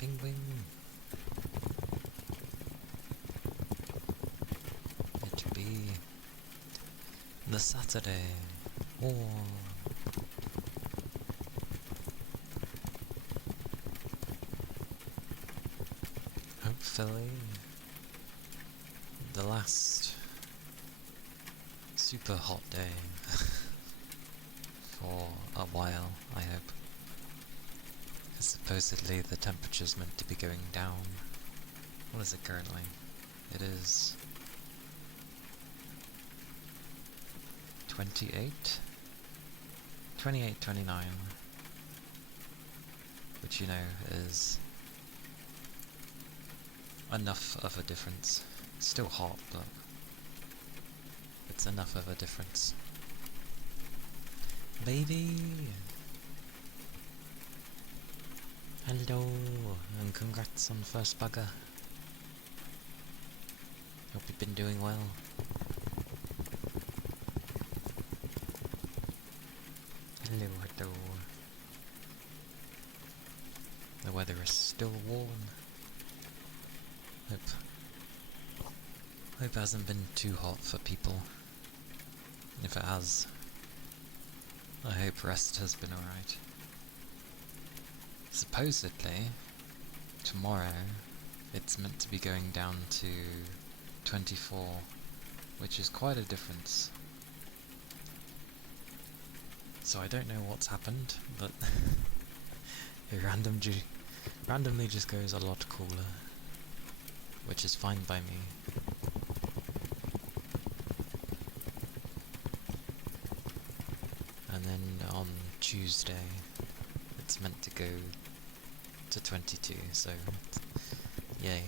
penguin. It be the Saturday. Oh. Hopefully, the last super hot day for a while, I hope. Supposedly the temperature's meant to be going down. What is it currently? It is 28? 28, 29. Which, you know, is enough of a difference. It's still hot, but it's enough of a difference. Baby! Hello, and congrats on first bugger. Hope you've been doing well. Hello, hello. The weather is still warm. Hope it hasn't been too hot for people. If it has, I hope rest has been alright. Supposedly, tomorrow, it's meant to be going down to 24, which is quite a difference. So I don't know what's happened, but it randomly just goes a lot cooler, which is fine by me. And then on Tuesday, it's meant to go to 22, so yay.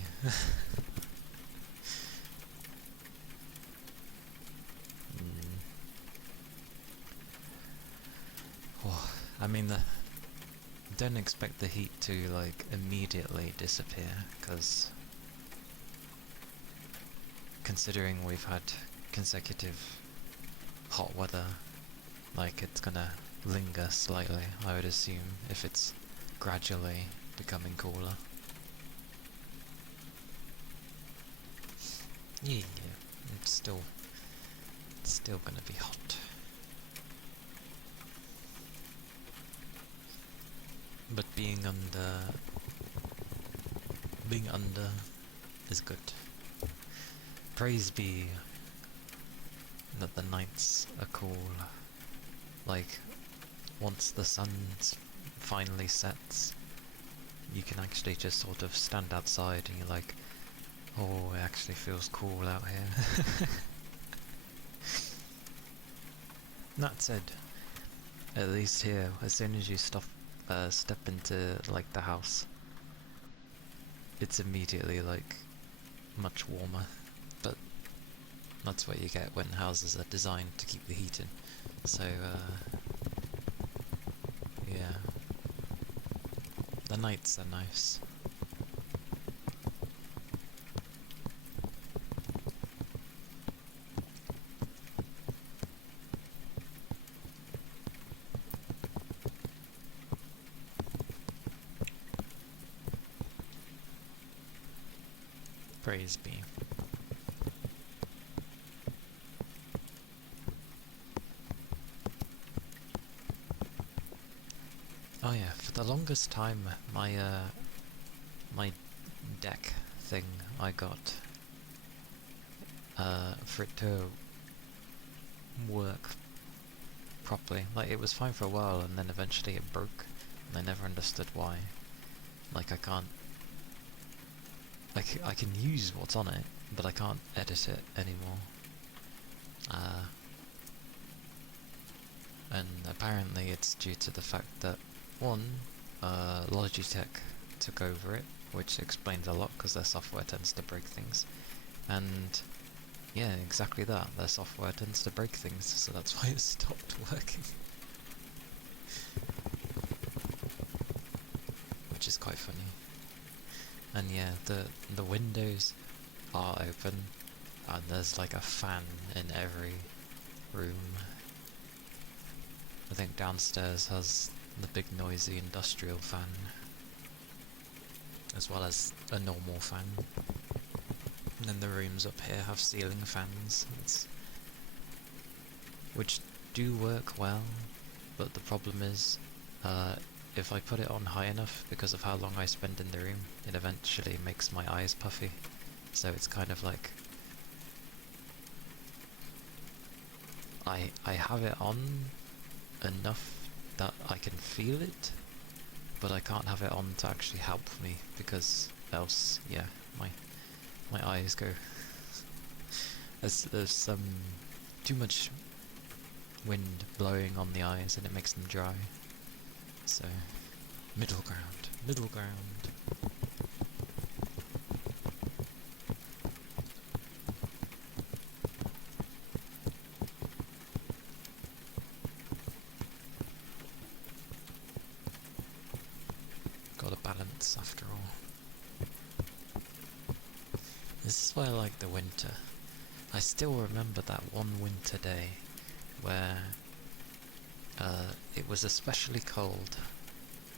Oh, I mean, don't expect the heat to like immediately disappear, because considering we've had consecutive hot weather, like it's gonna linger slightly, I would assume, if it's gradually becoming cooler. Yeah, it's still gonna be hot. But being under is good. Praise be that the nights are cool. Like, once the sun finally sets, you can actually just sort of stand outside and you're like, oh, it actually feels cool out here. That said, at least here, as soon as you step into like the house, it's immediately like much warmer. But that's what you get when houses are designed to keep the heat in. So yeah, the nights are nice. Praise be. Oh yeah, for the longest time, my deck thing I got, for it to work properly, like it was fine for a while and then eventually it broke, and I never understood why. Like I can use what's on it, but I can't edit it anymore. And apparently it's due to the fact that, one, Logitech took over it, which explains a lot because their software tends to break things. And yeah, exactly that, their software tends to break things, so that's why it stopped working. Which is quite funny. And yeah, the windows are open, and there's like a fan in every room. I think downstairs has the big noisy industrial fan. as well as a normal fan. And then the rooms up here have ceiling fans, which do work well, but the problem is, if I put it on high enough, because of how long I spend in the room, it eventually makes my eyes puffy. So it's kind of like, I have it on enough that I can feel it, but I can't have it on to actually help me, because else, yeah, my eyes go. There's some too much wind blowing on the eyes and it makes them dry. So, middle ground, middle ground. Got a balance after all. This is why I like the winter. I still remember that one winter day where it was especially cold,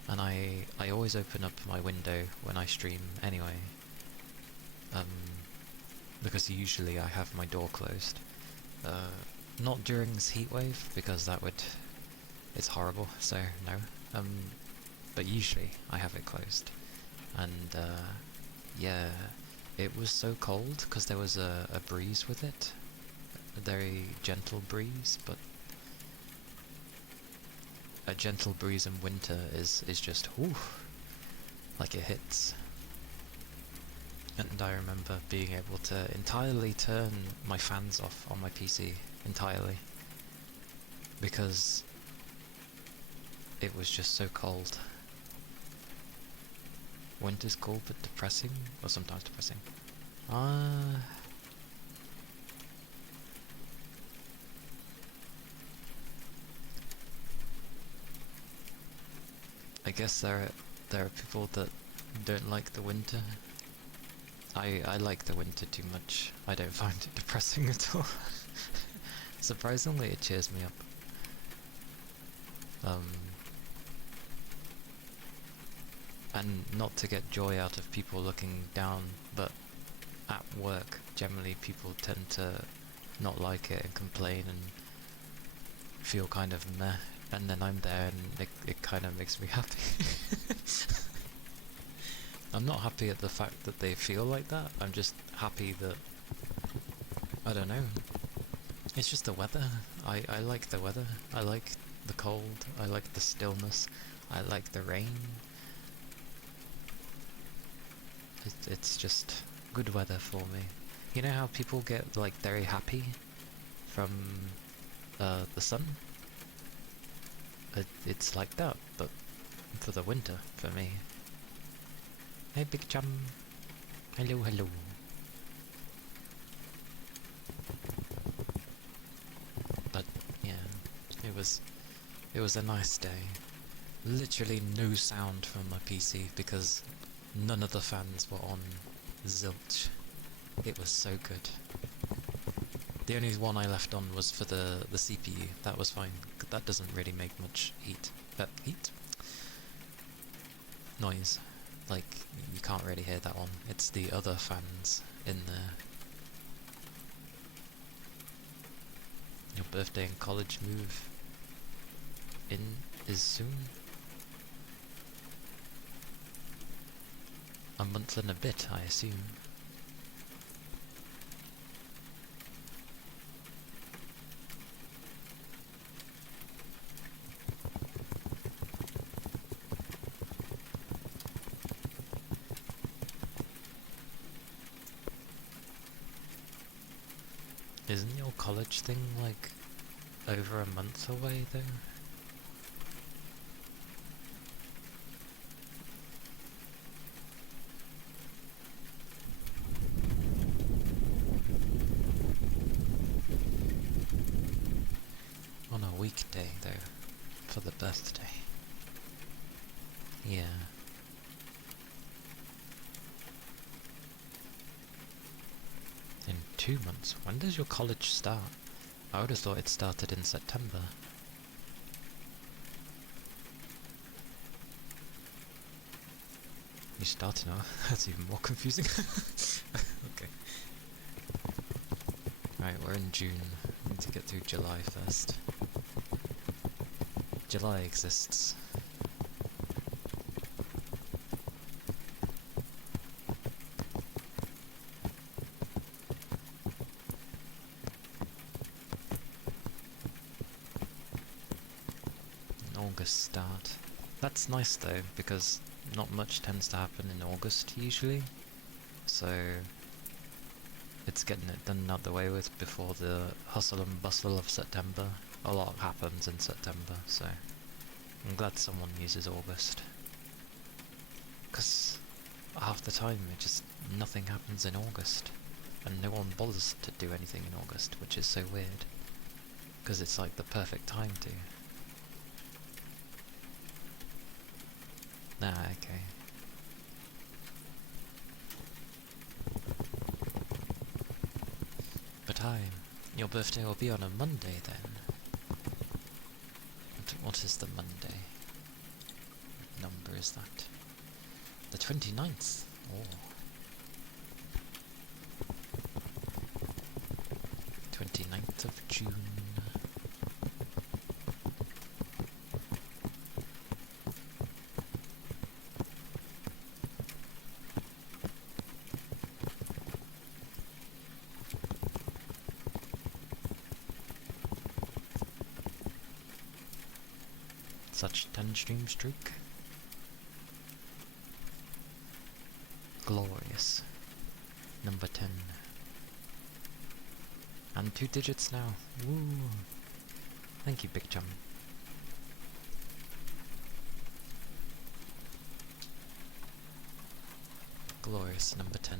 and I always open up my window when I stream anyway, because usually I have my door closed. Not during this heat wave, because it's horrible, so no. But usually I have it closed, and yeah, it was so cold because there was a breeze with it, a very gentle breeze, but a gentle breeze in winter is just, whew, like it hits. And I remember being able to entirely turn my fans off on my PC, entirely, because it was just so cold. Winter's cool but depressing, or sometimes depressing. I guess there are people that don't like the winter. I like the winter too much. I don't find it depressing at all. Surprisingly, it cheers me up. And not to get joy out of people looking down, but at work, generally people tend to not like it and complain and feel kind of meh, and then I'm there and it kind of makes me happy. I'm not happy at the fact that they feel like that, I'm just happy that, I don't know, it's just the weather. I like the weather, I like the cold, I like the stillness, I like the rain. It's just good weather for me. You know how people get like very happy from the sun? It's like that, but for the winter, for me. Hey Big Chum. Hello, hello. But yeah, it was a nice day. Literally no sound from my PC because none of the fans were on. Zilch. It was so good. The only one I left on was for the CPU. That was fine. That doesn't really make much heat. Heat? Noise. Like, you can't really hear that one. It's the other fans in there. Your birthday and college move in is soon? A month and a bit, I assume. Isn't your college thing like over a month away though? On a weekday though, for the birthday. Yeah. In 2 months? When does your college start? I would have thought it started in September. You started now? That's even more confusing. Okay. Right, we're in June. We need to get through July first. July exists. An August start. That's nice though, because not much tends to happen in August usually. So it's getting it done out the way with before the hustle and bustle of September. A lot happens in September, so I'm glad someone uses August. Because half the time nothing happens in August. And no one bothers to do anything in August, which is so weird. Because it's like the perfect time to. Nah, okay. But hi, your birthday will be on a Monday then. What is the Monday? What number is that? The 29th. Oh. 29th of June. Such 10 stream streak. Glorious. Number 10. And 2 digits now. Woo! Thank you, Big Chum. Glorious number 10.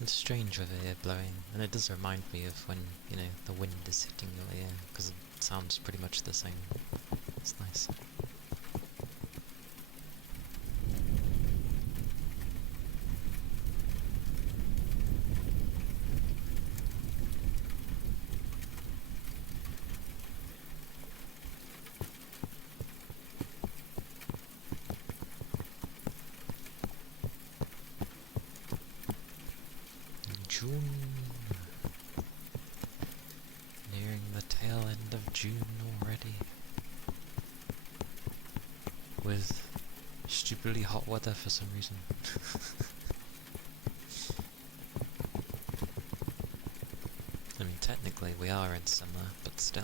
It's strange with the ear blowing, and it does remind me of when, you know, the wind is hitting your ear, because it sounds pretty much the same. It's nice. June. Nearing the tail end of June already. With stupidly hot weather for some reason. I mean, technically we are in summer, but still.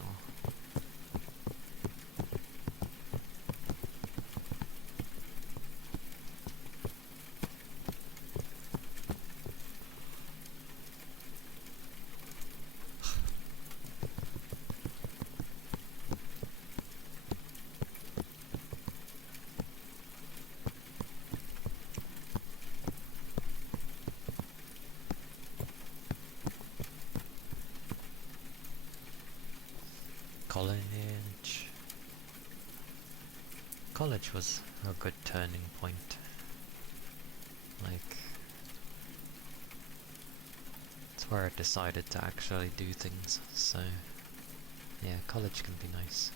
College was a good turning point. Like, it's where I decided to actually do things, so yeah, college can be nice.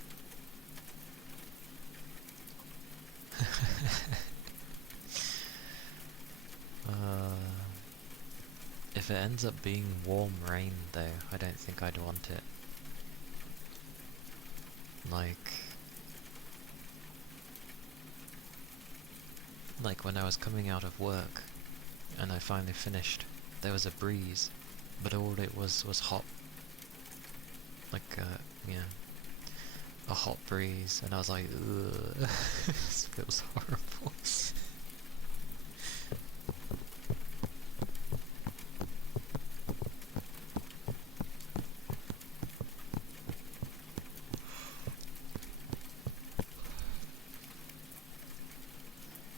If it ends up being warm rain, though, I don't think I'd want it. Like when I was coming out of work, and I finally finished, there was a breeze, but all it was hot. Like, yeah, a hot breeze, and I was like, ugh, this feels horrible.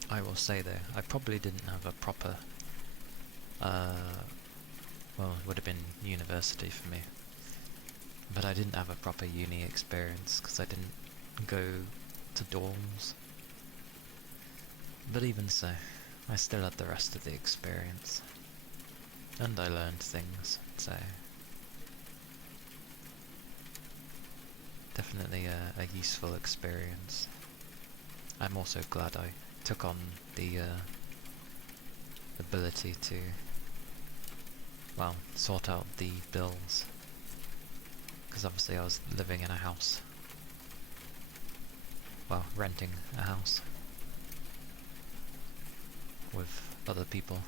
I will say though, I probably didn't have a proper, well, it would have been university for me, but I didn't have a proper uni experience because I didn't go to dorms. But even so, I still had the rest of the experience, and I learned things, so definitely a useful experience. I'm also glad I took on the ability to, well, sort out the bills, because obviously I was living in a house, well, renting a house with other people.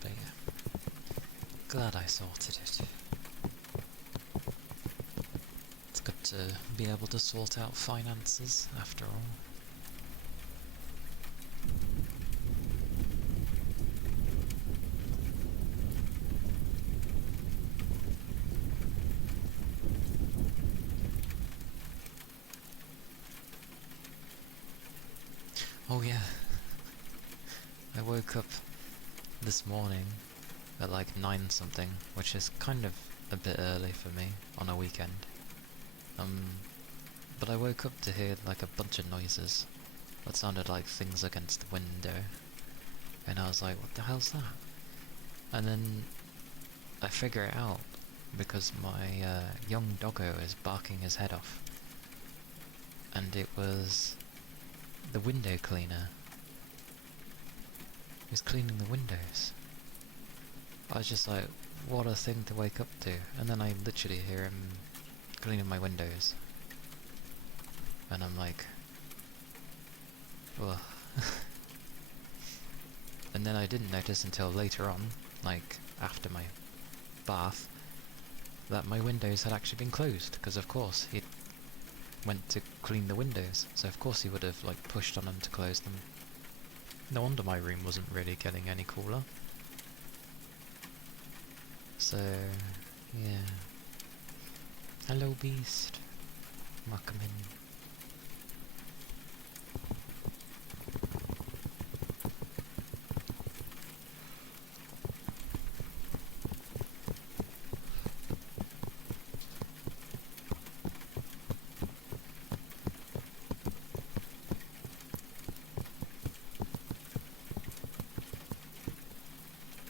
But yeah, glad I sorted it. It's good to be able to sort out finances, after all. Oh yeah, I woke up this morning at like 9 something, which is kind of a bit early for me on a weekend. But I woke up to hear like a bunch of noises that sounded like things against the window, and I was like, what the hell's that? And then I figure it out, because my young doggo is barking his head off, and it was the window cleaner. He was cleaning the windows. I was just like, what a thing to wake up to, and then I literally hear him cleaning my windows. And I'm like, ugh. And then I didn't notice until later on, like after my bath, that my windows had actually been closed, because of course he went to clean the windows, so of course he would have like pushed on them to close them. No wonder my room wasn't really getting any cooler. So, yeah. Hello beast. Welcome in.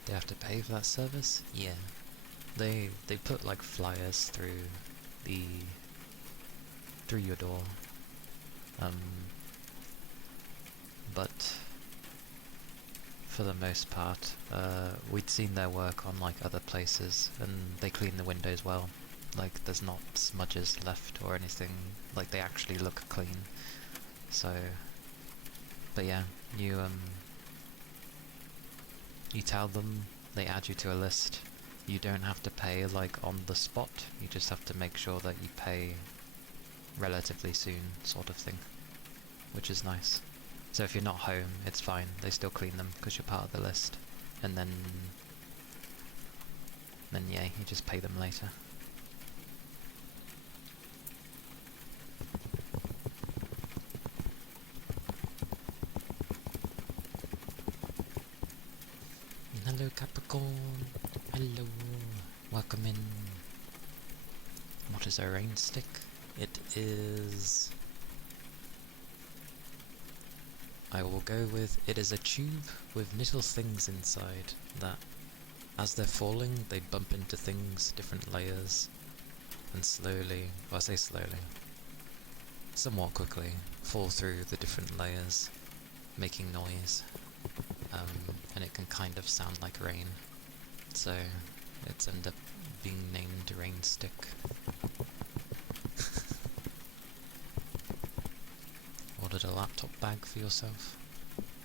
They have to pay for that service? Yeah. They put like flyers through your door. But for the most part, we'd seen their work on like other places, and they clean the windows well. Like there's not smudges left or anything. Like they actually look clean. So, but yeah, you tell them, they add you to a list. You don't have to pay like on the spot, you just have to make sure that you pay relatively soon, sort of thing, which is nice. So if you're not home, it's fine, they still clean them because you're part of the list, and then yeah, you just pay them later. Hello Capricorn, hello, welcome in. What is a rain stick? It is... I will go with, it is a tube with little things inside that, as they're falling, they bump into things, different layers, and slowly, well I say slowly, somewhat quickly fall through the different layers, making noise, and it can kind of sound like rain. So it's ended up being named Rain Stick. Ordered a laptop bag for yourself.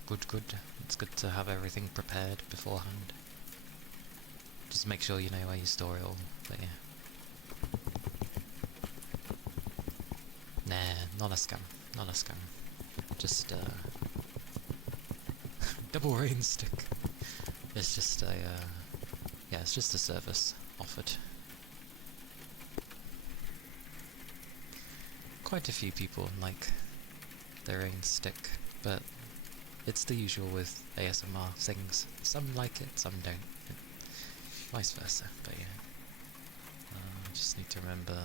Good, good. It's good to have everything prepared beforehand. Just make sure you know where you store it all, but yeah. Nah, not a scam. Not a scam. Just, double rain stick. It's just a, yeah, it's just a service offered. Quite a few people like their own stick, but it's the usual with ASMR things. Some like it, some don't. Vice versa, but yeah. Just need to remember.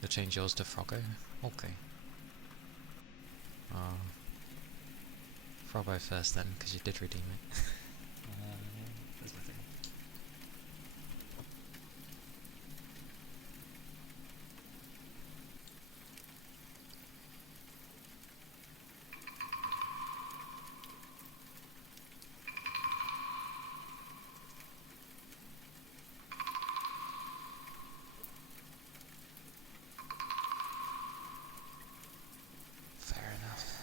You'll change yours to Froggo? Okay. Froggo first then, because you did redeem it. There's nothing. Fair enough.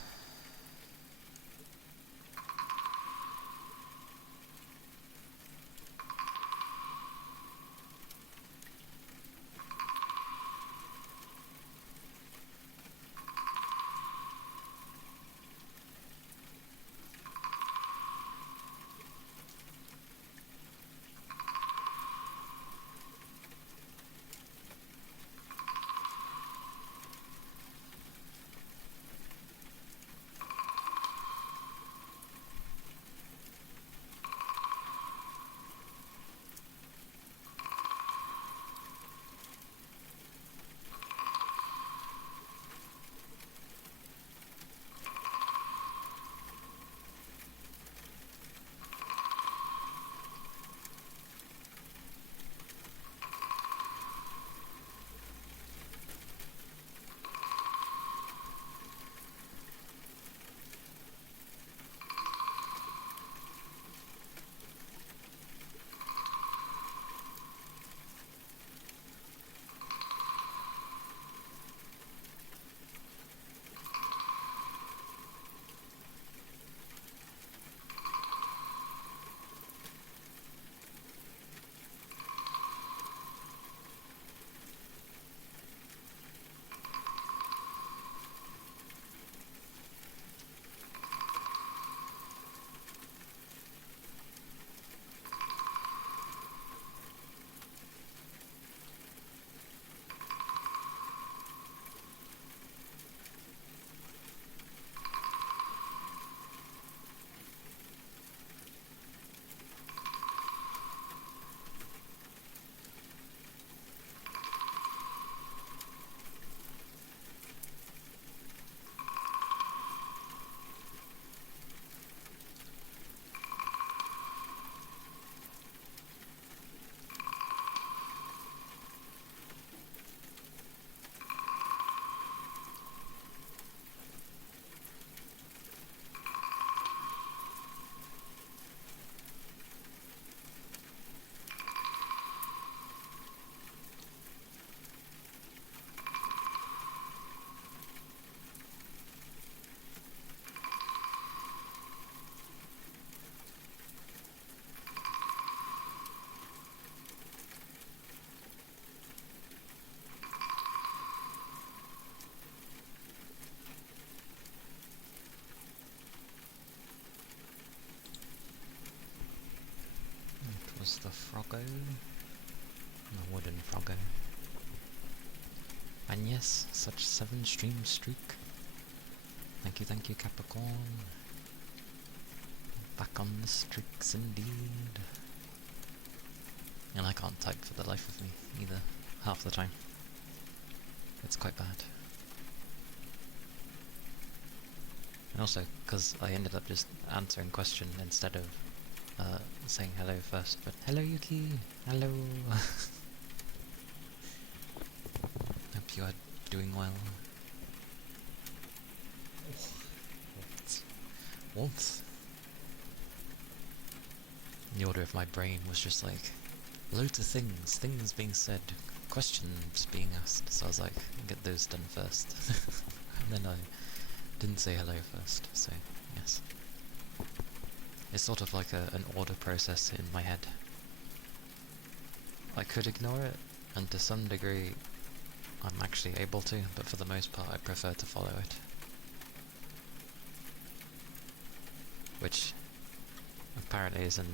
It was the Froggo. The wooden Froggo. And yes, such 7-stream streak. Thank you, Capricorn. Back on the streaks indeed. And I can't type for the life of me either, half the time. It's quite bad. And also, because I ended up just answering question instead of saying hello first. But hello, Yuki! Hello! Hope you are doing well. warmth. The order of my brain was just like, loads of things being said, questions being asked, so I was like, get those done first. And then I didn't say hello first, so yes. It's sort of like an order process in my head. I could ignore it, and to some degree I'm actually able to, but for the most part I prefer to follow it. Which apparently is an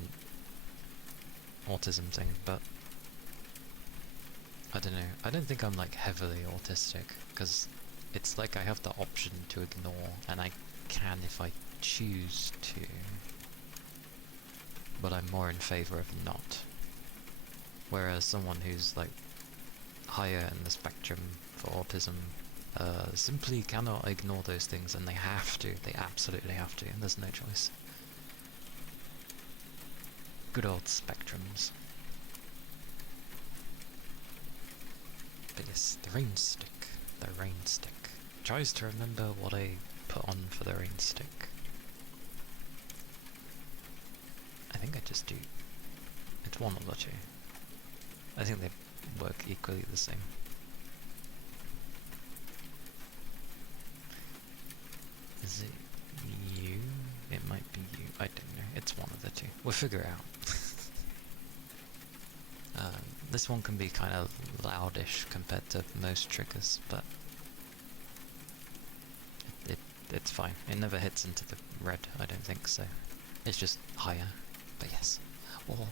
autism thing, but I don't know. I don't think I'm like heavily autistic, because it's like I have the option to ignore, and I can if I choose to, but I'm more in favour of not. Whereas someone who's like higher in the spectrum for autism simply cannot ignore those things, and they have to. They absolutely have to, and there's no choice. Good old spectrums. But yes, the rain stick. The rain stick. Tries to remember what I put on for the rain stick. I think I just do. It's one of the two. I think they work equally the same. Is it you? It might be you. I don't know. It's one of the two. We'll figure it out. This one can be kind of loudish compared to most triggers, but it's fine. It never hits into the red, I don't think, so it's just higher, but yes. Oh.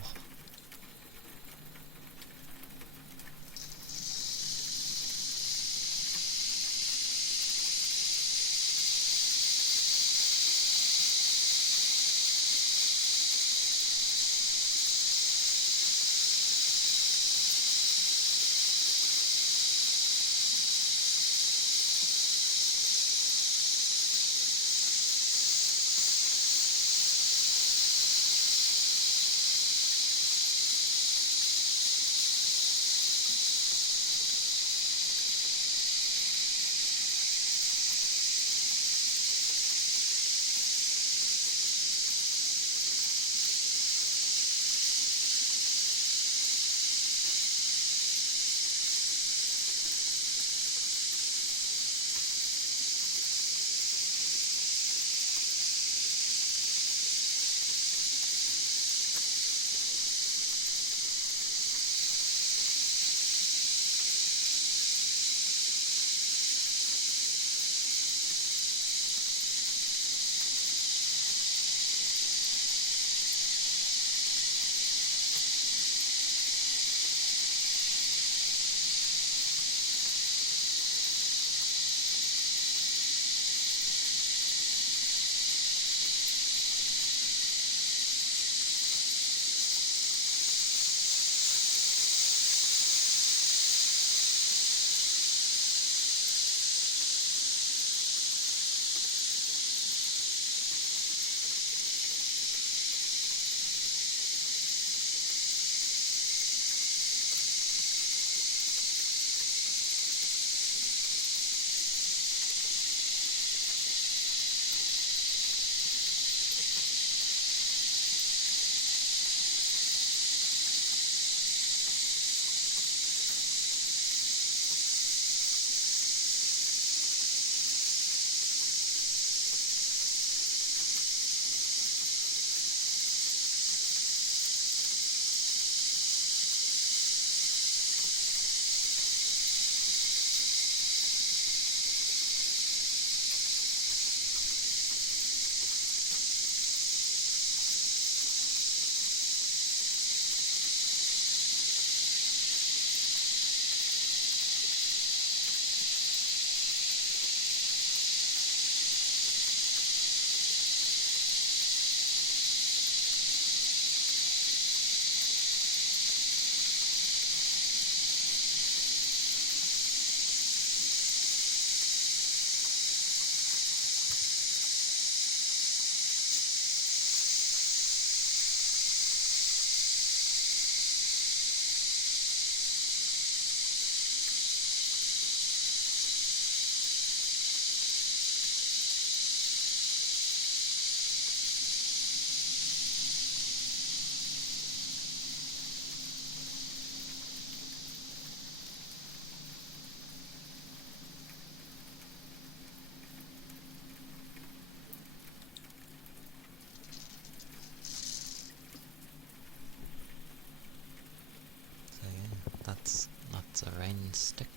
It's a rain stick.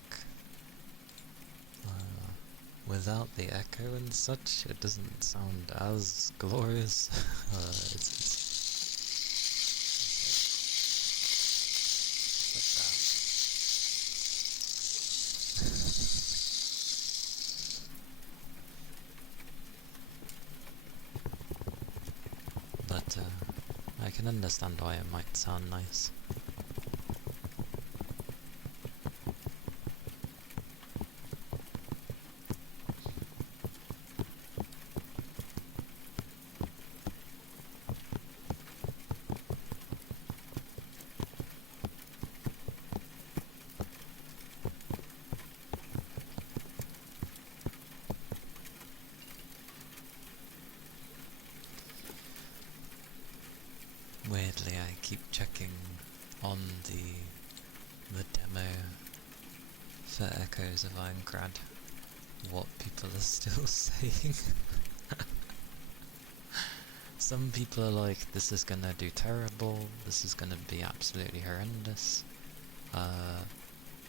Without the echo and such, it doesn't sound as glorious. But I can understand why it might sound nice. Weirdly, I keep checking on the demo for Echoes of Ironcrad what people are still saying. Some people are like, this is gonna do terrible, this is gonna be absolutely horrendous.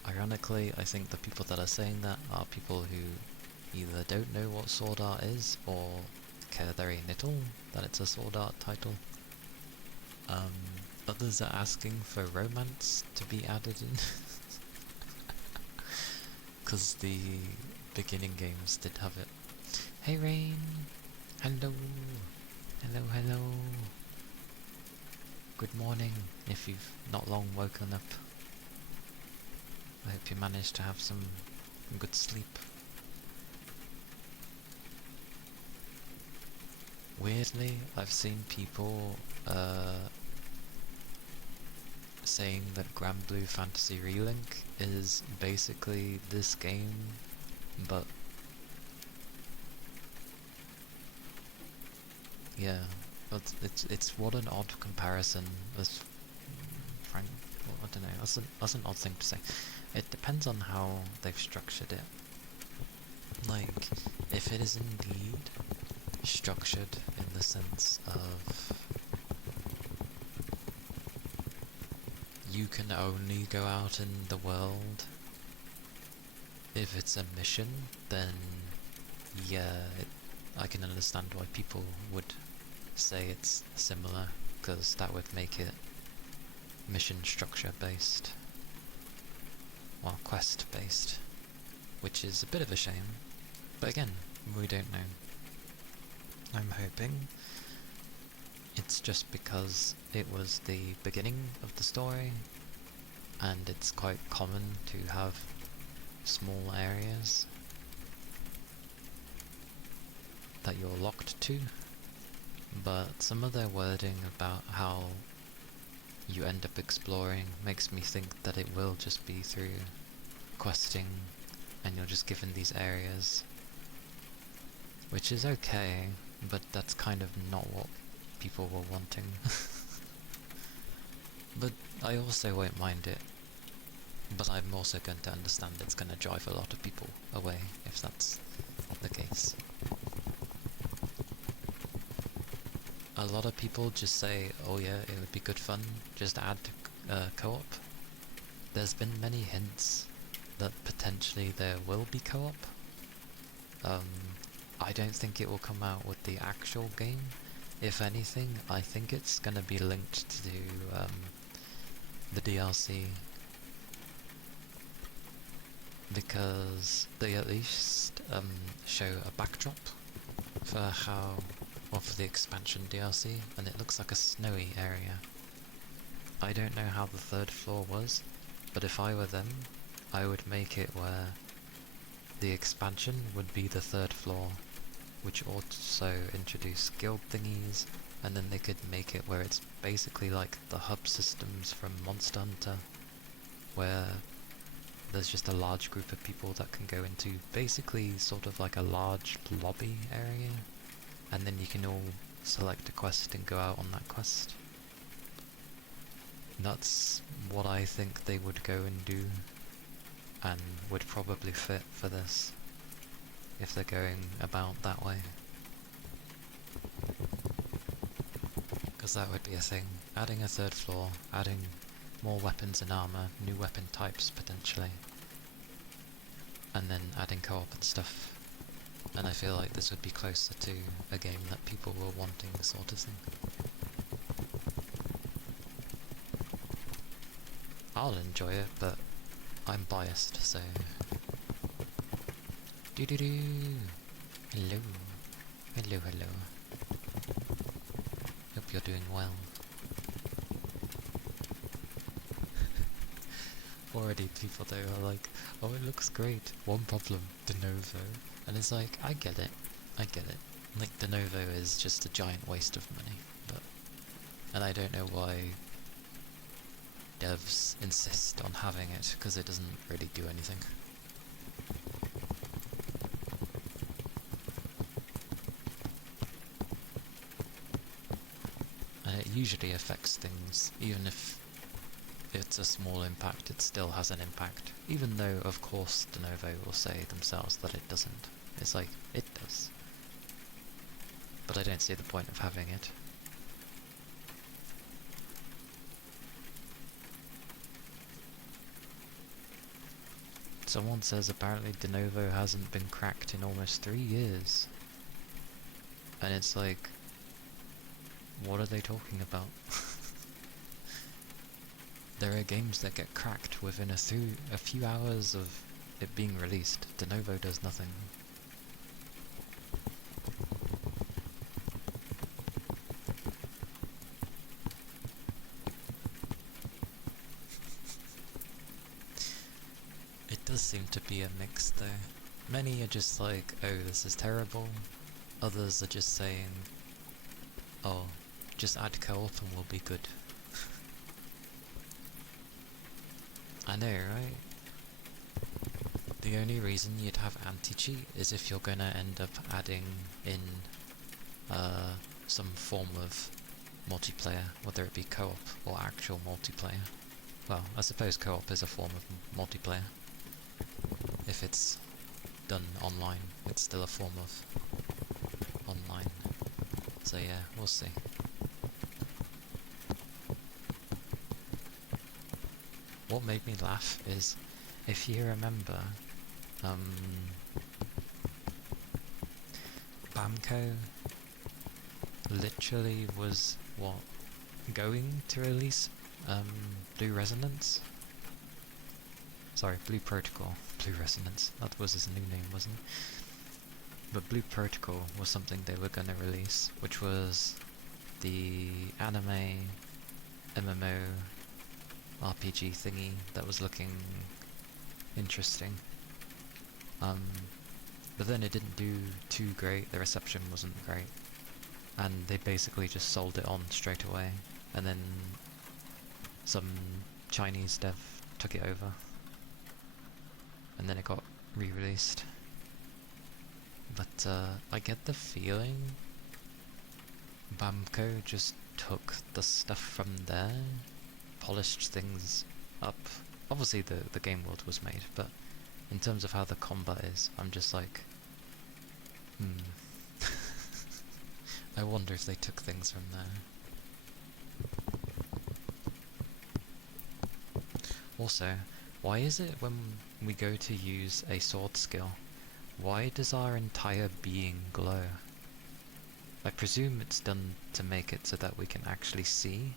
Ironically, I think the people that are saying that are people who either don't know what Sword Art is, or care very little that it's a Sword Art title. Others are asking for romance to be added in. Because the beginning games did have it. Hey Rain! Hello! Hello, hello! Good morning, if you've not long woken up. I hope you managed to have some good sleep. Weirdly, I've seen people saying that Granblue Fantasy Relink is basically this game, but yeah, but it's what an odd comparison. As Frank, well, I don't know. That's an odd thing to say. It depends on how they've structured it. Like, if it is indeed structured in the sense of you can only go out in the world if it's a mission, then yeah, I can understand why people would say it's similar, because that would make it mission structure based, well, quest based, which is a bit of a shame, but again, we don't know. I'm hoping it's just because it was the beginning of the story, and it's quite common to have small areas that you're locked to, but some of their wording about how you end up exploring makes me think that it will just be through questing, and you're just given these areas, which is okay, but that's kind of not what people were wanting. But I also won't mind it, but I'm also going to understand it's going to drive a lot of people away if that's the case. A lot of people just say, oh yeah, it would be good fun, just add co-op. There's been many hints that potentially there will be co-op. I don't think it will come out with the actual game. If anything, I think it's going to be linked to the DLC, because they at least show a backdrop for for the expansion DLC, and it looks like a snowy area. I don't know how the third floor was, but if I were them, I would make it where the expansion would be the third floor, which also introduce guild thingies, and then they could make it where it's basically like the hub systems from Monster Hunter, where there's just a large group of people that can go into basically sort of like a large lobby area, and then you can all select a quest and go out on that quest. That's what I think they would go and do, and would probably fit for this, if they're going about that way. Because that would be a thing. Adding a third floor, adding more weapons and armor, new weapon types potentially, and then adding co-op and stuff. And I feel like this would be closer to a game that people were wanting this sort of thing. I'll enjoy it, but I'm biased, so... Doo-doo-doo! Hello. Hello, hello. Hope you're doing well. Already people though are like, oh it looks great, one problem, Denuvo. And it's like, I get it. Like, Denuvo is just a giant waste of money, but... And I don't know why devs insist on having it, because it doesn't really do anything. And it usually affects things, even if it's a small impact, it still has an impact. Even though, of course, Denuvo will say themselves that it doesn't. It's like, it does. But I don't see the point of having it. Someone says apparently Denuvo hasn't been cracked in almost 3 years. And it's like, what are they talking about? There are games that get cracked within a few hours of it being released. Denuvo does nothing. It does seem to be a mix though. Many are just like, oh this is terrible. Others are just saying, oh, just add co-op and we'll be good. I know, right? The only reason you'd have anti-cheat is if you're gonna end up adding in some form of multiplayer, whether it be co-op or actual multiplayer. Well, I suppose co-op is a form of multiplayer. If it's done online, it's still a form of online. So yeah, we'll see. What made me laugh is, if you remember, Bamco literally was, going to release Blue Resonance? Sorry, Blue Protocol. Blue Resonance. That was his new name, wasn't it? But Blue Protocol was something they were going to release, which was the anime MMO RPG thingy that was looking interesting. But then it didn't do too great, the reception wasn't great, and they basically just sold it on straight away, and then some Chinese dev took it over, and then it got re-released. But I get the feeling Bamco just took the stuff from there, polished things up. Obviously the game world was made, but in terms of how the combat is, I'm just like, I wonder if they took things from there. Also, why is it when we go to use a sword skill, why does our entire being glow? I presume it's done to make it so that we can actually see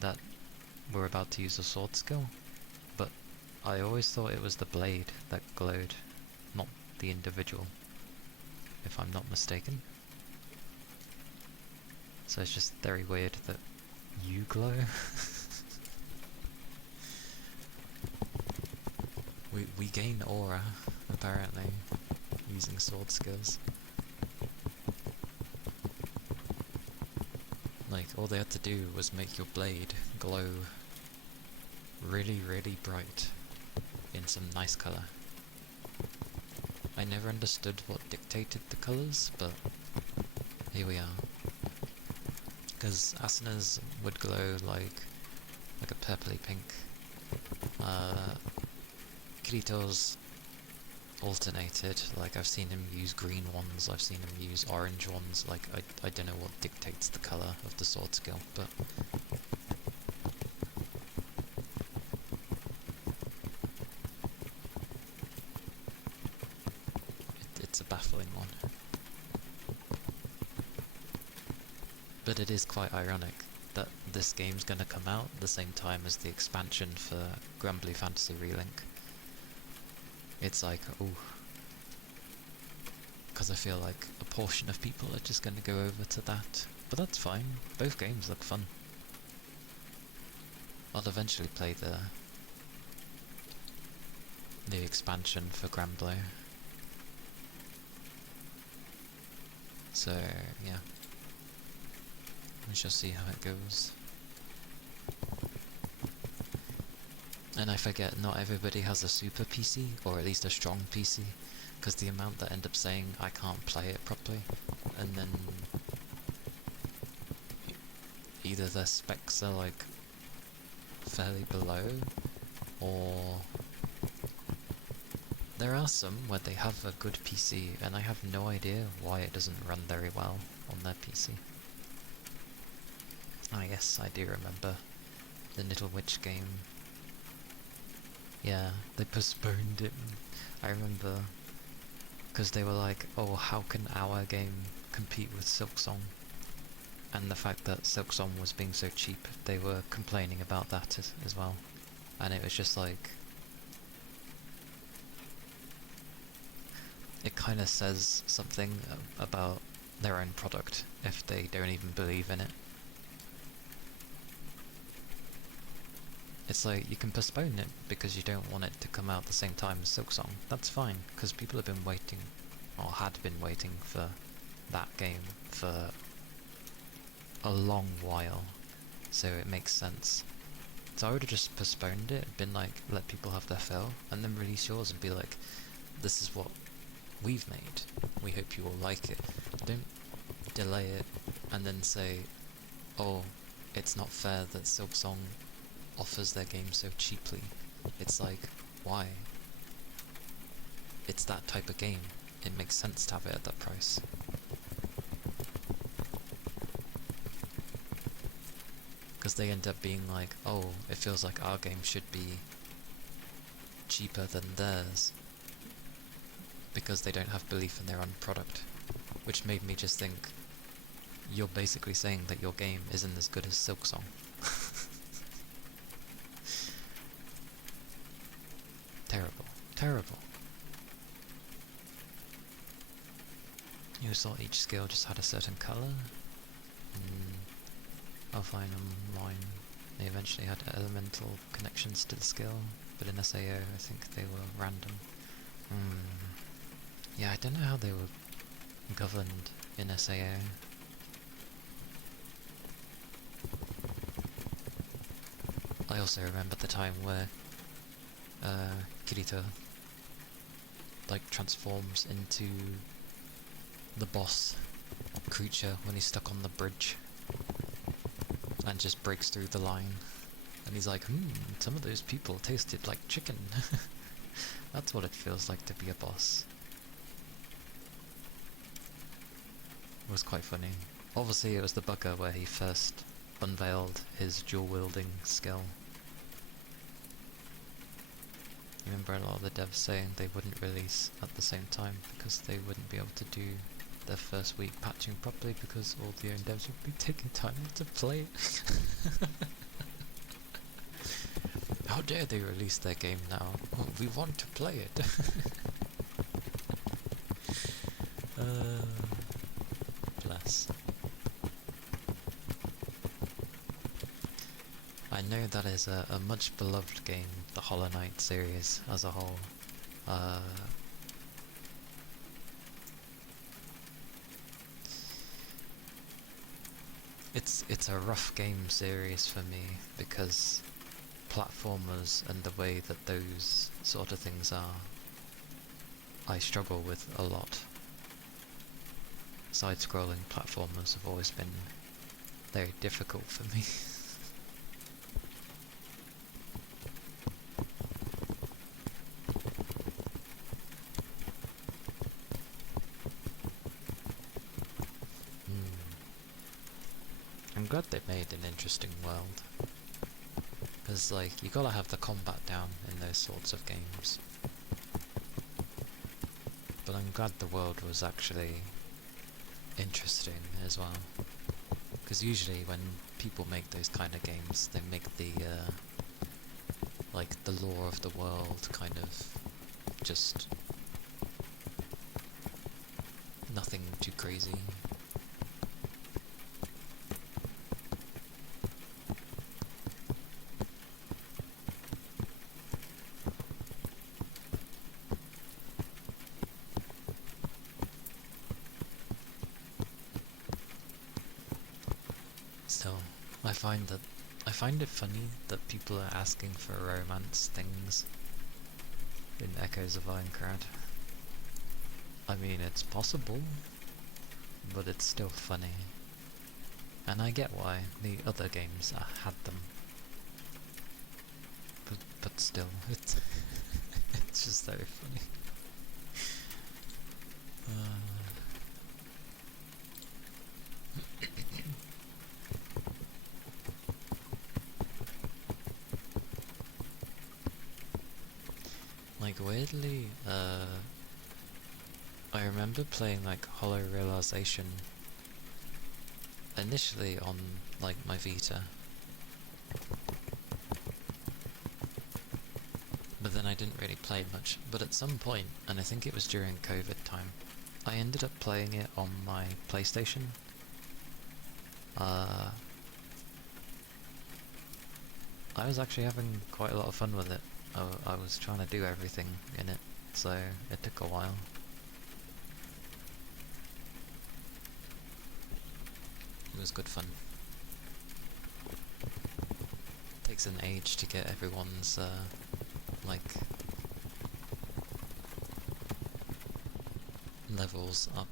that we're about to use a sword skill, but I always thought it was the blade that glowed, not the individual, if I'm not mistaken. So it's just very weird that you glow. we gain aura, apparently, using sword skills. Like, all they had to do was make your blade glow really, really bright in some nice colour. I never understood what dictated the colours, but here we are. Because Asana's would glow like a purpley pink. Kirito's alternated, like I've seen him use green ones, I've seen him use orange ones, like I don't know what dictates the colour of the sword skill, but But it is quite ironic that this game's gonna come out the same time as the expansion for Granblue Fantasy Relink. It's like, ooh. Because I feel like a portion of people are just gonna go over to that. But that's fine, both games look fun. I'll eventually play the expansion for Granblue. So, yeah. We shall see how it goes. And I forget, not everybody has a super PC, or at least a strong PC, because the amount that end up saying I can't play it properly, and then either their specs are like fairly below, or there are some where they have a good PC, and I have no idea why it doesn't run very well on their PC. Ah yes, I do remember the Little Witch game. Yeah, they postponed it. I remember, because they were like, oh, how can our game compete with Silksong? And the fact that Silksong was being so cheap, they were complaining about that as well. And it was just like, it kind of says something about their own product if they don't even believe in it. It's like, you can postpone it because you don't want it to come out the same time as Silksong. That's fine, because people have been waiting, or had been waiting for that game for a long while, so it makes sense. So I would have just postponed it, been like, let people have their fill, and then release yours and be like, this is what we've made, we hope you all like it. Don't delay it and then say, oh, it's not fair that Silksong offers their game so cheaply. It's like, why? It's that type of game. It makes sense to have it at that price. Because they end up being like, oh, it feels like our game should be cheaper than theirs, because they don't have belief in their own product. Which made me just think, you're basically saying that your game isn't as good as Silksong. Terrible. Terrible. You thought each skill just had a certain colour? Offline online, they eventually had elemental connections to the skill, but in SAO I think they were random. Yeah, I don't know how they were governed in SAO. I also remember the time where Kirito like transforms into the boss creature when he's stuck on the bridge and just breaks through the line, and he's like, some of those people tasted like chicken. That's what it feels like to be a boss. It was quite funny. Obviously it was the bugger where he first unveiled his dual wielding skill. I remember a lot of the devs saying they wouldn't release at the same time because they wouldn't be able to do their first week patching properly because all the own devs would be taking time to play it. How dare they release their game now? Oh, we want to play it. Bless. I know that is a much beloved game, the Hollow Knight series as a whole. It's a rough game series for me because platformers and the way that those sort of things are, I struggle with a lot. Side-scrolling platformers have always been very difficult for me. I'm glad they made an interesting world. Because, like, you gotta have the combat down in those sorts of games. But I'm glad the world was actually interesting as well. Because usually when people make those kind of games, they make the, like, the lore of the world kind of just nothing too crazy. So, I find it funny that people are asking for romance things in Echoes of Ironcrad. I mean, it's possible, but it's still funny. And I get why the other games had them. But still, it's it's just very funny. Like, weirdly, I remember playing, like, Hollow Realization initially on, like, my Vita. But then I didn't really play much. But at some point, and I think it was during COVID time, I ended up playing it on my PlayStation. I was actually having quite a lot of fun with it. I was trying to do everything in it, so it took a while. It was good fun. Takes an age to get everyone's, like, levels up.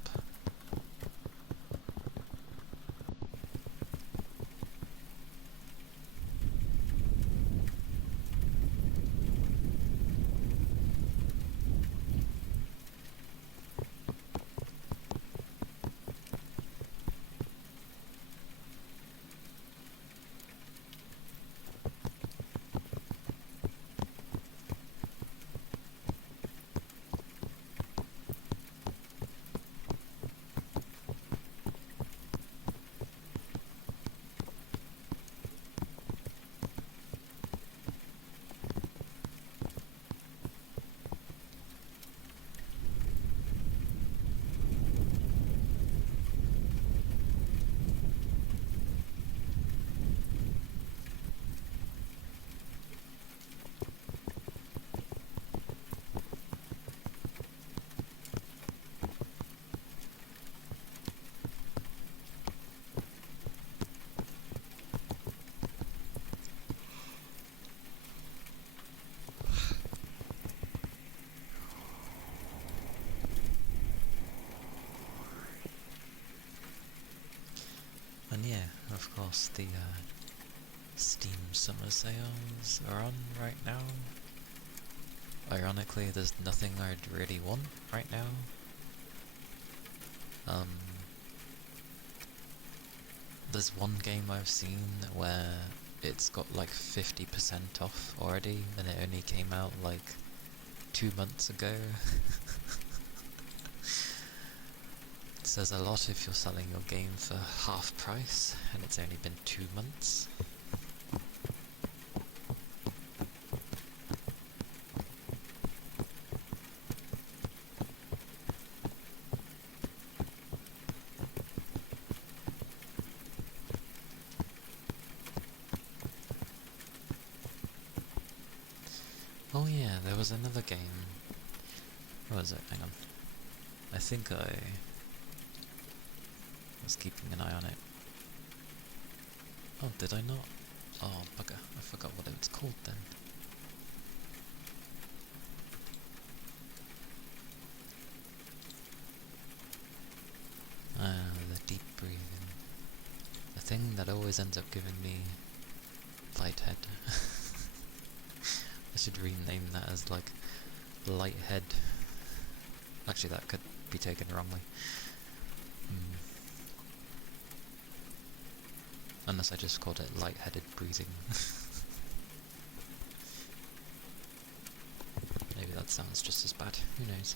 And yeah, of course, the Steam Summer Sales are on right now. Ironically, there's nothing I'd really want right now. There's one game I've seen where it's got like 50% off already, and it only came out like 2 months ago. It says a lot if you're selling your game for half price, and it's only been 2 months. Oh yeah, there was another game. What was it? Hang on. I think I was keeping an eye on it. Oh, did I not? Oh, bugger. I forgot what it was called then. The deep breathing. The thing that always ends up giving me lighthead. I should rename that as, like, lighthead. Actually, that could be taken wrongly. Unless I just called it lightheaded breathing. Maybe that sounds just as bad. Who knows?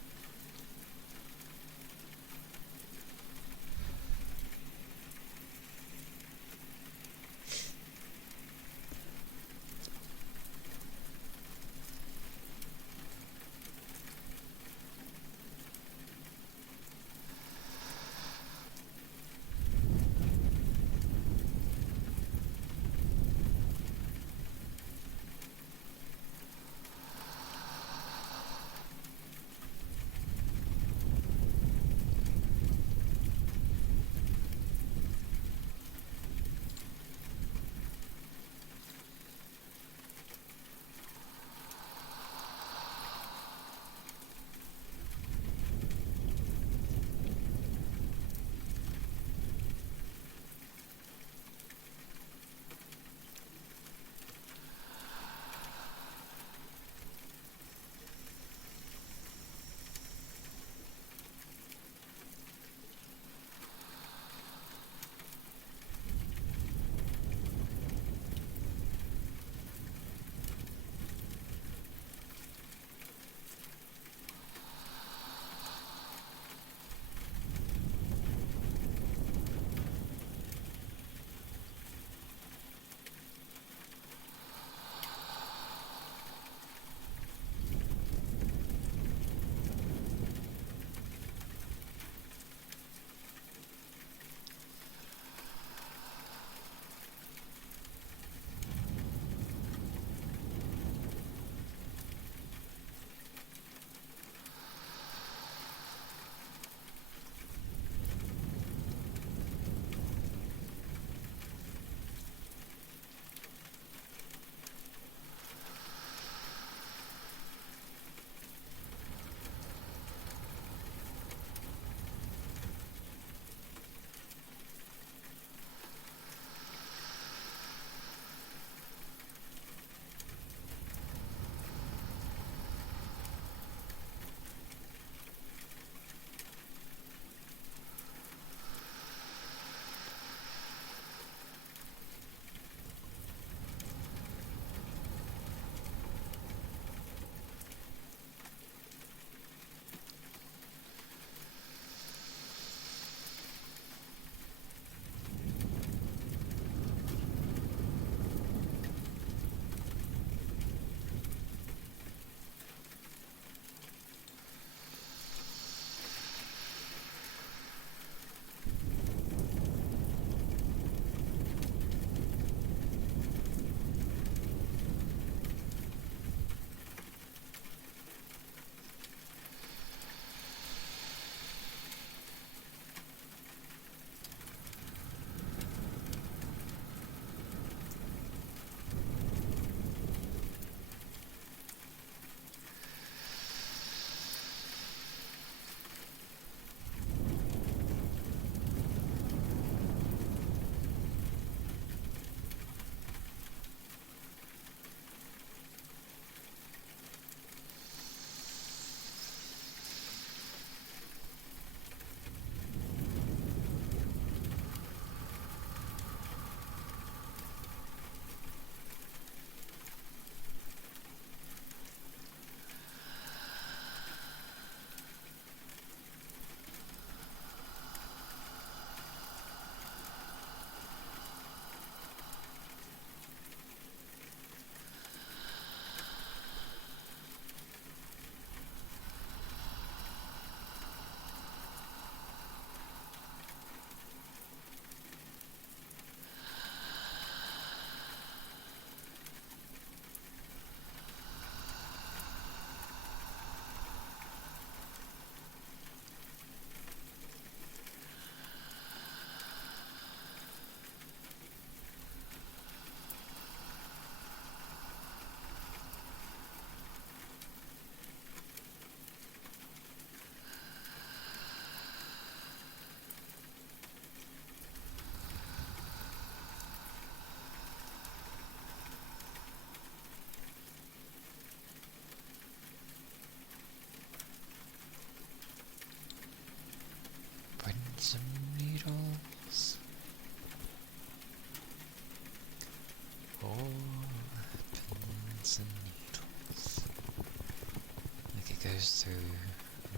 goes through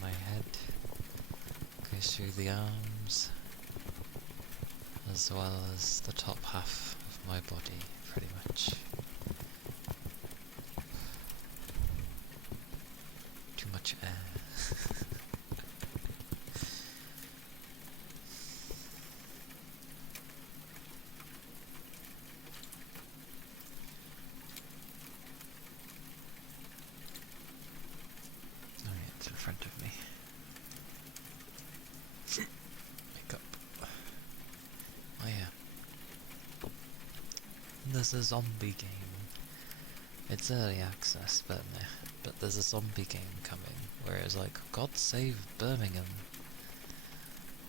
my head, goes through the arms, as well as the top half of my body, pretty much. Too much air. Oh yeah, it's in front of me. Wake up. Oh yeah. There's a zombie game. It's early access, but there's a zombie game coming where it's like, God save Birmingham.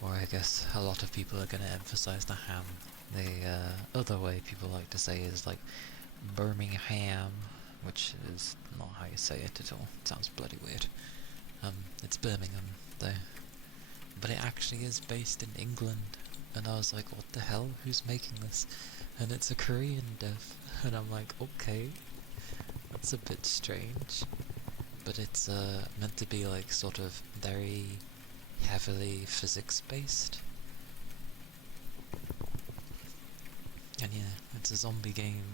Or I guess a lot of people are going to emphasize the ham. The other way people like to say is like Birmingham, which is not how you say it at all. It sounds bloody weird. It's Birmingham though, but it actually is based in England. And I was like, what the hell? Who's making this? And it's a Korean dev. And I'm like, okay, that's a bit strange. But it's meant to be like sort of very heavily physics based. And yeah, it's a zombie game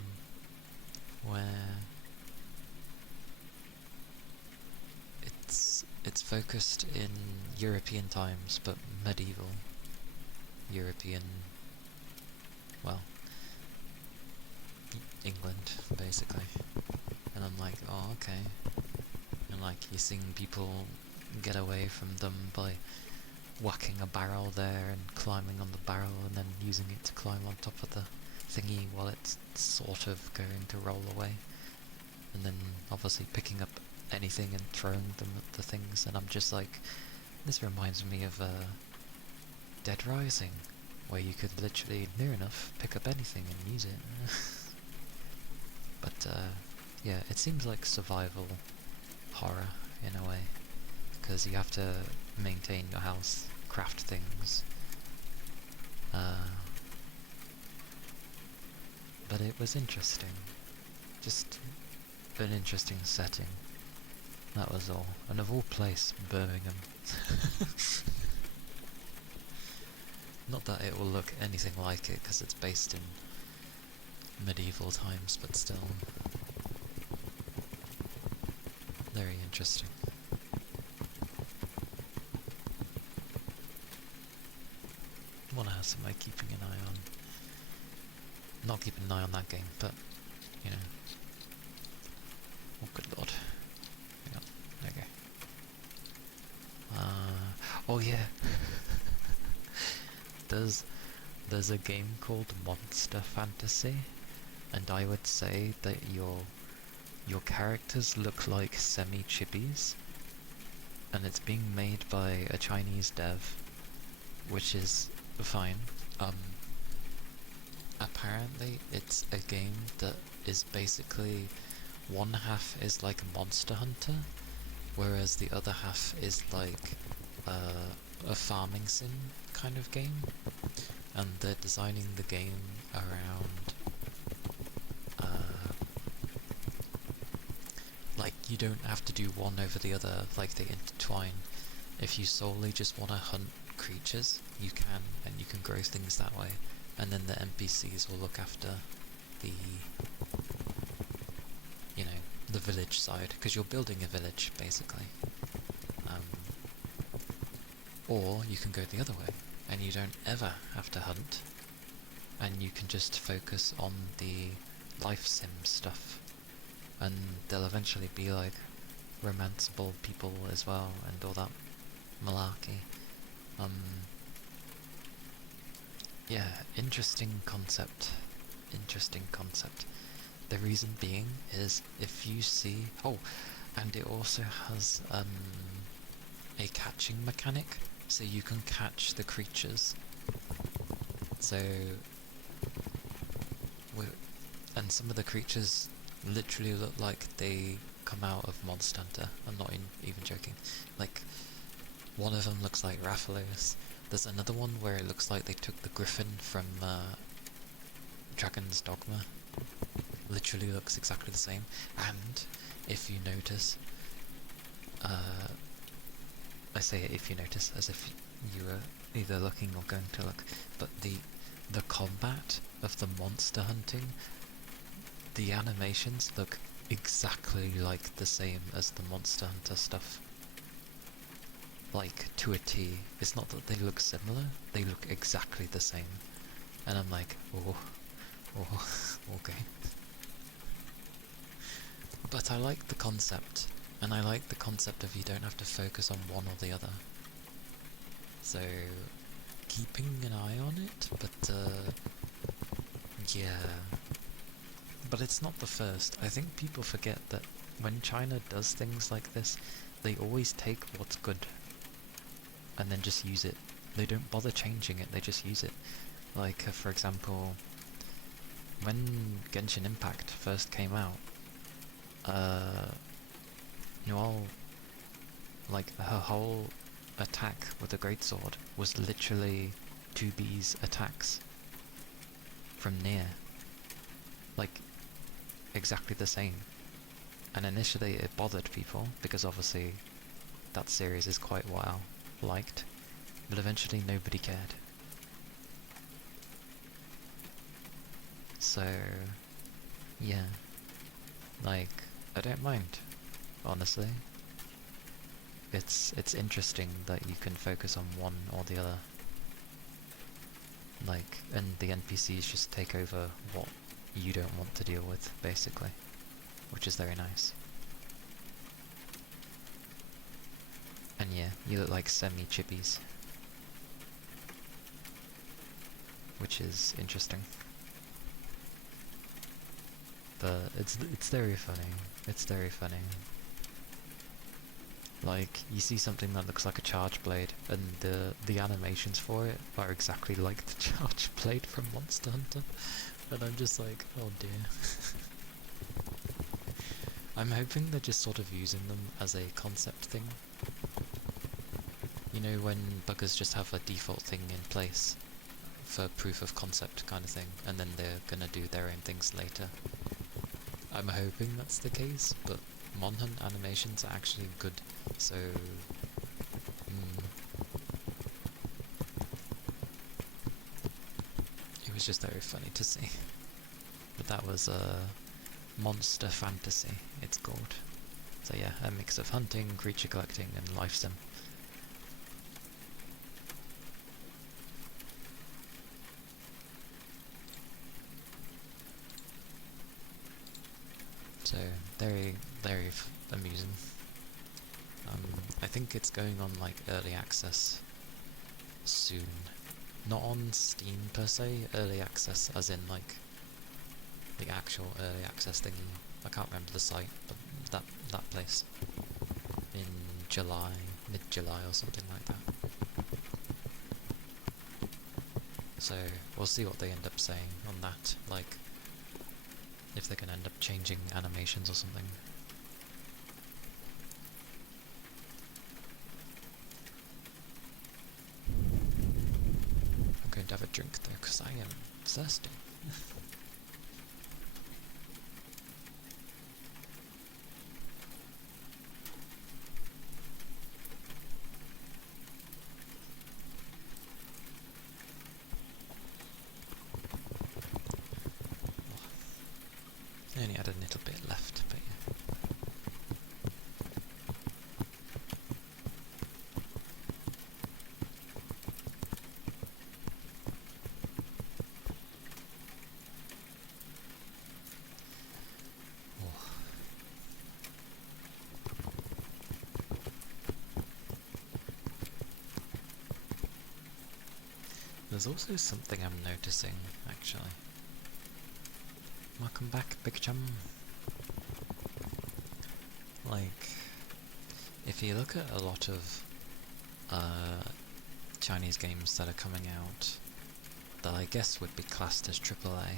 where it's focused in European times, but medieval European, well, England, basically. And I'm like, oh, okay. And like, you're seeing people get away from them by whacking a barrel there and climbing on the barrel and then using it to climb on top of the thingy while it's sort of going to roll away. And then obviously picking up anything and throwing them at the things. And I'm just like, this reminds me of Dead Rising, where you could literally, near enough, pick up anything and use it. But yeah, it seems like survival horror in a way, because you have to maintain your house, craft things. But it was interesting. Just an interesting setting. That was all. And of all place, Birmingham. Not that it will look anything like it, because it's based in medieval times, but still. Very interesting. What else am I keeping an eye on? Not keeping an eye on that game, but, you know. Oh, good lord. Hang on. Okay. Oh yeah. There's a game called Monster Fantasy, and I would say that your characters look like semi-chibis, and it's being made by a Chinese dev, which is fine. Apparently it's a game that is basically one half is like Monster Hunter, whereas the other half is like a farming sim kind of game, and they're designing the game around like you don't have to do one over the other, like they intertwine. If you solely just want to hunt creatures, you can, and you can grow things that way, and then the NPCs will look after the, you know, the village side, because you're building a village basically. Or you can go the other way, and you don't ever have to hunt, and you can just focus on the life sim stuff, and they'll eventually be like romanceable people as well, and all that malarkey. Yeah, interesting concept. Interesting concept. The reason being is if you see... Oh, and it also has a catching mechanic, so you can catch the creatures. So... And some of the creatures literally look like they come out of Monster Hunter. I'm not even joking. Like, one of them looks like Rathalos. There's another one where it looks like they took the griffin from Dragon's Dogma. Literally looks exactly the same. And if you notice, I say it if you notice, as if you were either looking or going to look, but the combat of the monster hunting, the animations look exactly like the same as the Monster Hunter stuff. Like, to a T. It's not that they look similar, they look exactly the same. And I'm like, oh, okay. But I like the concept, and I like the concept of you don't have to focus on one or the other. So, keeping an eye on it, but yeah. But it's not the first. I think people forget that when China does things like this, they always take what's good and then just use it. They don't bother changing it, they just use it. Like, for example, when Genshin Impact first came out, Noelle, like, her whole attack with the greatsword was literally 2B's attacks from Nier. Like, exactly the same. And initially it bothered people, because obviously that series is quite well liked, but eventually nobody cared. So, yeah. Like, I don't mind, honestly. It's interesting that you can focus on one or the other. Like, and the NPCs just take over what you don't want to deal with, basically. Which is very nice. And yeah, you look like semi-chippies. Which is interesting. But it's very funny. It's very funny. Like, you see something that looks like a charge blade, and the animations for it are exactly like the charge blade from Monster Hunter. And I'm just like, oh dear. I'm hoping they're just sort of using them as a concept thing. You know, when buggers just have a default thing in place for proof of concept kind of thing, and then they're gonna do their own things later. I'm hoping that's the case, but Mon Hunt animations are actually good, so... It was just very funny to see. But that was Monster Fantasy, it's called. So yeah, a mix of hunting, creature collecting, and life sim. So, very, very amusing. I think it's going on like early access soon. Not on Steam per se, early access as in like the actual early access thingy. I can't remember the site, but that place. In July, mid-July or something like that. So, we'll see what they end up saying on that, like, if they can end up changing animations or something. I'm going to have a drink though, because I am thirsty. I only had a little bit left, but yeah. Oh. There's also something I'm noticing, actually. Welcome back, Big Chum. Like, if you look at a lot of Chinese games that are coming out that I guess would be classed as AAA,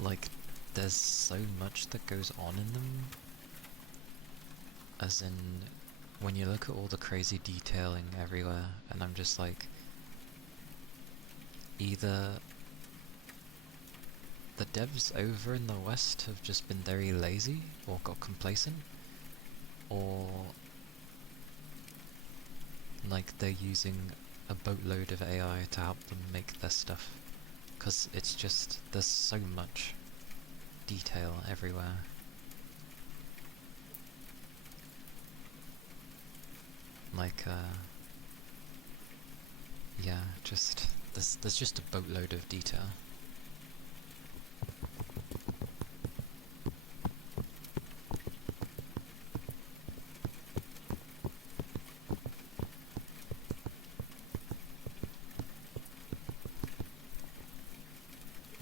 like, there's so much that goes on in them. As in, when you look at all the crazy detailing everywhere, and I'm just like, either the devs over in the West have just been very lazy or got complacent, or like they're using a boatload of AI to help them make their stuff. Because it's just, there's so much detail everywhere. Like, yeah, just, there's just a boatload of detail.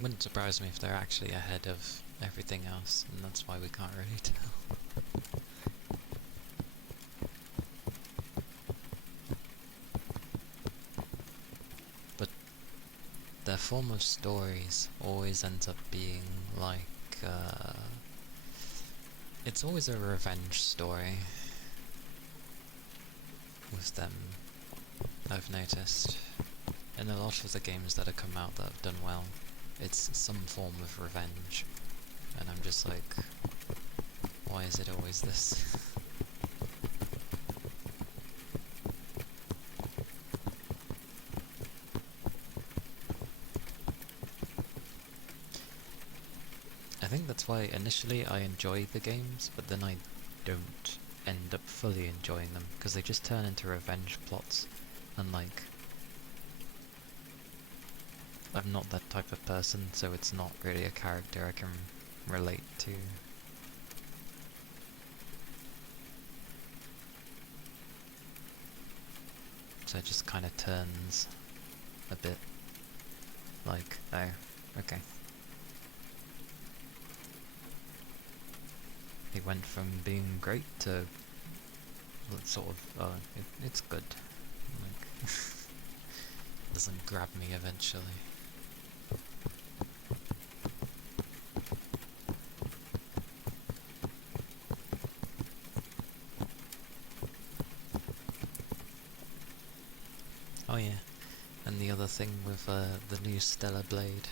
Wouldn't surprise me if they're actually ahead of everything else, and that's why we can't really tell. But their form of stories always ends up being like, it's always a revenge story with them, I've noticed. In a lot of the games that have come out that have done well, it's some form of revenge, and I'm just like, why is it always this? I think that's why initially I enjoy the games, but then I don't end up fully enjoying them, because they just turn into revenge plots, and like, I'm not that type of person, so it's not really a character I can relate to. So it just kind of turns a bit like, oh, okay. It went from being great to sort of, it's good. Like, doesn't grab me eventually. Oh yeah, and the other thing with the new Stellar Blade,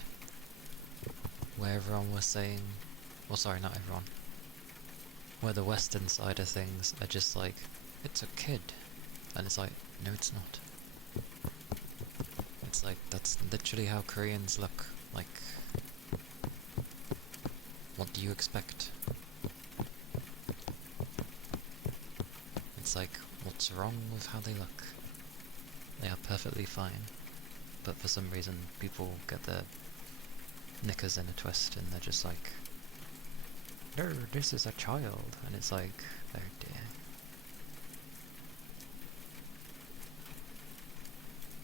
where everyone was saying, well sorry, not everyone, where the western side of things are just like, it's a kid, and it's like, no it's not. It's like, that's literally how Koreans look, like, what do you expect? It's like, what's wrong with how they look? They are perfectly fine, but for some reason people get their knickers in a twist and they're just like, no, this is a child, and it's like, oh dear.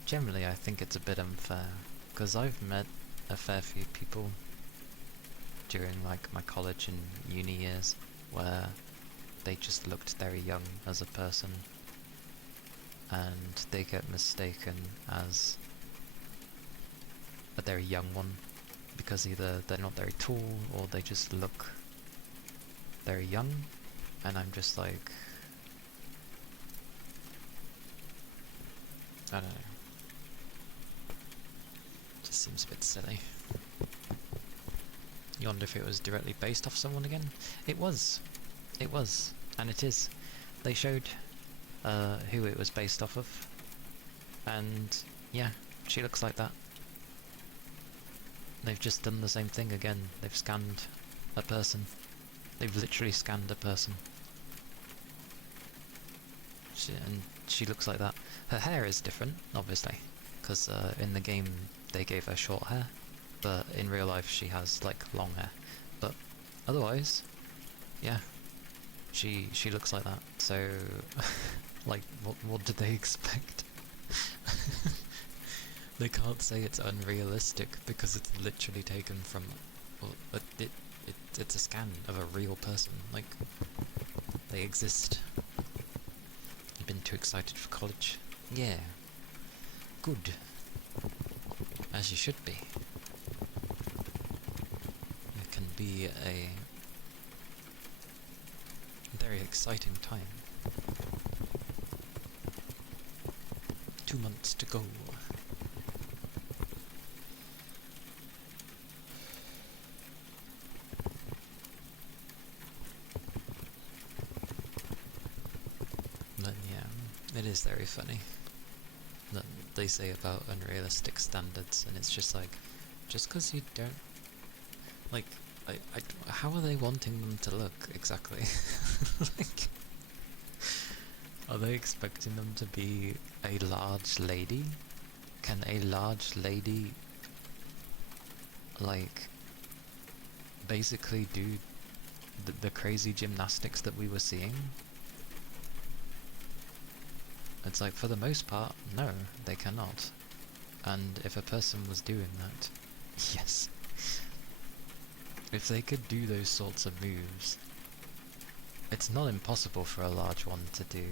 Generally I think it's a bit unfair, because I've met a fair few people during like my college and uni years where they just looked very young as a person, and they get mistaken as a very young one because either they're not very tall or they just look very young, and I'm just like, I don't know, just seems a bit silly. You wonder if it was directly based off someone again? It was, and it is. They showed who it was based off of, and yeah, she looks like that. They've just done the same thing again. They've scanned a person. They've literally scanned a person. And she looks like that. Her hair is different, obviously, because in the game they gave her short hair, but in real life she has like long hair. But otherwise, yeah, she looks like that. So, like, what did they expect? They can't say it's unrealistic because it's literally taken from, well, it's a scan of a real person. Like, they exist. You've been too excited for college? Yeah. Good. As you should be. It can be a very exciting time. 2 months to go. It is very funny that they say about unrealistic standards, and it's just like, just because you don't, like, how are they wanting them to look exactly? Like, are they expecting them to be a large lady? Can a large lady, like, basically do the crazy gymnastics that we were seeing? It's like, for the most part, no, they cannot. And if a person was doing that, yes. If they could do those sorts of moves, it's not impossible for a large one to do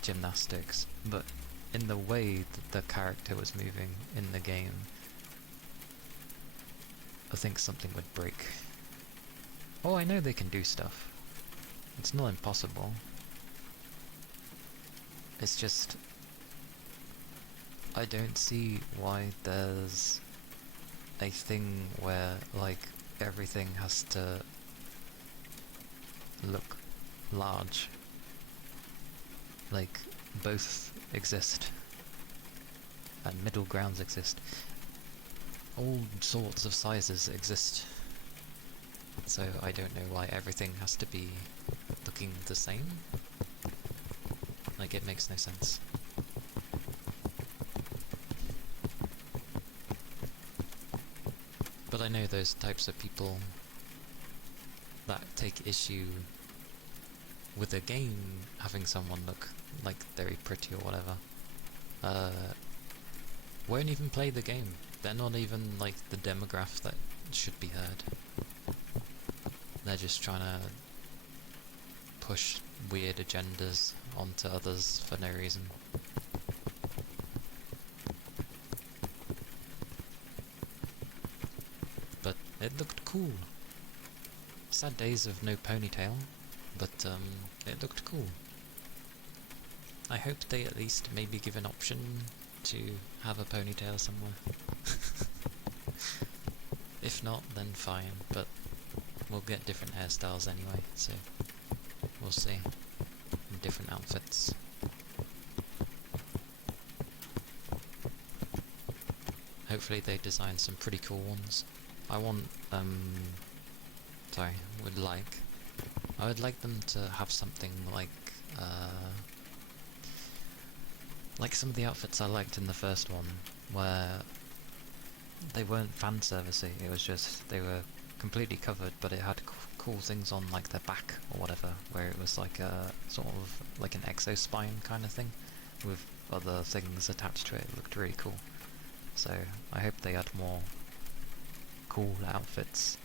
gymnastics, but in the way that the character was moving in the game, I think something would break. Oh, I know they can do stuff. It's not impossible. It's just, I don't see why there's a thing where, like, everything has to look large. Like, both exist, and middle grounds exist. All sorts of sizes exist. So I don't know why everything has to be looking the same. Like, it makes no sense. But I know those types of people that take issue with a game having someone look, like, very pretty or whatever, won't even play the game. They're not even, like, the demographic that should be heard. They're just trying to push weird agendas onto others for no reason. But it looked cool. Sad days of no ponytail, but it looked cool. I hope they at least maybe give an option to have a ponytail somewhere. If not, then fine, but we'll get different hairstyles anyway, so we'll see. Different outfits. Hopefully they design some pretty cool ones. I want, I would like them to have something like some of the outfits I liked in the first one, where they weren't fan servicey, it was just, they were completely covered, but it had cool things on, like their back or whatever, where it was like a sort of like an exospine kind of thing with other things attached to it. It looked really cool. So I hope they add more cool outfits,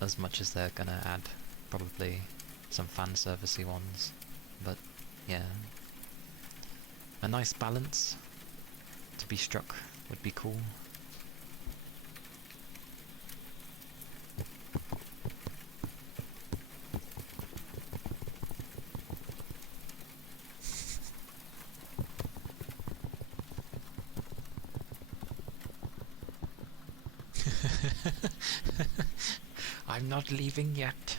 as much as they're gonna add probably some fan servicey ones. But yeah, a nice balance to be struck would be cool. I'm not leaving yet.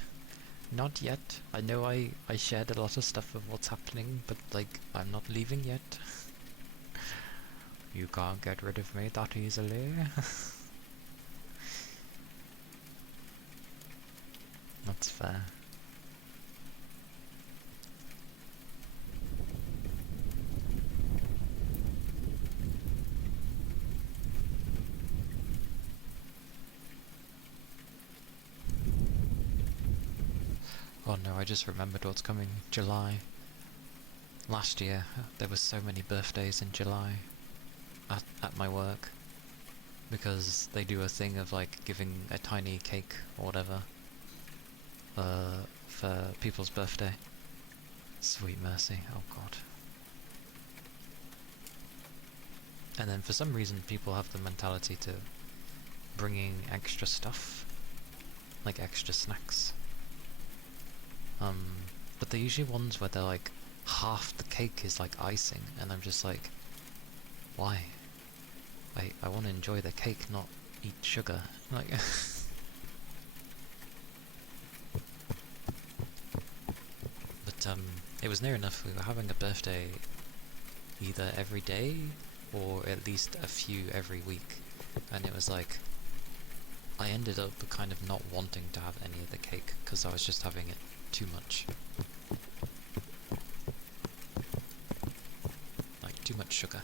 Not yet. I know I shared a lot of stuff of what's happening, but, like, I'm not leaving yet. You can't get rid of me that easily. That's fair. Oh no, I just remembered what's coming. July. Last year, there were so many birthdays in July at my work, because they do a thing of, like, giving a tiny cake or whatever for people's birthday. Sweet mercy, oh god. And then for some reason people have the mentality to bringing extra stuff, like extra snacks. But they're usually ones where they're like, half the cake is like icing, and I'm just like, why? I want to enjoy the cake, not eat sugar. Like, but it was near enough we were having a birthday either every day or at least a few every week, and it was like I ended up kind of not wanting to have any of the cake because I was just having it too much. Like, too much sugar.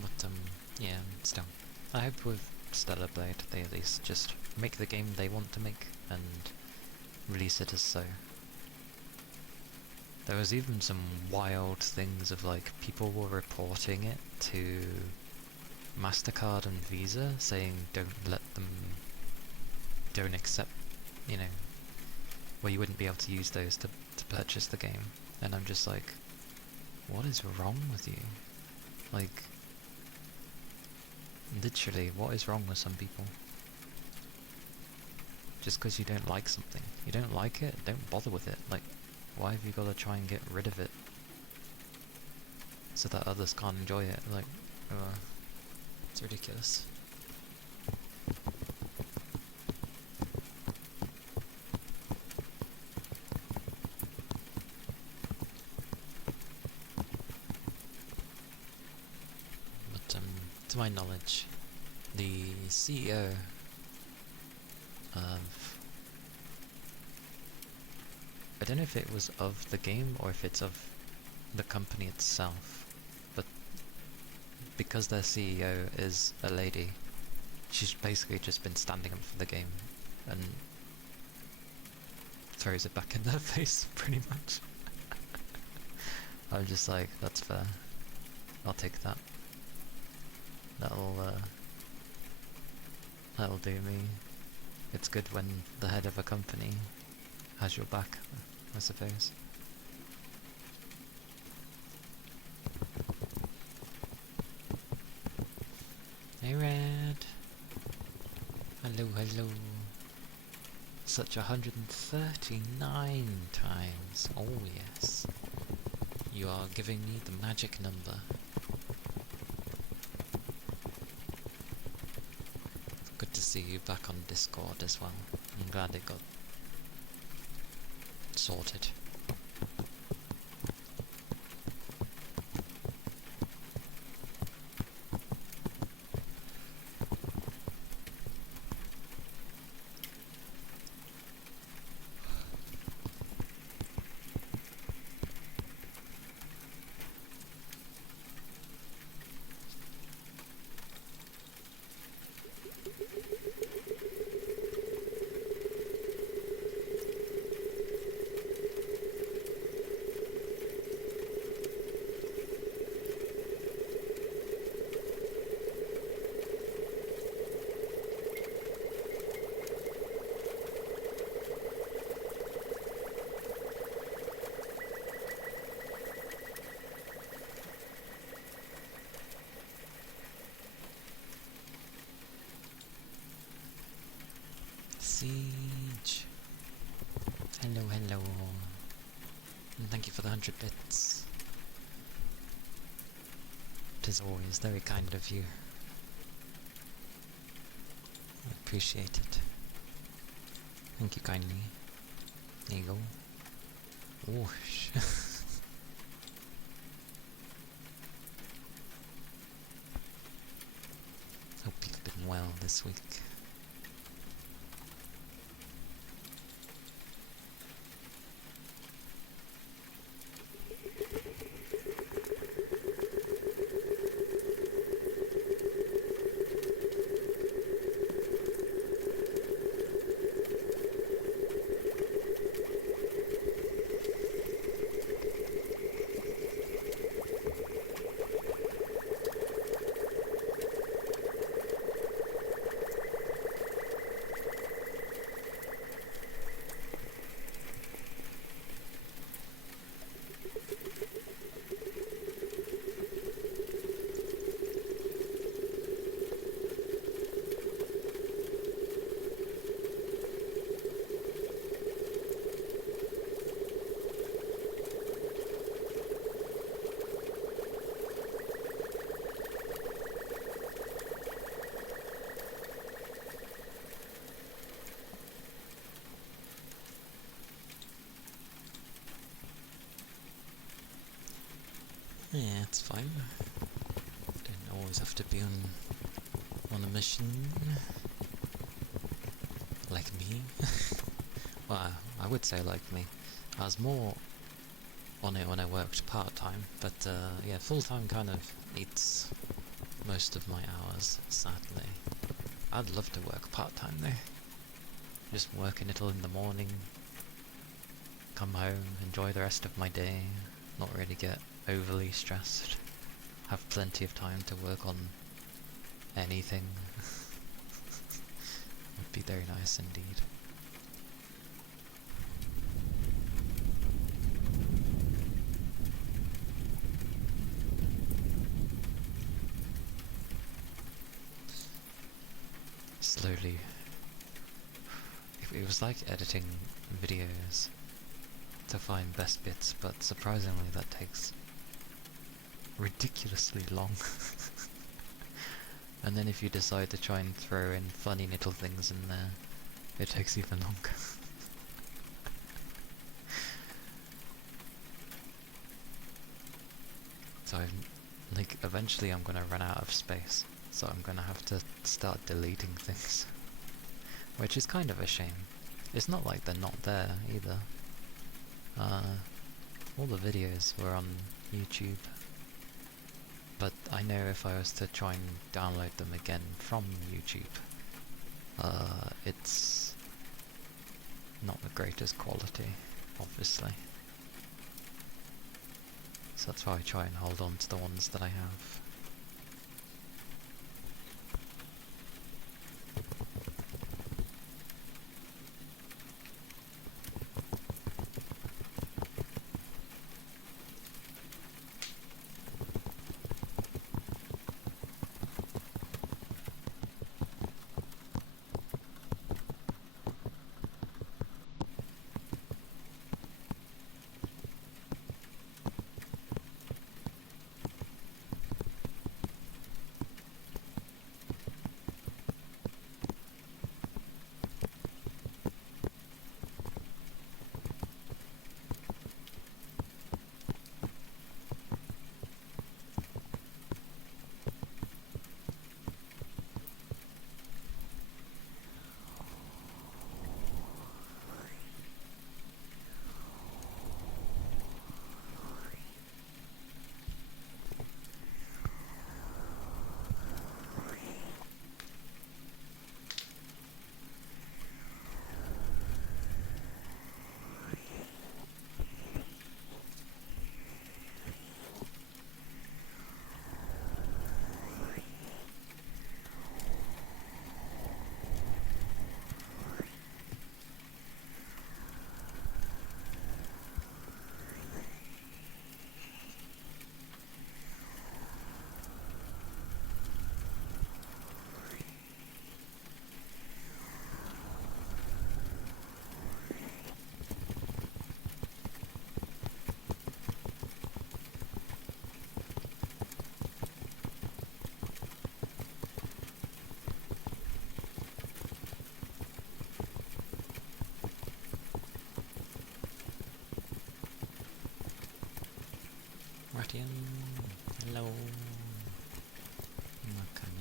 But, yeah, still. I hope with Stellar Blade they at least just make the game they want to make and release it as so. There was even some wild things of like people were reporting it to MasterCard and Visa saying don't accept, you know, well you wouldn't be able to use those to purchase the game. And I'm just like, what is wrong with you? Like, literally, what is wrong with some people? Just because you don't like something. You don't like it, don't bother with it. Like, why have you got to try and get rid of it? So that others can't enjoy it? Like, it's ridiculous. But, to my knowledge, the CEO of... I don't know if it was of the game or if it's of the company itself, but because their CEO is a lady, she's basically just been standing up for the game and throws it back in their face, pretty much. I'm just like, that's fair. I'll take that. That'll do me. It's good when the head of a company has your back, I suppose. Hey Red! Hello, hello. Such 139 times. Oh yes. You are giving me the magic number. Good to see you back on Discord as well. I'm glad it got sorted. Siege. Hello, hello. And thank you for the 100 bits. It is always very kind of you. I appreciate it. Thank you kindly. There you go. Whoosh. Hope you've been well this week. it's fine. Don't always have to be on a mission. Like me. Well, I would say like me. I was more on it when I worked part-time, but yeah, full-time kind of eats most of my hours, sadly. I'd love to work part-time though. Just work a little in the morning, come home, enjoy the rest of my day, not really get overly stressed, have plenty of time to work on anything. Would be very nice indeed. Slowly. It was like editing videos to find best bits, but surprisingly that takes ridiculously long. And then if you decide to try and throw in funny little things in there, it takes even longer. So like, eventually I'm gonna run out of space, so I'm gonna have to start deleting things. Which is kind of a shame. It's not like they're not there either. All the videos were on YouTube. But I know if I was to try and download them again from YouTube, it's not the greatest quality, obviously. So that's why I try and hold on to the ones that I have. Martin, hello. I'm not coming.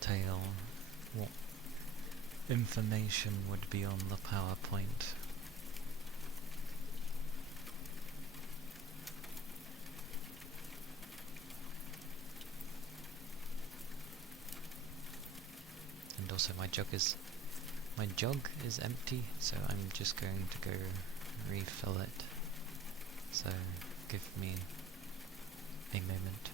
entail, what information would be on the PowerPoint. And also my jug is empty, so I'm just going to go refill it. So give me a moment.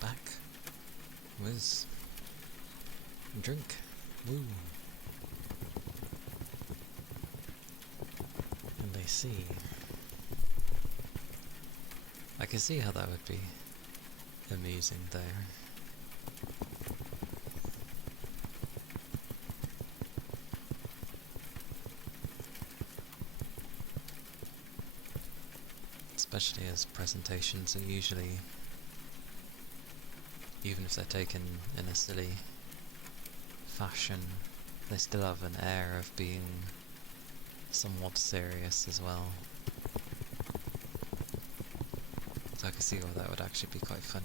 Back with drink. Woo. And I see. I can see how that would be amusing though. Especially as presentations are usually, even if they're taken in a silly fashion, they still have an air of being somewhat serious as well. So I can see why that would actually be quite funny.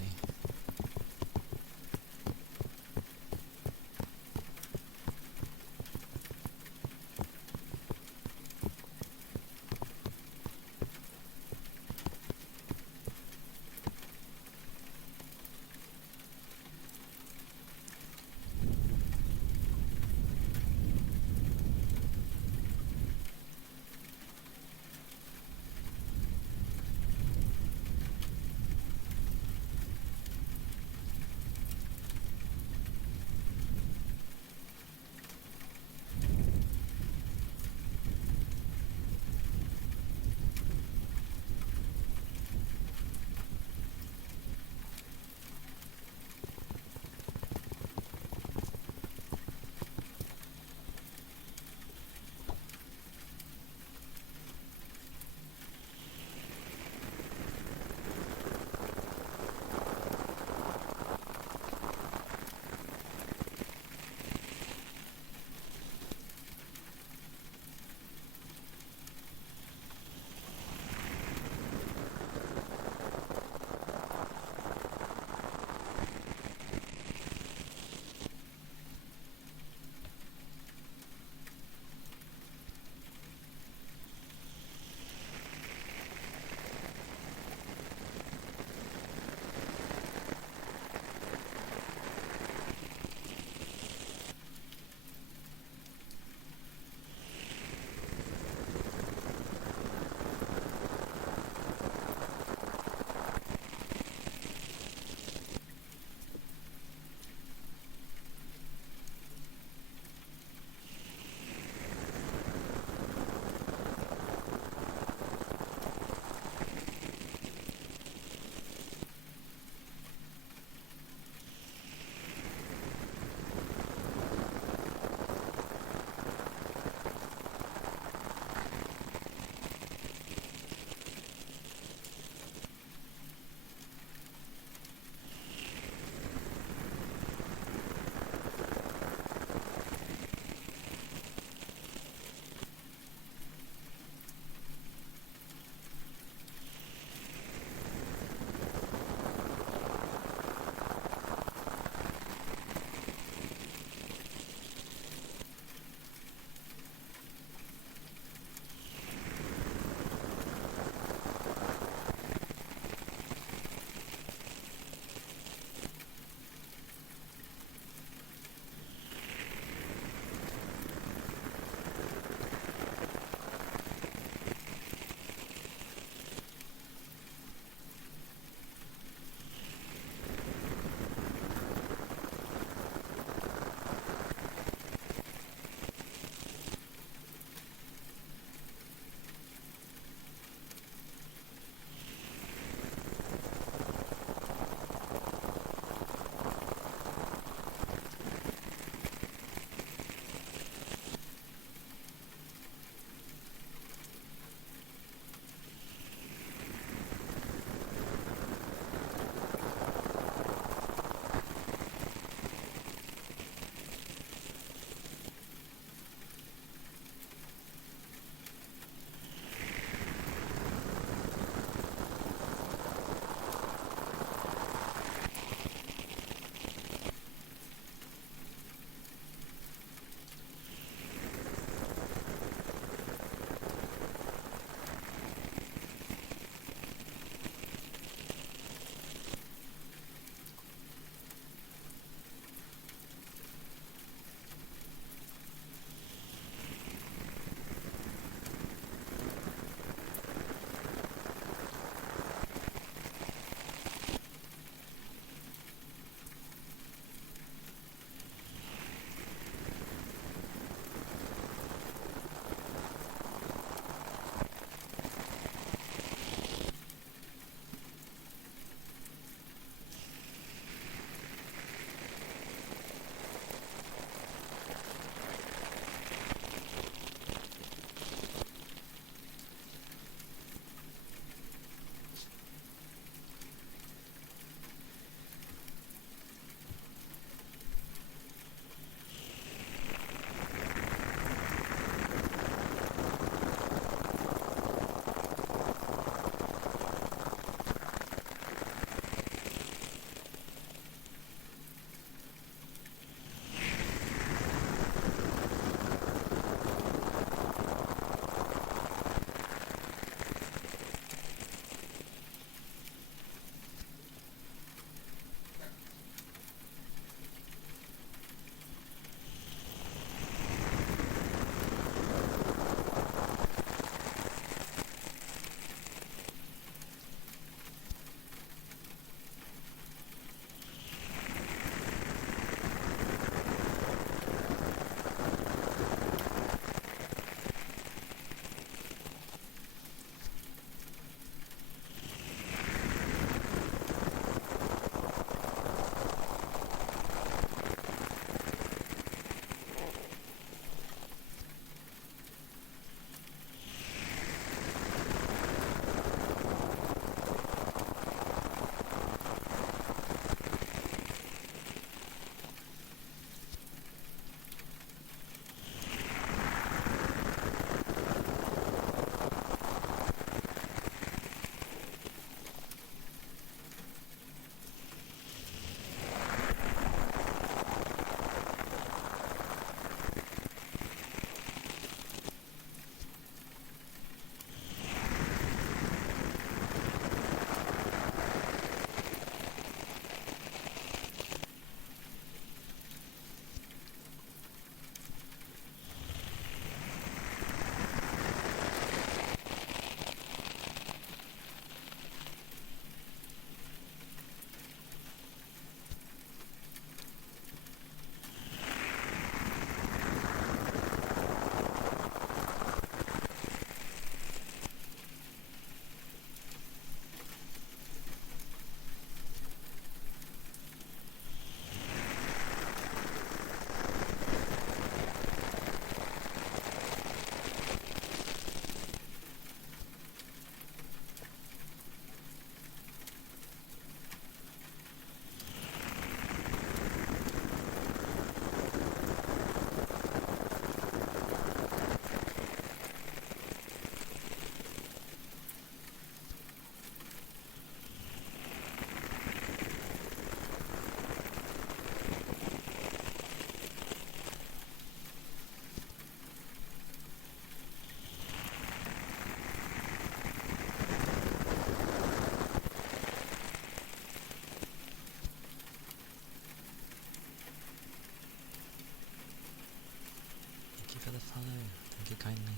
for the follow. Thank you kindly.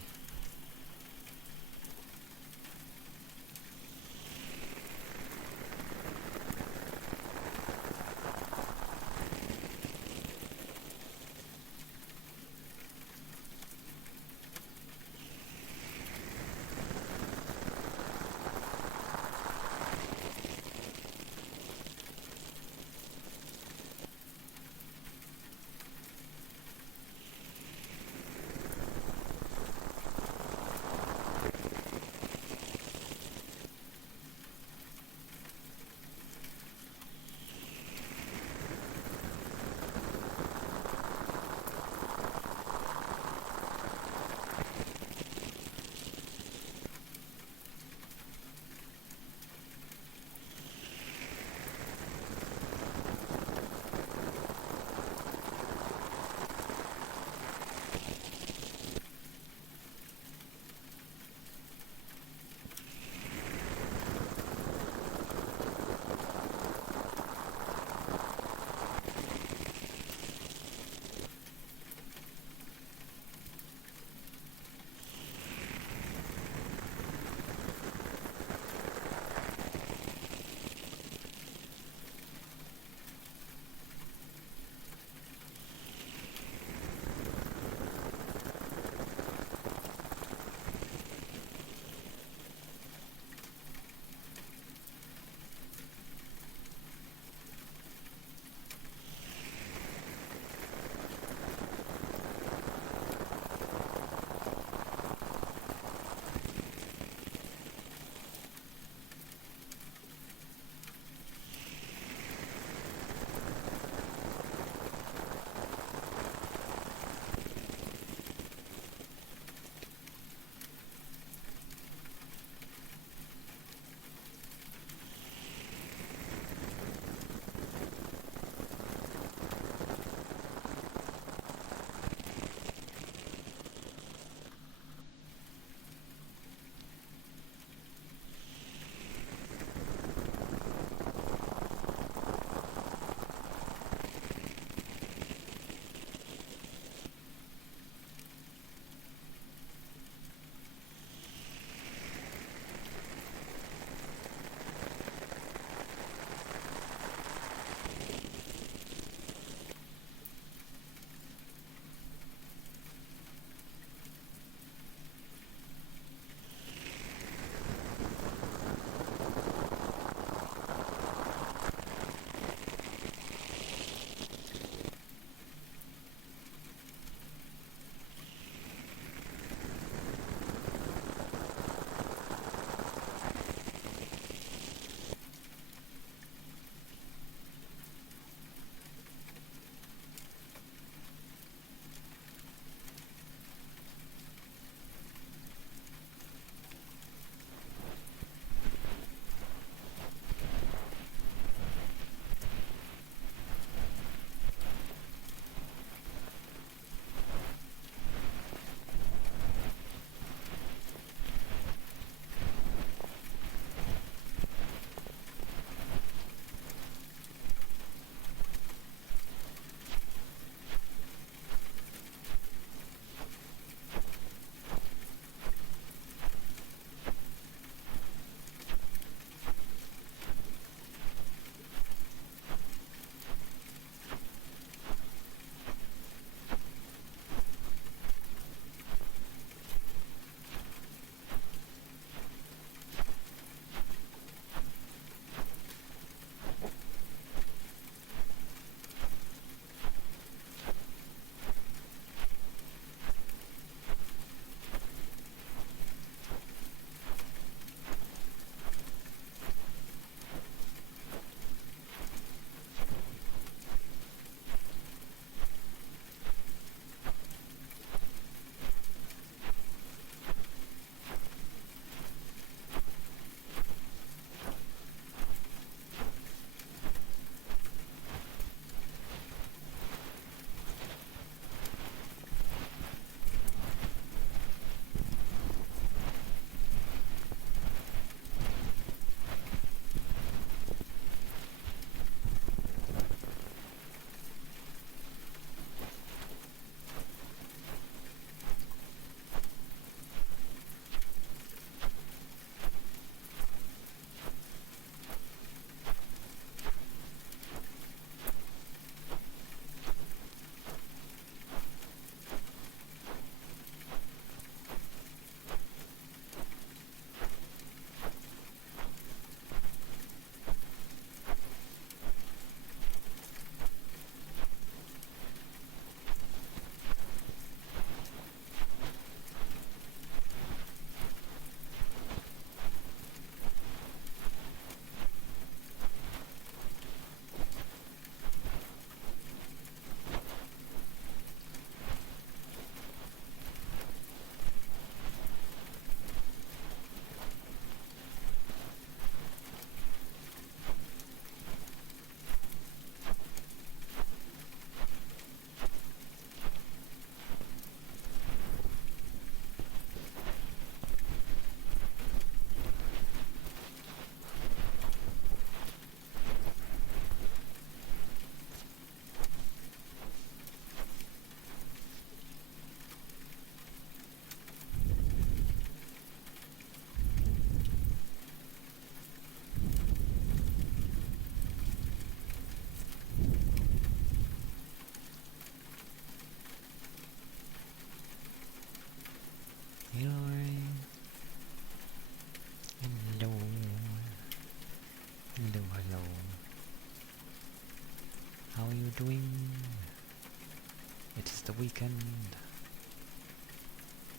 it's the weekend.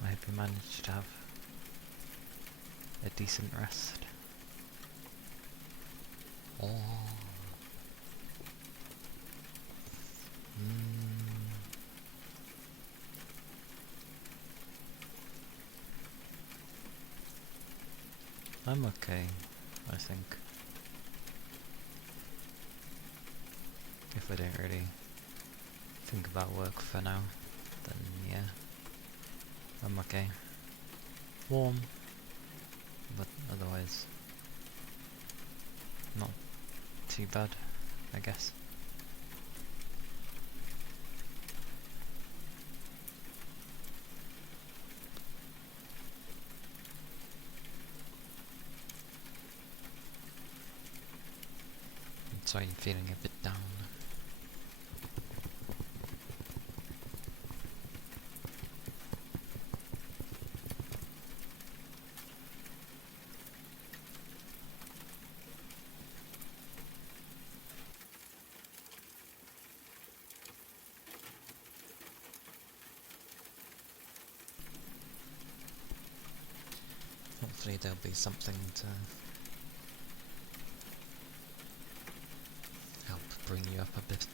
I hope you managed to have a decent rest. Oh. I'm okay, I think. If I don't really think about work for now, then yeah, I'm okay. Warm, but otherwise not too bad, I guess. So I'm feeling a bit down. Hopefully there'll be something to help bring you up a bit.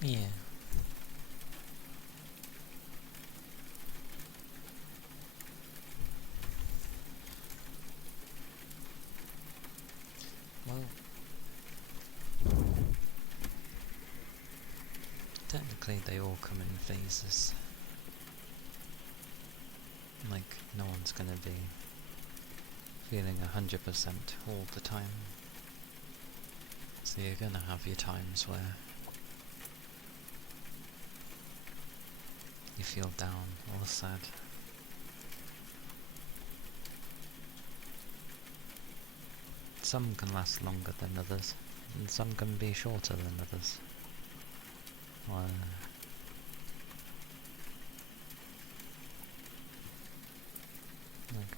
Yeah. Well, technically they all come in phases. Like, no one's gonna be feeling 100% all the time. So you're gonna have your times where you feel down or sad. Some can last longer than others, and some can be shorter than others. Like,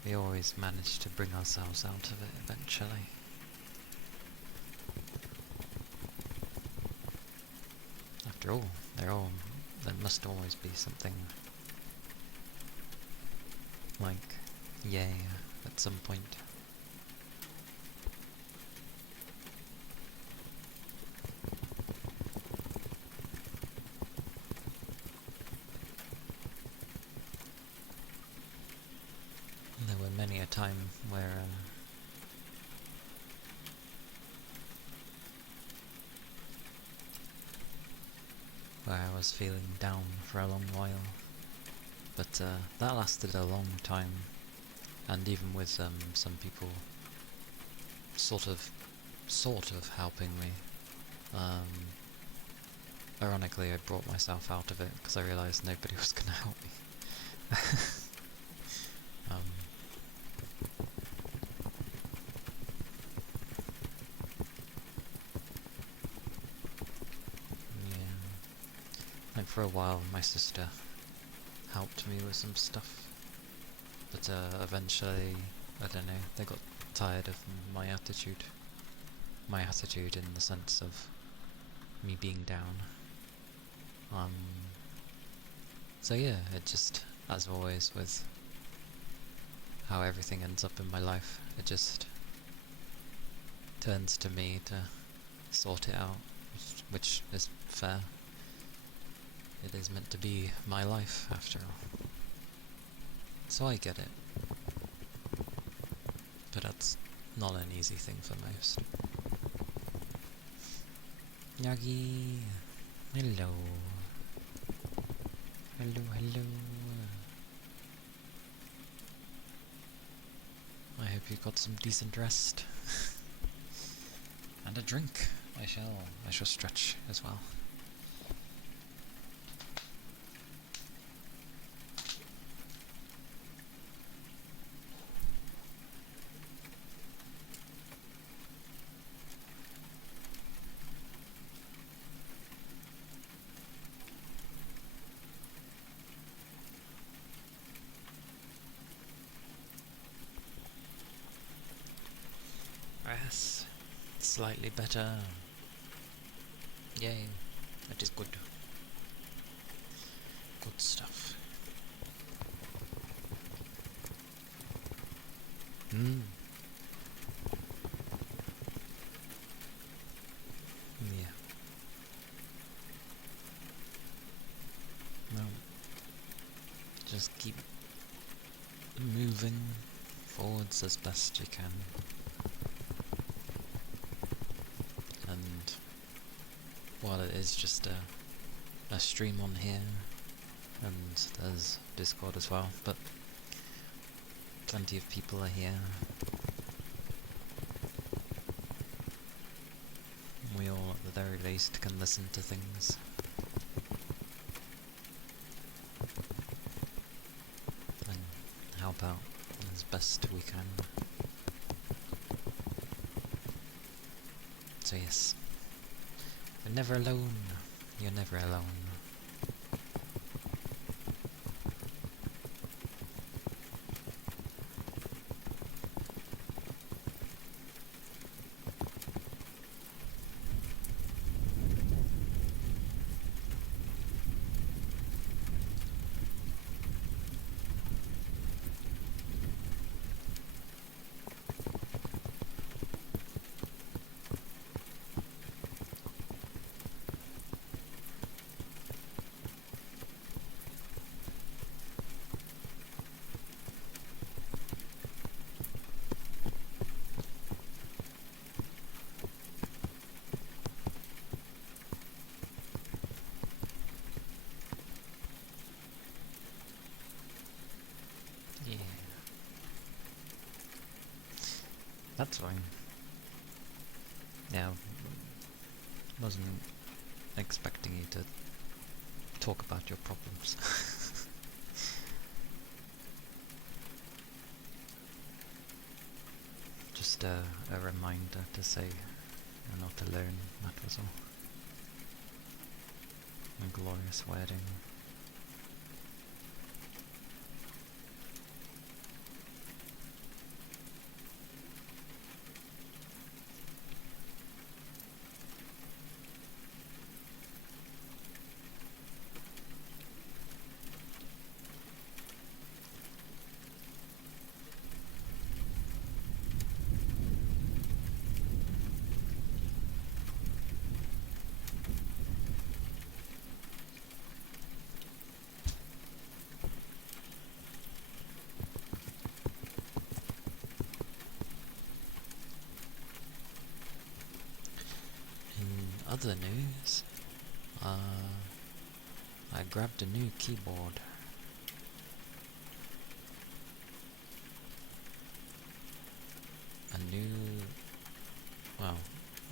we always manage to bring ourselves out of it eventually. After all, there must always be something like yay at some point. There were many a time where I was feeling down for a long while, but that lasted a long time, and even with some people sort of helping me, ironically I brought myself out of it because I realised nobody was going to help me. Like, for a while my sister helped me with some stuff, but eventually, I don't know, they got tired of my attitude in the sense of me being down. So yeah, it just, as always with how everything ends up in my life, it just turns to me to sort it out, which is fair. It is meant to be my life, after all. So I get it. But that's not an easy thing for most. Yagi! Hello. Hello. you got some decent rest. And a drink. I shall stretch as well. Yes, slightly better. Yay, that is good. Good stuff. Yeah. Well, just keep moving forwards as best you can. And while it is just a stream on here, and there's Discord as well, but plenty of people are here. We all, at the very least, can listen to things. And help out as best we can. So yes, you're never alone. You're never alone. Yeah. That's fine. Yeah, wasn't expecting you to talk about your problems. Just a reminder to say not to learn, that was all. A glorious wedding. In other news, I grabbed a new keyboard. A new, well,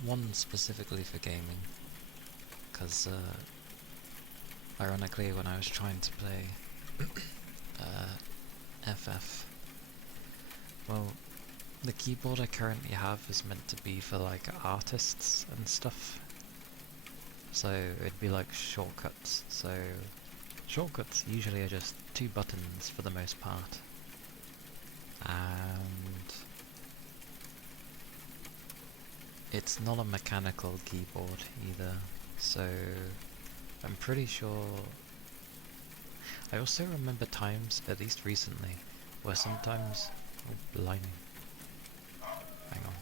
one specifically for gaming, because ironically when I was trying to play FF, well, the keyboard I currently have is meant to be for like artists and stuff, so it'd be like shortcuts. So shortcuts usually are just 2 buttons for the most part, and it's not a mechanical keyboard either, so I'm pretty sure. I also remember times, at least recently, where sometimes, oh blimey, hang on.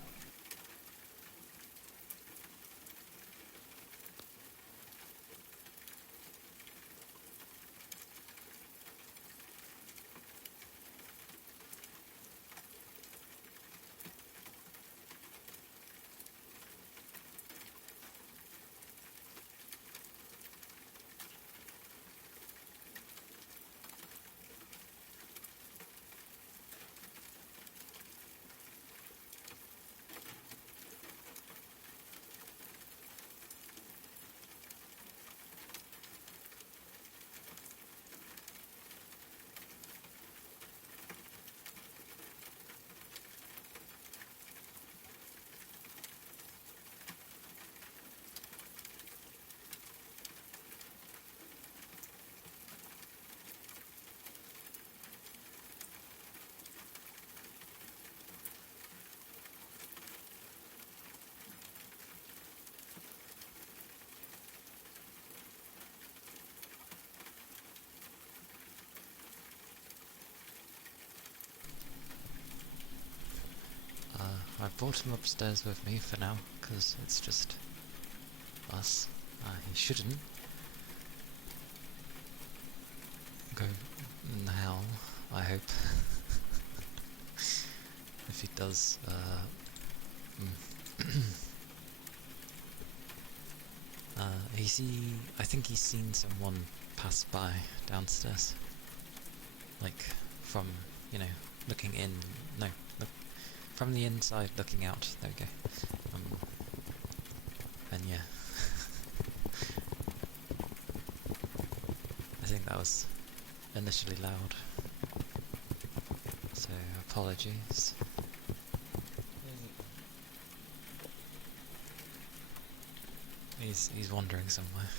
I brought him upstairs with me for now, because it's just us. He shouldn't go in hell, I hope. If he does, I think he's seen someone pass by downstairs. Like, from, you know, looking in, no, look, from the inside looking out, there we go. And yeah. I think that was initially loud. So, apologies. He's wandering somewhere.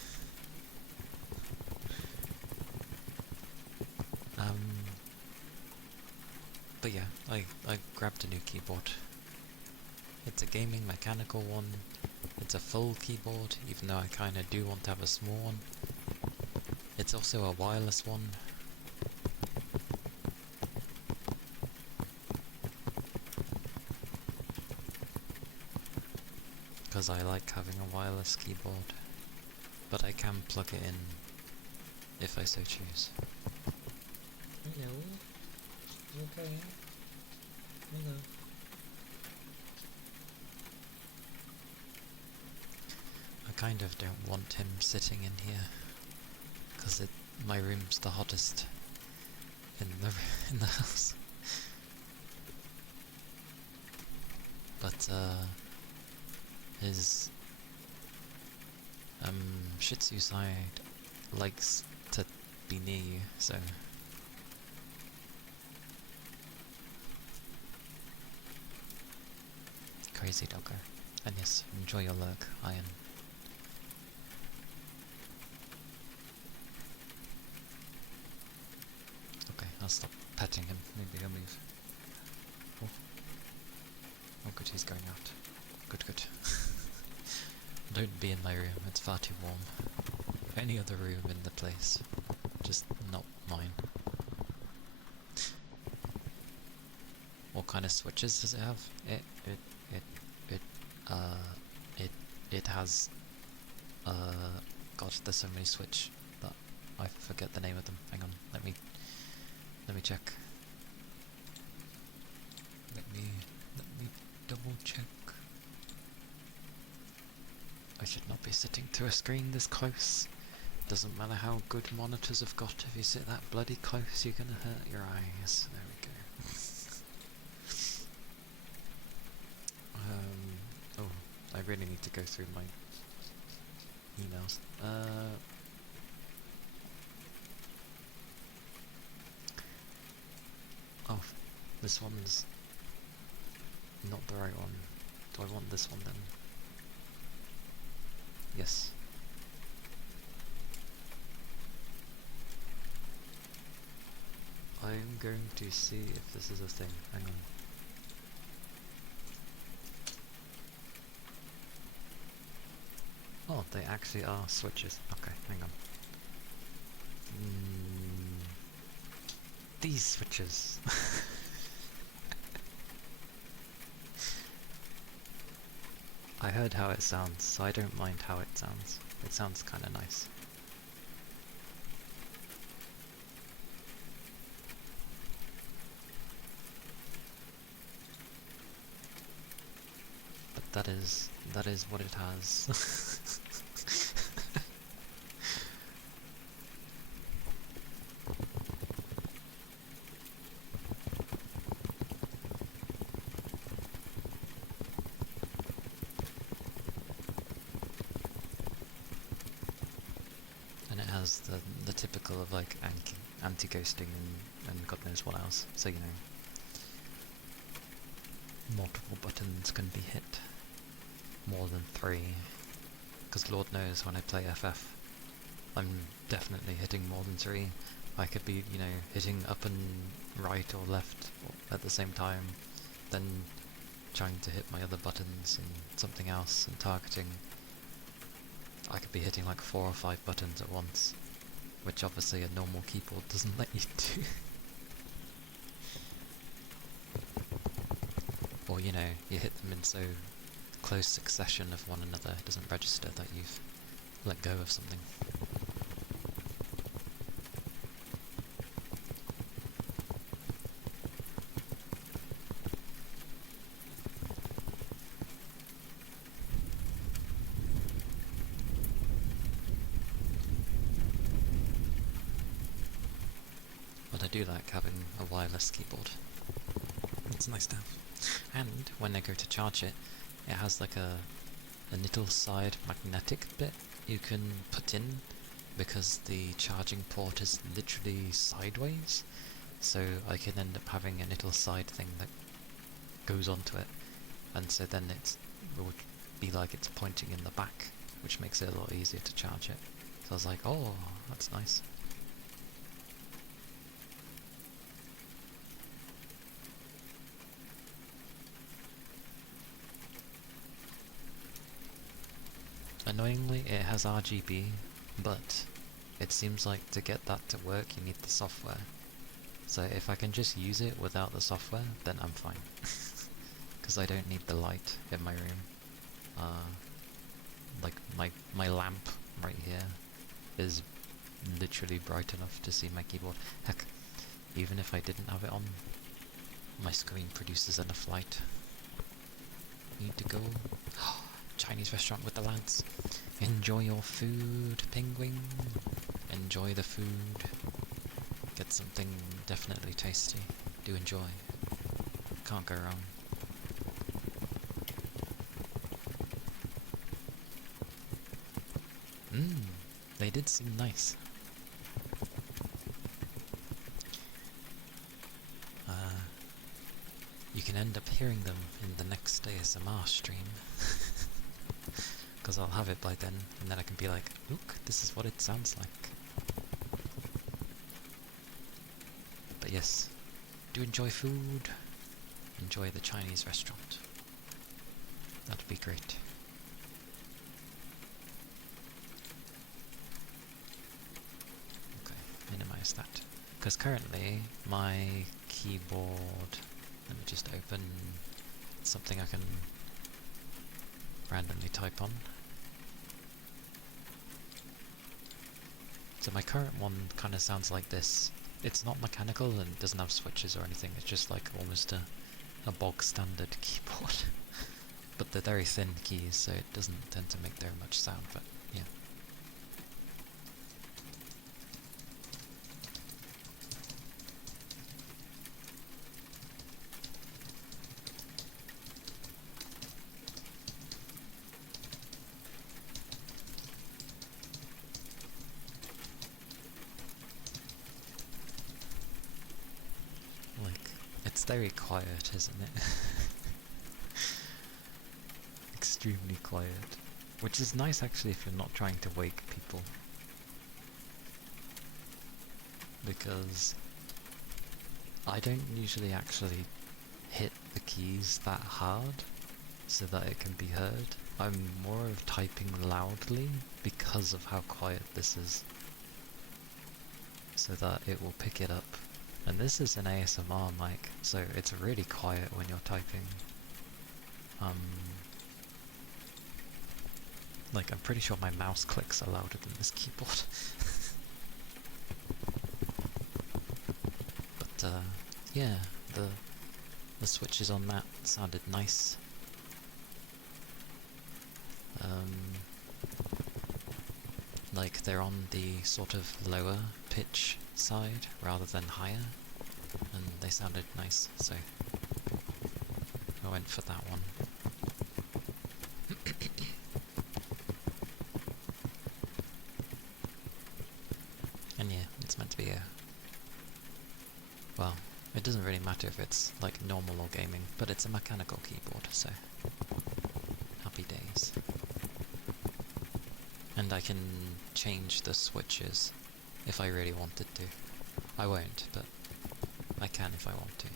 But yeah, I grabbed a new keyboard. It's a gaming mechanical one. It's a full keyboard, even though I kinda do want to have a small one. It's also a wireless one. Because I like having a wireless keyboard. But I can plug it in if I so choose. Hello? You okay? Hello. I kind of don't want him sitting in here, because my room's the hottest in the house. But his Shih Tzu side likes to be near you, so crazy doggo. And yes, enjoy your lurk, Iron. Okay, I'll stop petting him. Maybe he'll move. Oh good, he's going out. Good, good. Don't be in my room, it's far too warm. Any other room in the place, just not mine. What kind of switches does it have? It has, God, there's so many switch that I forget the name of them. Hang on, let me check. Let me double check. I should not be sitting to a screen this close. Doesn't matter how good monitors have got, if you sit that bloody close, you're gonna hurt your eyes. There we go. Oh, I really need to go through my emails. Oh, this one's not the right one. Do I want this one then? Yes. I'm going to see if this is a thing. Hang on. Oh, they actually are switches. Okay, hang on. These switches. I heard how it sounds, so I don't mind how it sounds. It sounds kinda nice. But that is what it has. And it has the typical of like anti-ghosting and God knows what else. So, you know, multiple buttons can be hit. More than 3. Because Lord knows when I play FF, I'm definitely hitting more than 3. I could be, you know, hitting up and right or left at the same time, then trying to hit my other buttons and something else and targeting. I could be hitting like 4 or 5 buttons at once, which obviously a normal keyboard doesn't let you do. Or or, you know, you hit them in so close succession of one another, it doesn't register that you've let go of something. But I do like having a wireless keyboard. It's nice to have. And when I go to charge it, it has like a little side magnetic bit you can put in, because the charging port is literally sideways, so I can end up having a little side thing that goes onto it, and so then it would be like it's pointing in the back, which makes it a lot easier to charge it. So I was like, oh, that's nice. Annoyingly, it has RGB, but it seems like to get that to work you need the software. So if I can just use it without the software, then I'm fine. Because I don't need the light in my room. Like my lamp right here is literally bright enough to see my keyboard. Heck, even if I didn't have it on, my screen produces enough light. Need to go. Chinese restaurant with the lads. Enjoy your food, penguin. Enjoy the food. Get something definitely tasty. Do enjoy. Can't go wrong. They did seem nice. You can end up hearing them in the next ASMR stream. Because I'll have it by then, and then I can be like, look, this is what it sounds like. But yes, do enjoy food. Enjoy the Chinese restaurant. That'd be great. Okay, minimize that. Because currently, my keyboard... Let me just open something I can randomly type on. So my current one kind of sounds like this. It's not mechanical and doesn't have switches or anything, it's just like almost a bog standard keyboard. But they're very thin keys, so it doesn't tend to make very much sound, but yeah. It's very quiet, isn't it? Extremely quiet. Which is nice actually if you're not trying to wake people. Because I don't usually actually hit the keys that hard so that it can be heard. I'm more of typing loudly because of how quiet this is, so that it will pick it up. And this is an ASMR mic, so it's really quiet when you're typing. Like, I'm pretty sure my mouse clicks are louder than this keyboard. But, yeah, the switches on that sounded nice. Like, they're on the sort of lower pitch side rather than higher, and they sounded nice, so I went for that one. And yeah, it's meant to be a... well, it doesn't really matter if it's like normal or gaming, but it's a mechanical keyboard, so happy days. And I can change the switches if I really wanted to. I won't, but I can if I want to.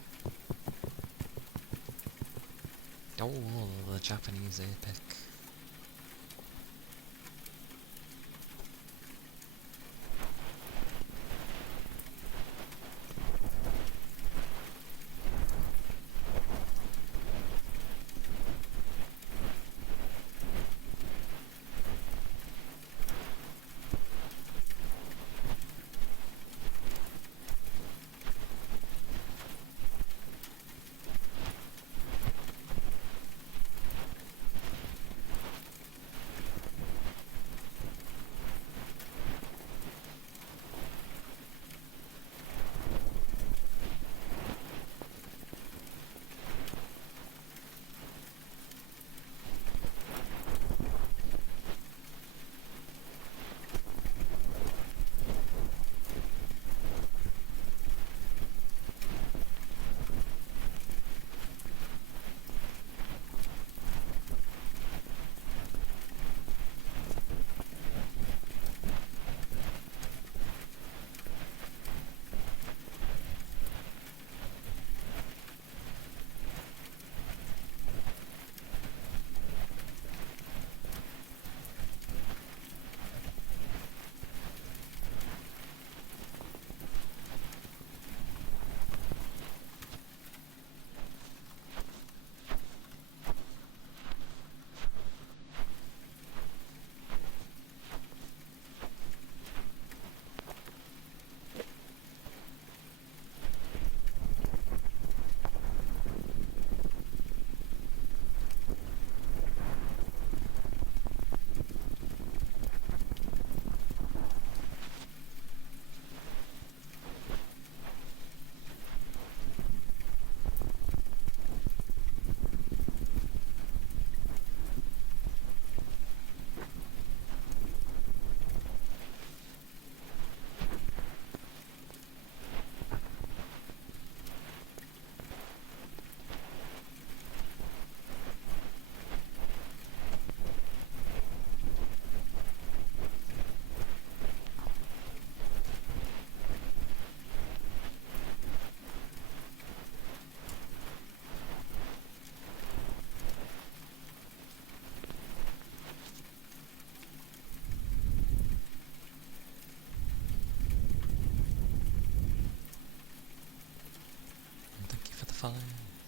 Oh, the Japanese epic. follow.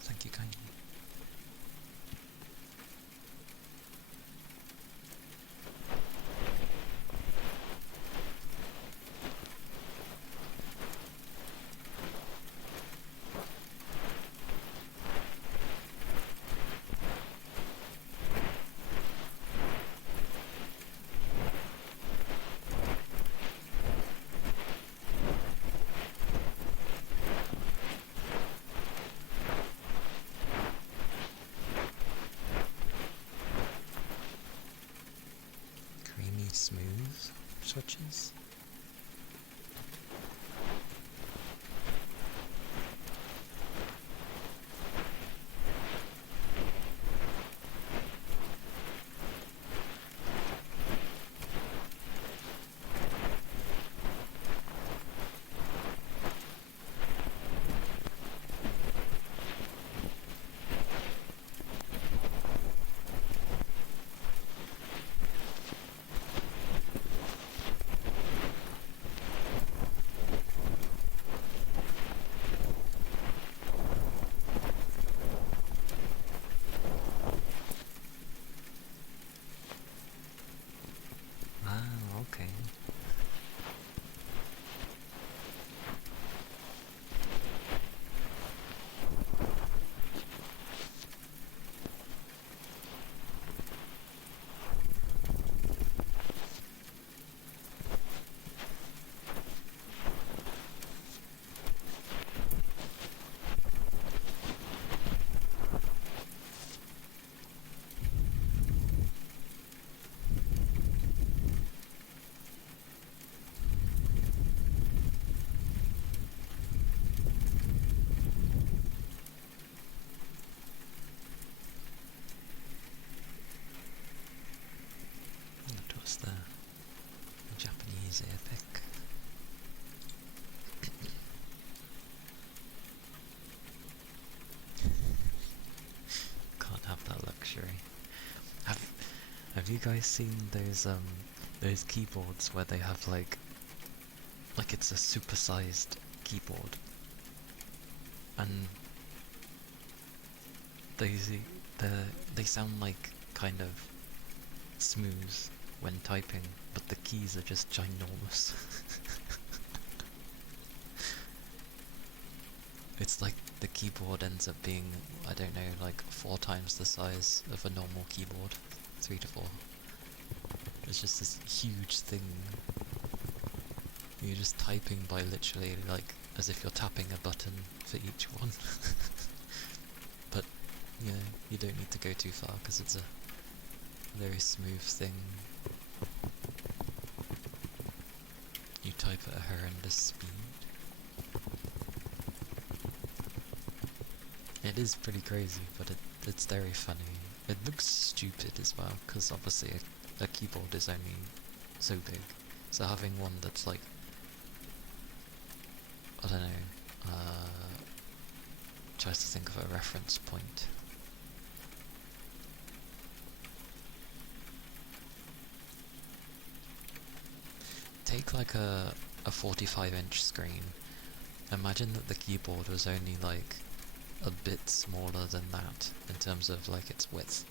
Thank you kindly. Creamy smooth switches. Ah, okay. That was the Japanese epic. Can't have that luxury. Have you guys seen those keyboards where they have like it's a supersized keyboard and they they sound like kind of smooth when typing, but the keys are just ginormous. It's like the keyboard ends up being, I don't know, like 4 times the size of a normal keyboard. 3 to 4. It's just this huge thing. You're just typing by literally, like, as if you're tapping a button for each one. But, you know, you don't need to go too far because it's a very smooth thing. You type at a horrendous speed. It is pretty crazy, but it's very funny. It looks stupid as well, because obviously a keyboard is only so big. So having one that's like, I don't know, tries to think of a reference point. Take like a 45-inch screen. Imagine that the keyboard was only like a bit smaller than that in terms of like its width.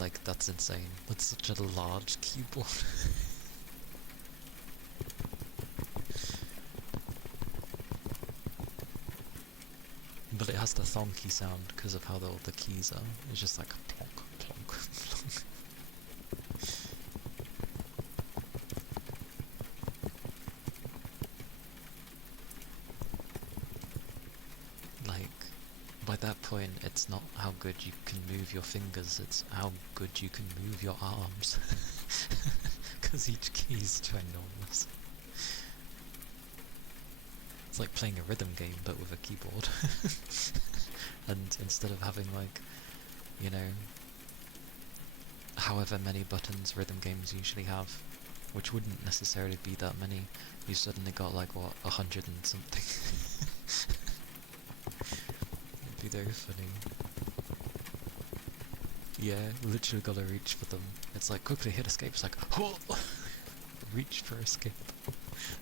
Like, that's insane. That's such a large keyboard. But it has the thonky sound because of how all the keys are. It's just like plonk, plonk, plonk. Like, by that point, it's not how good you can move your fingers, it's how good you can move your arms. Because each key is ginormous. It's like playing a rhythm game, but with a keyboard. And instead of having, like, you know, however many buttons rhythm games usually have, which wouldn't necessarily be that many, you suddenly got, like, what, 100 and something. It'd be very funny. Yeah, literally gotta reach for them. It's like, quickly hit escape, it's like, oh! Reach for escape.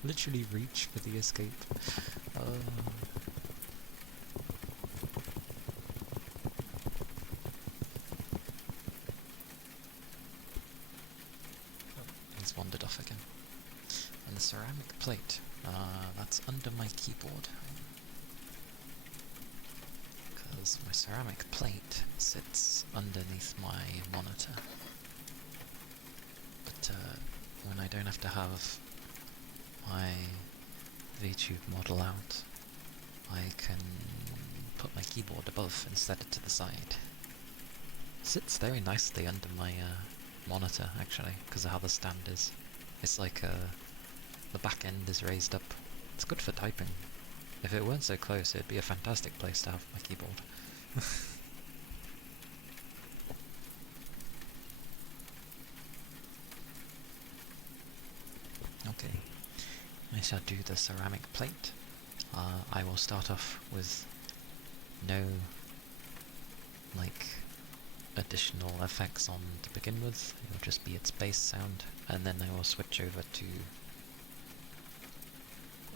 Literally reach for the escape. off again. And the ceramic plate, that's under my keyboard. Because my ceramic plate sits underneath my monitor. But when I don't have to have my VTube model out, I can put my keyboard above instead of to the side. Sits very nicely under my monitor, actually, because of how the stand is. It's like the back end is raised up. It's good for typing. If it weren't so close, it'd be a fantastic place to have my keyboard. Okay, I shall do the ceramic plate. I will start off with no, like, additional effects on to begin with. It'll just be its bass sound, and then I will switch over to,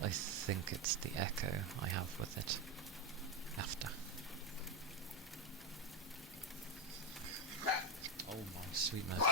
I think it's the echo I have with it after. Oh my sweet mercy.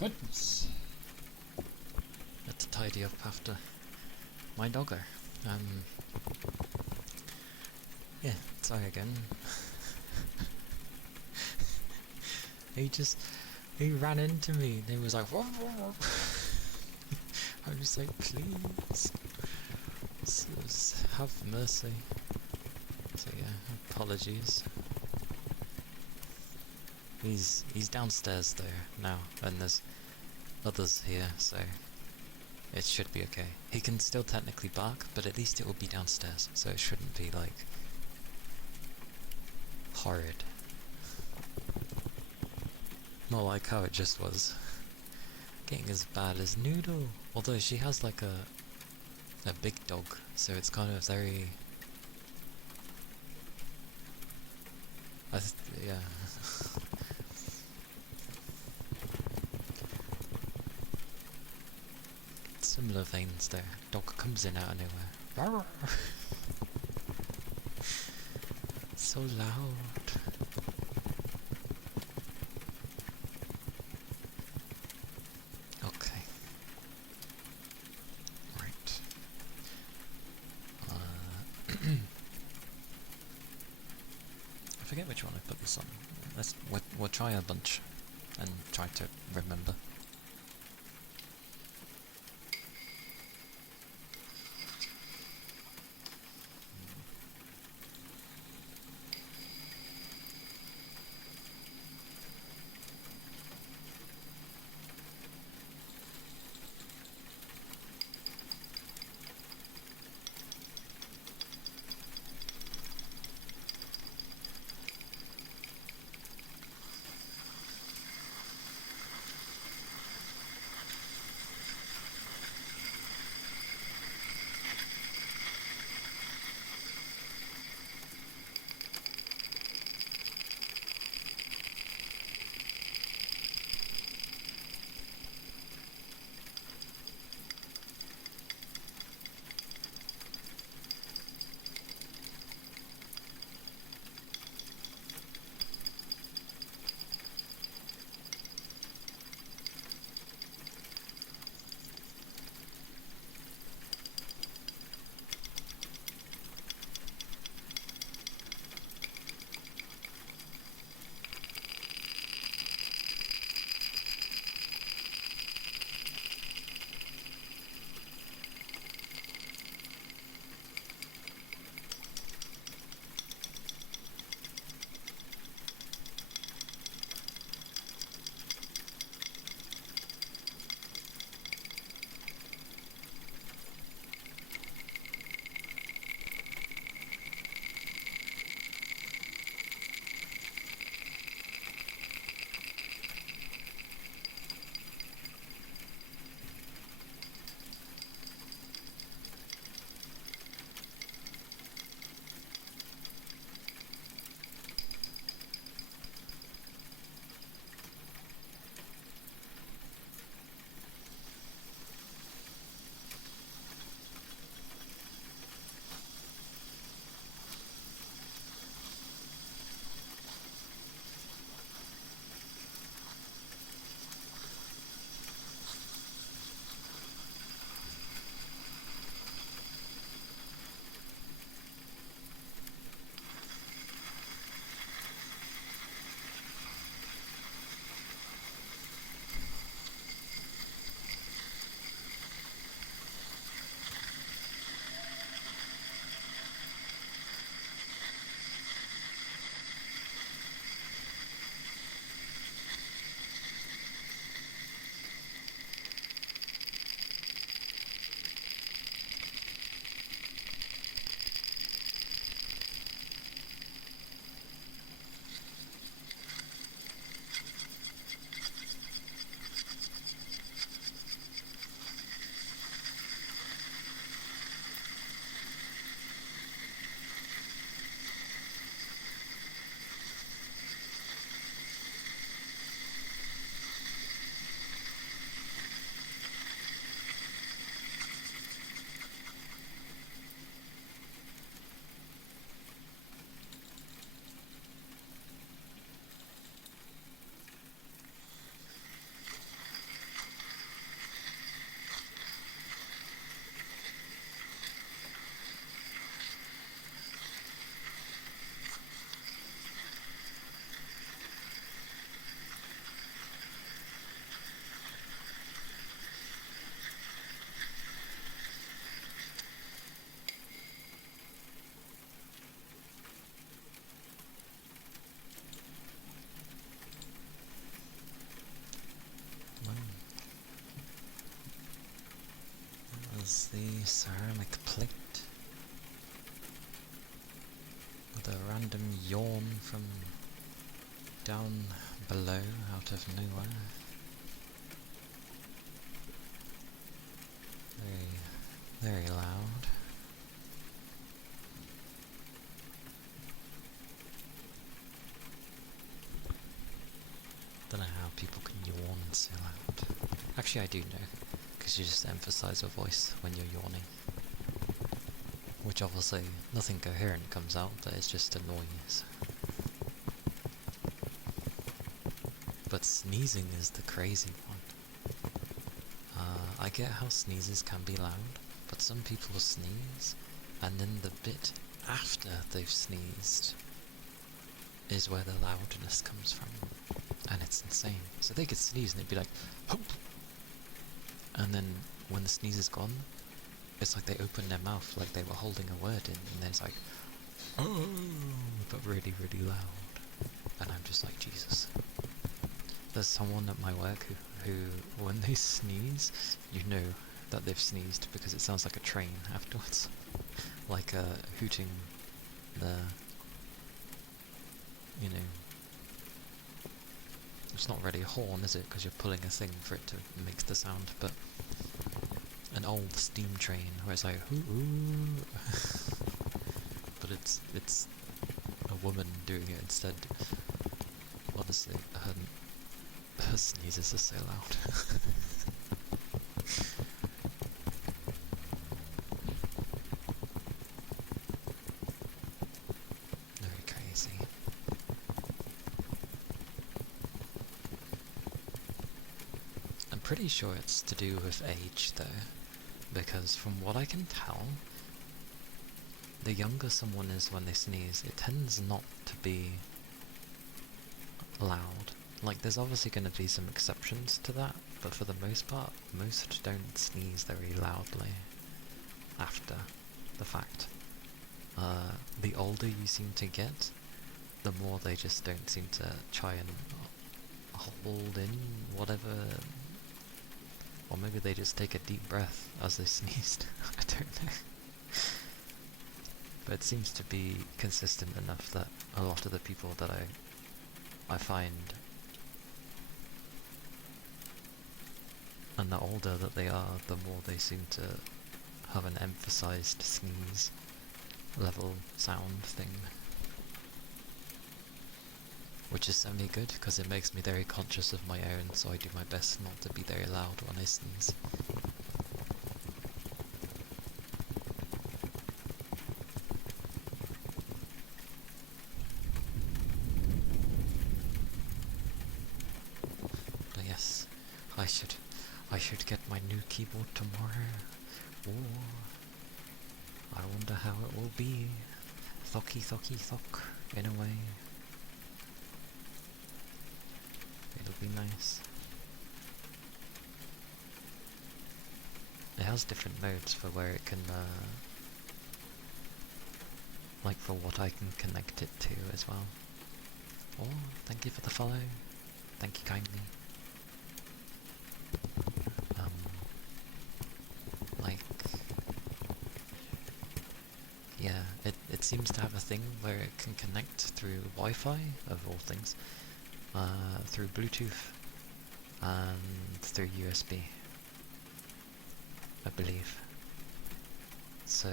goodness. Had to tidy up after my doggo. Yeah, sorry again. he ran into me and he was like, "Whoa, whoa, whoa." I was like, please, have mercy. So yeah, apologies. He's downstairs there now, and there's others here, so it should be okay. He can still technically bark, but at least it will be downstairs, so it shouldn't be like horrid. Not like how it just was. Getting as bad as Noodle. Although she has like a big dog, so it's kind of very... yeah. Similar veins there. Dog comes in out of nowhere. So loud. Okay. Right. I forget which one I put this on. We'll try a bunch and try to remember. the ceramic plate with a random yawn from down below out of nowhere. Very, very loud. Don't know how people can yawn so loud. Actually, I do know, because you just emphasize your voice when you're yawning. Which obviously, nothing coherent comes out, but it's just a noise. But sneezing is the crazy one. I get how sneezes can be loud, but some people sneeze, and then the bit after they've sneezed is where the loudness comes from. And it's insane. So they could sneeze and it'd be like, "Hope!" And then when the sneeze is gone, it's like they open their mouth like they were holding a word in, and then it's like, "Oh!" but really, really loud. And I'm just like, Jesus. There's someone at my work who when they sneeze, you know that they've sneezed because it sounds like a train afterwards. Like hooting the, you know, it's not really a horn, is it? Because you're pulling a thing for it to make the sound, but an old steam train where it's like, ooh. But it's a woman doing it instead. Honestly, her sneezes are so loud. Very crazy. I'm pretty sure it's to do with age though, because from what I can tell, the younger someone is when they sneeze, it tends not to be loud. Like, there's obviously going to be some exceptions to that, but for the most part, most don't sneeze very loudly after the fact. The older you seem to get, the more they just don't seem to try and hold in whatever, or maybe they just take a deep breath as they sneezed. I don't know. But it seems to be consistent enough that a lot of the people that I find, and the older that they are, the more they seem to have an emphasized sneeze level sound thing. Which is semi-good, because it makes me very conscious of my own, so I do my best not to be very loud when I sneeze. But yes, I should get my new keyboard tomorrow. Ooh, I wonder how it will be. Thocky thocky thock, in a way. It'll be nice. It has different modes for where it can, like for what I can connect it to as well. Oh, thank you for the follow. Thank you kindly. Like, yeah, it seems to have a thing where it can connect through Wi-Fi, of all things, through Bluetooth, and through USB, I believe. So,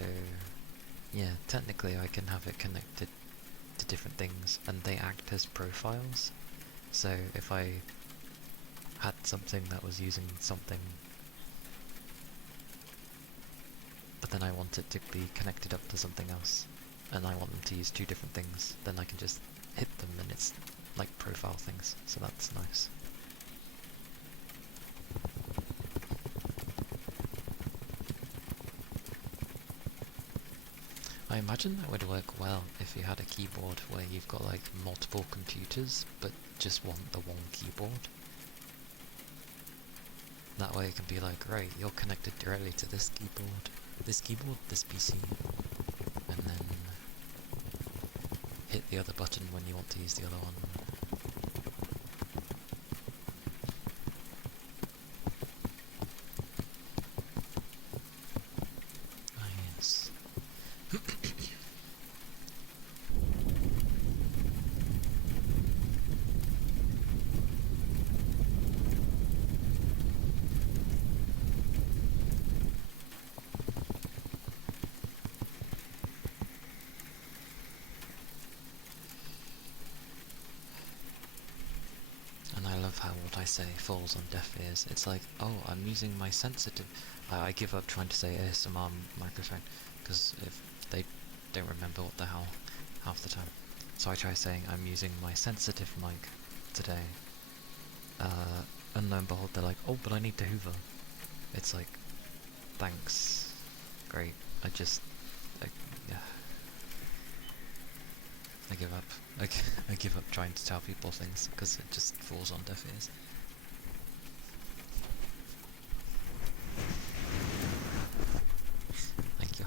yeah, technically I can have it connected to different things, and they act as profiles. So if I had something that was using something, but then I want it to be connected up to something else, and I want them to use two different things, then I can just hit them and it's like profile things, so that's nice. I imagine that would work well if you had a keyboard where you've got like multiple computers, but just want the one keyboard. That way it can be like, right, you're connected directly to this keyboard, this PC, and then hit the other button when you want to use the other one. say falls on deaf ears. It's like, oh, I'm using my sensitive... I give up trying to say ASMR microphone, because if they don't remember what the hell half the time. So I try saying I'm using my sensitive mic today. And lo and behold, they're like, oh, but I need to hoover. It's like, thanks. Great. Yeah. I give up. I give up trying to tell people things, because it just falls on deaf ears. Thank you.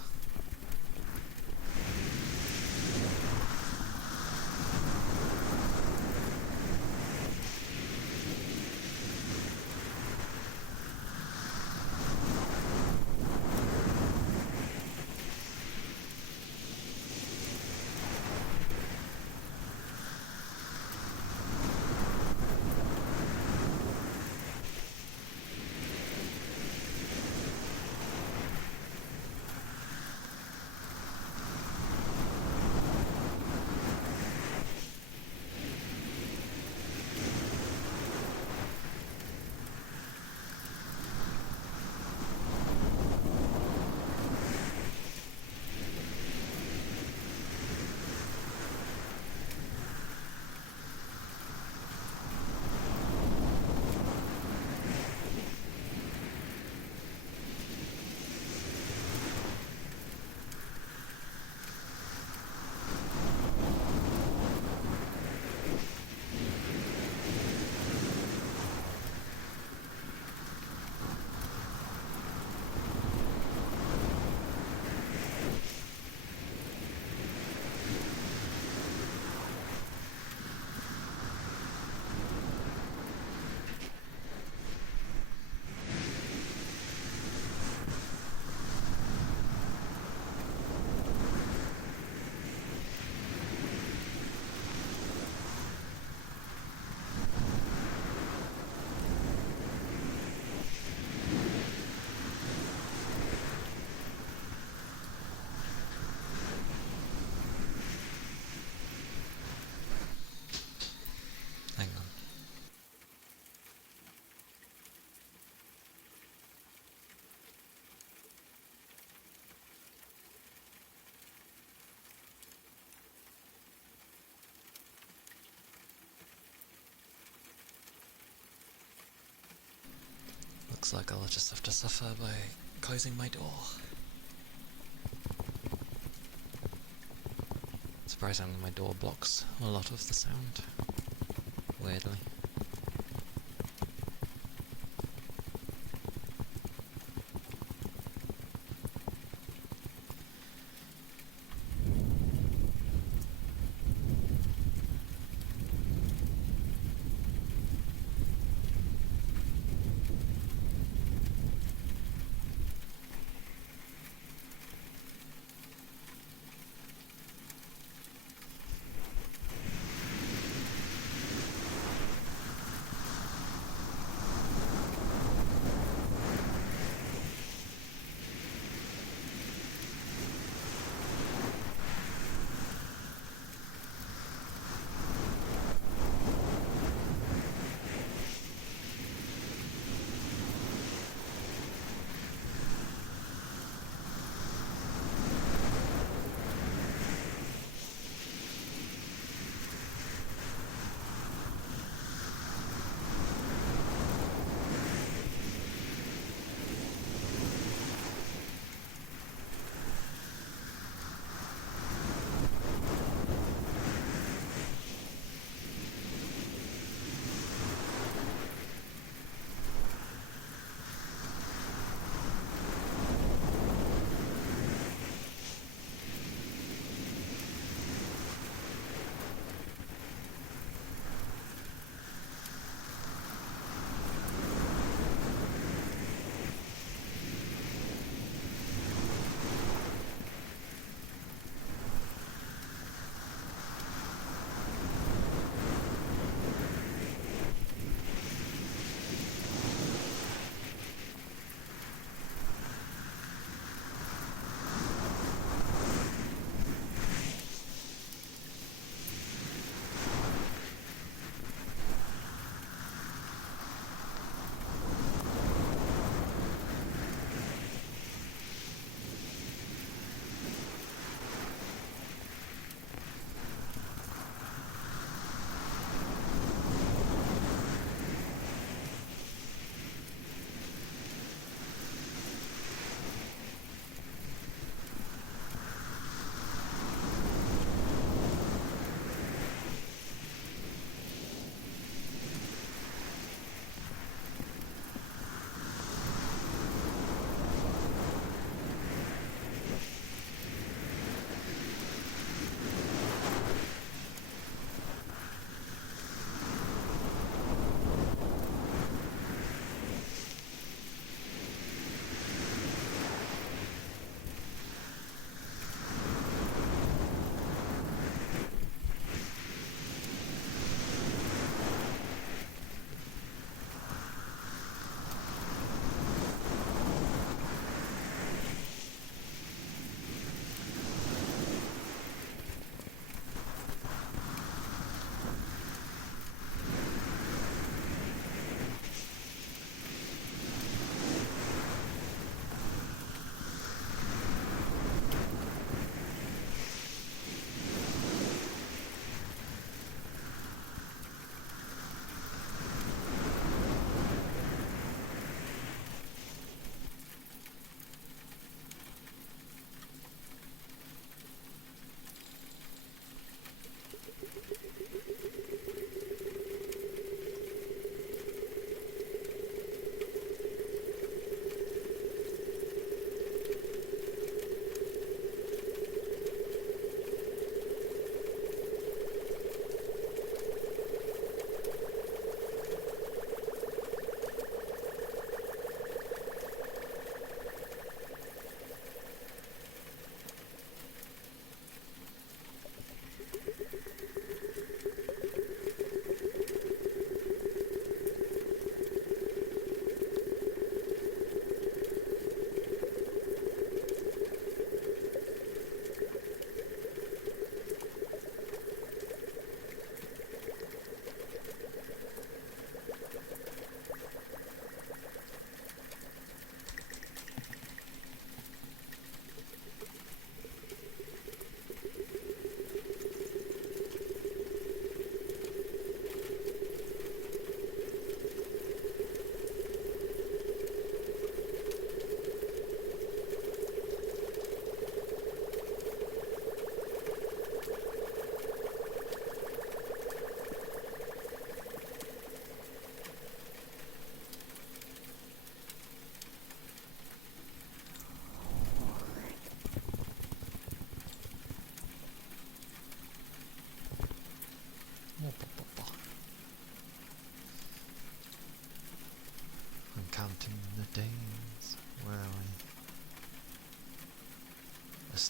Hang on. Looks like I'll just have to suffer by closing my door. Surprisingly, my door blocks a lot of the sound. Weirdly.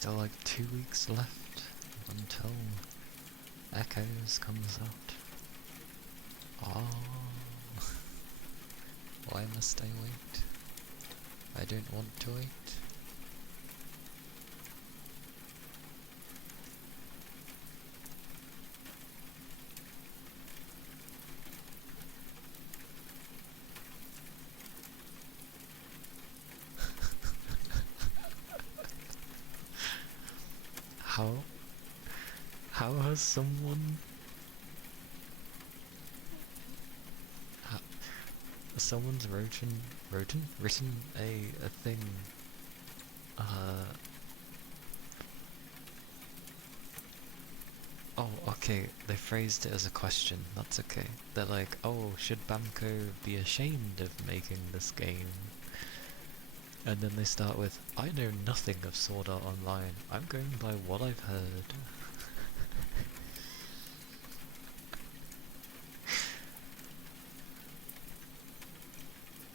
still like 2 weeks left until Echoes comes out. Oh, why must I wait? I don't want to wait. How has someone's written a thing, oh, okay, they phrased it as a question, that's okay. They're like, oh, should Bamco be ashamed of making this game? And then they start with, I know nothing of Sword Art Online, I'm going by what I've heard.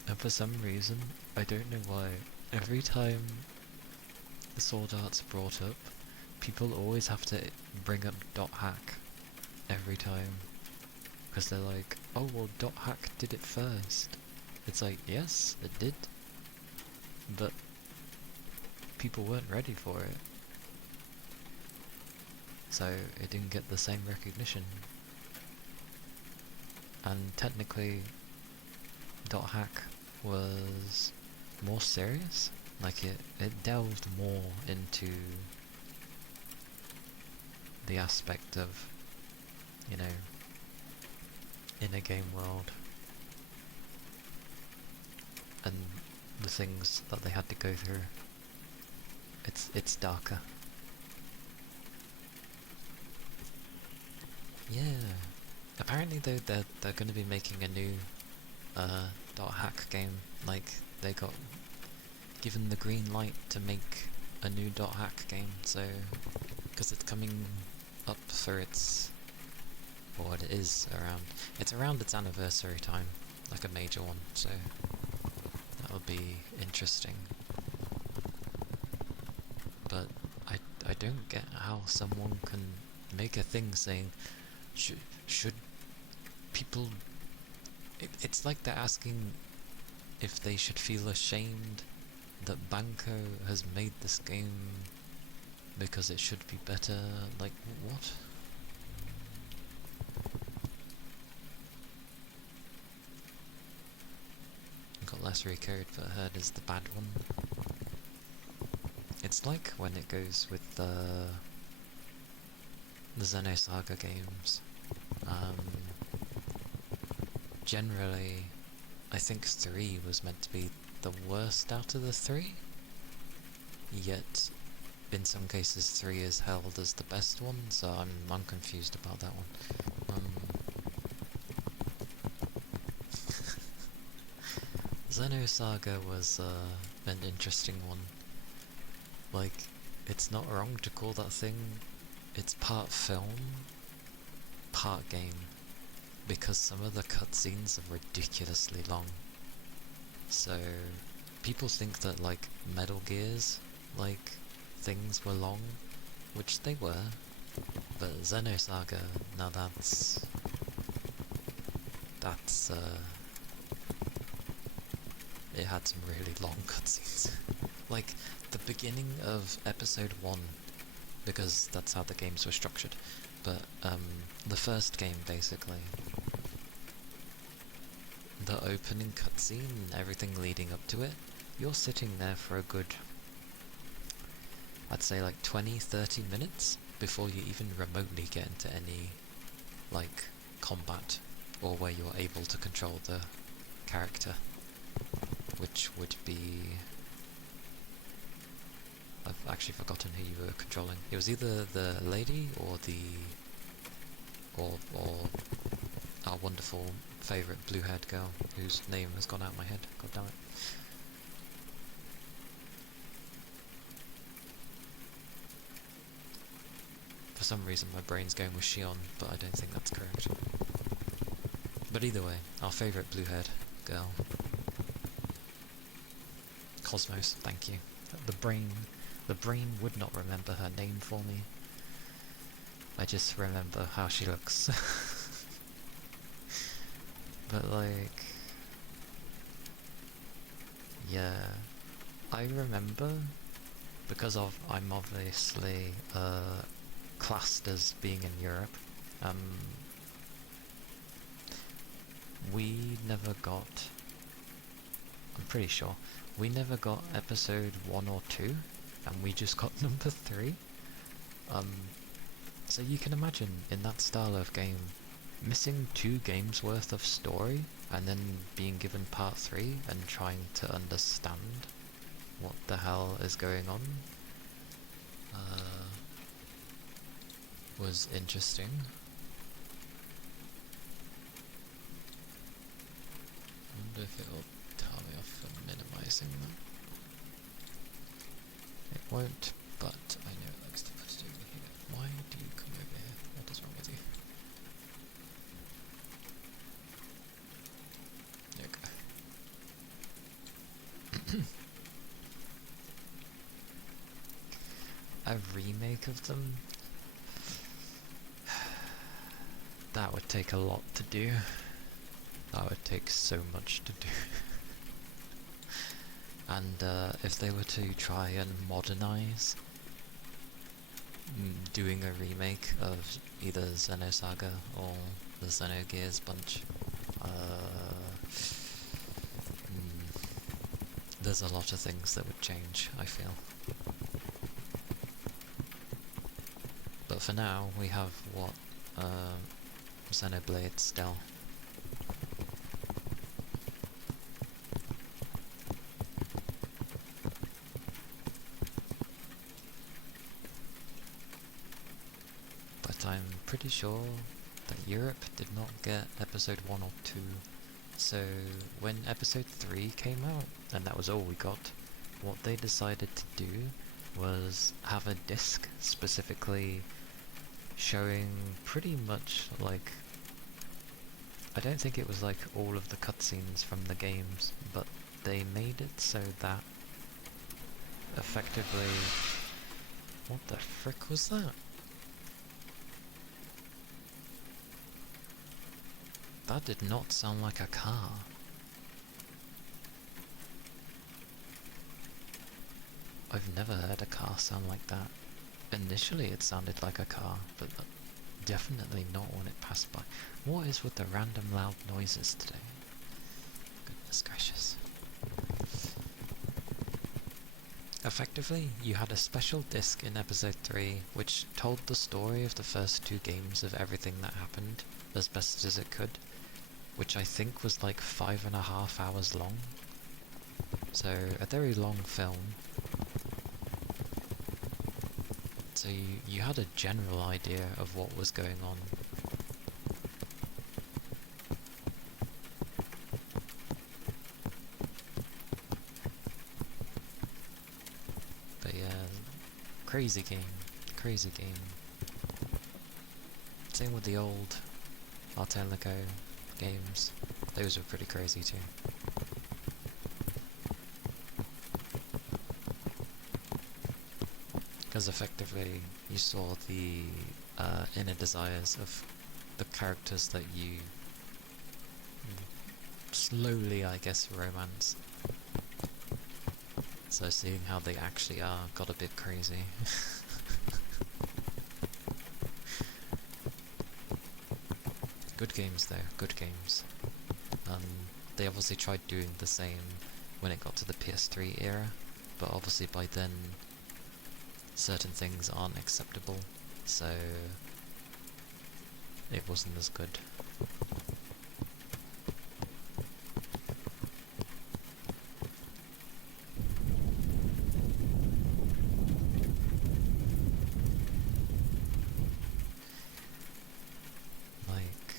And for some reason, I don't know why, every time the Sword Art's brought up, people always have to bring up .hack every time. Because they're like, oh well, .hack did it first. It's like, yes, it did. But people weren't ready for it. So it didn't get the same recognition. And technically, .hack was more serious. Like it delved more into the aspect of, you know, in a game world and the things that they had to go through. It's darker. Yeah. Apparently they're going to be making a new .hack game. Like they got given the green light to make a new .hack game. So because it's coming up for its, or it is around. It's around its anniversary time, like a major one. So that would be interesting. But I don't get how someone can make a thing saying should people. It's like they're asking if they should feel ashamed that Banco has made this game because it should be better. Like what? Got less recode, but Herd is the bad one. It's like when it goes with the Xenosaga games. Generally, I think 3 was meant to be the worst out of the 3, yet in some cases 3 is held as the best one, so I'm confused about that one. Xenosaga was an interesting one. Like, it's not wrong to call that thing, it's part film, part game, because some of the cutscenes are ridiculously long. So, people think that, like, Metal Gear's, like, things were long, which they were, but Xenosaga, now that's, it had some really long cutscenes. Like, the beginning of episode 1, because that's how the games were structured, but, the first game, basically, the opening cutscene and everything leading up to it, you're sitting there for a good, I'd say like 20-30 minutes before you even remotely get into any, like, combat, or where you're able to control the character, which would be... I've actually forgotten who you were controlling. It was either the lady or or our wonderful favourite blue-haired girl, whose name has gone out of my head. God damn it. For some reason my brain's going with Shion, but I don't think that's correct. But either way, our favourite blue-haired girl. Cosmos, thank you. The brain The brain would not remember her name for me. I just remember how she looks. But like, yeah, I remember because I'm obviously classed as being in Europe. We never got. I'm pretty sure we never got episode 1 or 2, and we just got number 3. So you can imagine in that style of game, missing 2 games worth of story and then being given part 3 and trying to understand what the hell is going on was interesting. I wonder if it'll tell me off for minimizing that. It won't, but I know it likes to put it over here. Why do you come over here? What is wrong with you? There you go. A remake of them? That would take a lot to do. That would take so much to do. And if they were to try and modernize doing a remake of either Xenosaga or the Xenogears bunch, there's a lot of things that would change, I feel. But for now, we have what? Xenoblade still. But I'm pretty sure that Europe did not get episode 1 or 2. So when episode 3 came out, and that was all we got, what they decided to do was have a disc specifically showing pretty much like, I don't think it was like all of the cutscenes from the games, but they made it so that effectively, what the frick was that? That did not sound like a car. I've never heard a car sound like that. Initially it sounded like a car, but definitely not when it passed by. What is with the random loud noises today? Goodness gracious. Effectively, you had a special disc in episode 3 which told the story of the first 2 games of everything that happened as best as it could, which I think was like 5.5 hours long. So, a very long film. So you had a general idea of what was going on. But yeah, crazy game. Crazy game. Same with the old Artelico games. Those were pretty crazy too. Because effectively, you saw the inner desires of the characters that you slowly, I guess, romance. So seeing how they actually are got a bit crazy. Good games though, good games. They obviously tried doing the same when it got to the PS3 era, but obviously by then certain things aren't acceptable, so it wasn't as good. Like,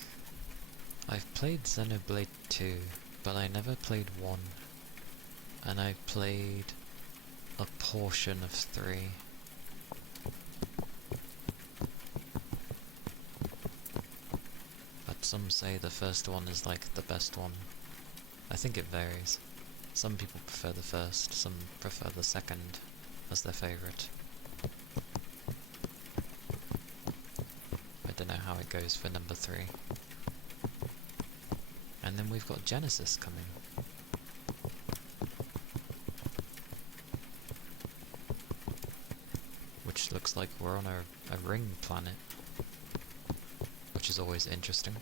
I've played Xenoblade 2, but I never played 1, and I played a portion of 3. Some say the first one is like the best one. I think it varies. Some people prefer the first, some prefer the second. as their favourite. I don't know how it goes for number 3. And then we've got Genesis coming. Which looks like we're on a ring planet. Which is always interesting.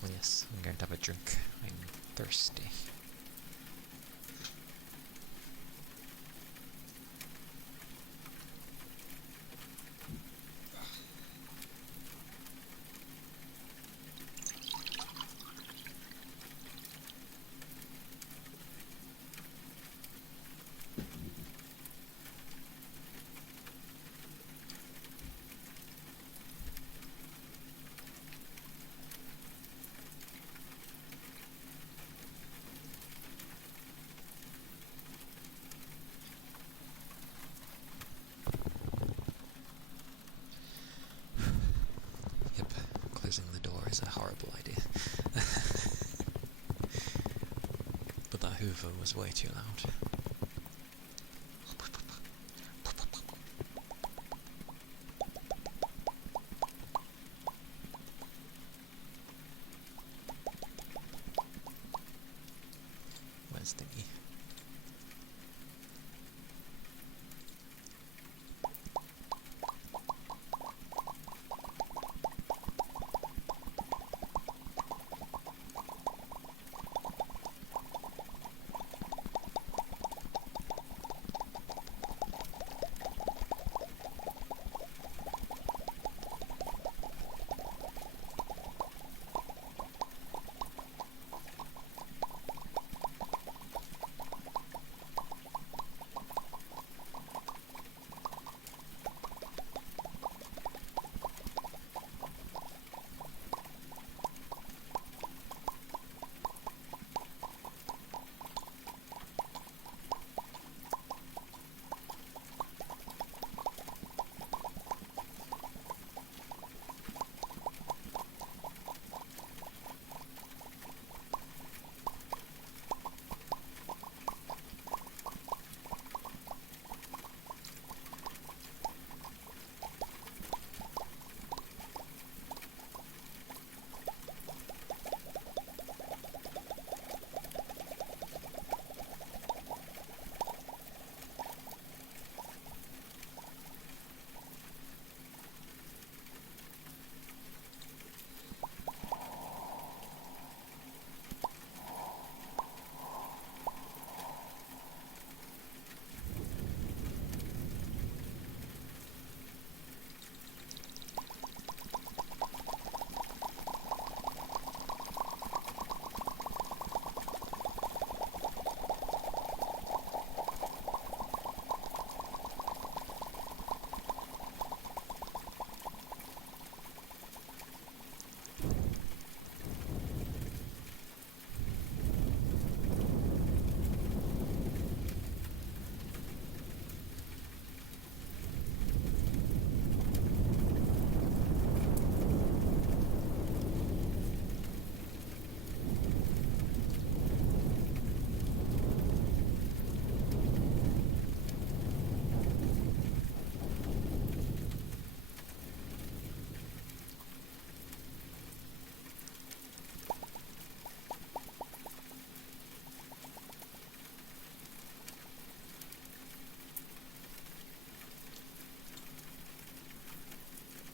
Well, yes, I'm going to have a drink. I'm thirsty. Yep, closing the door is a horrible idea. But that Hoover was way too loud. Where's Thingy?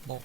More.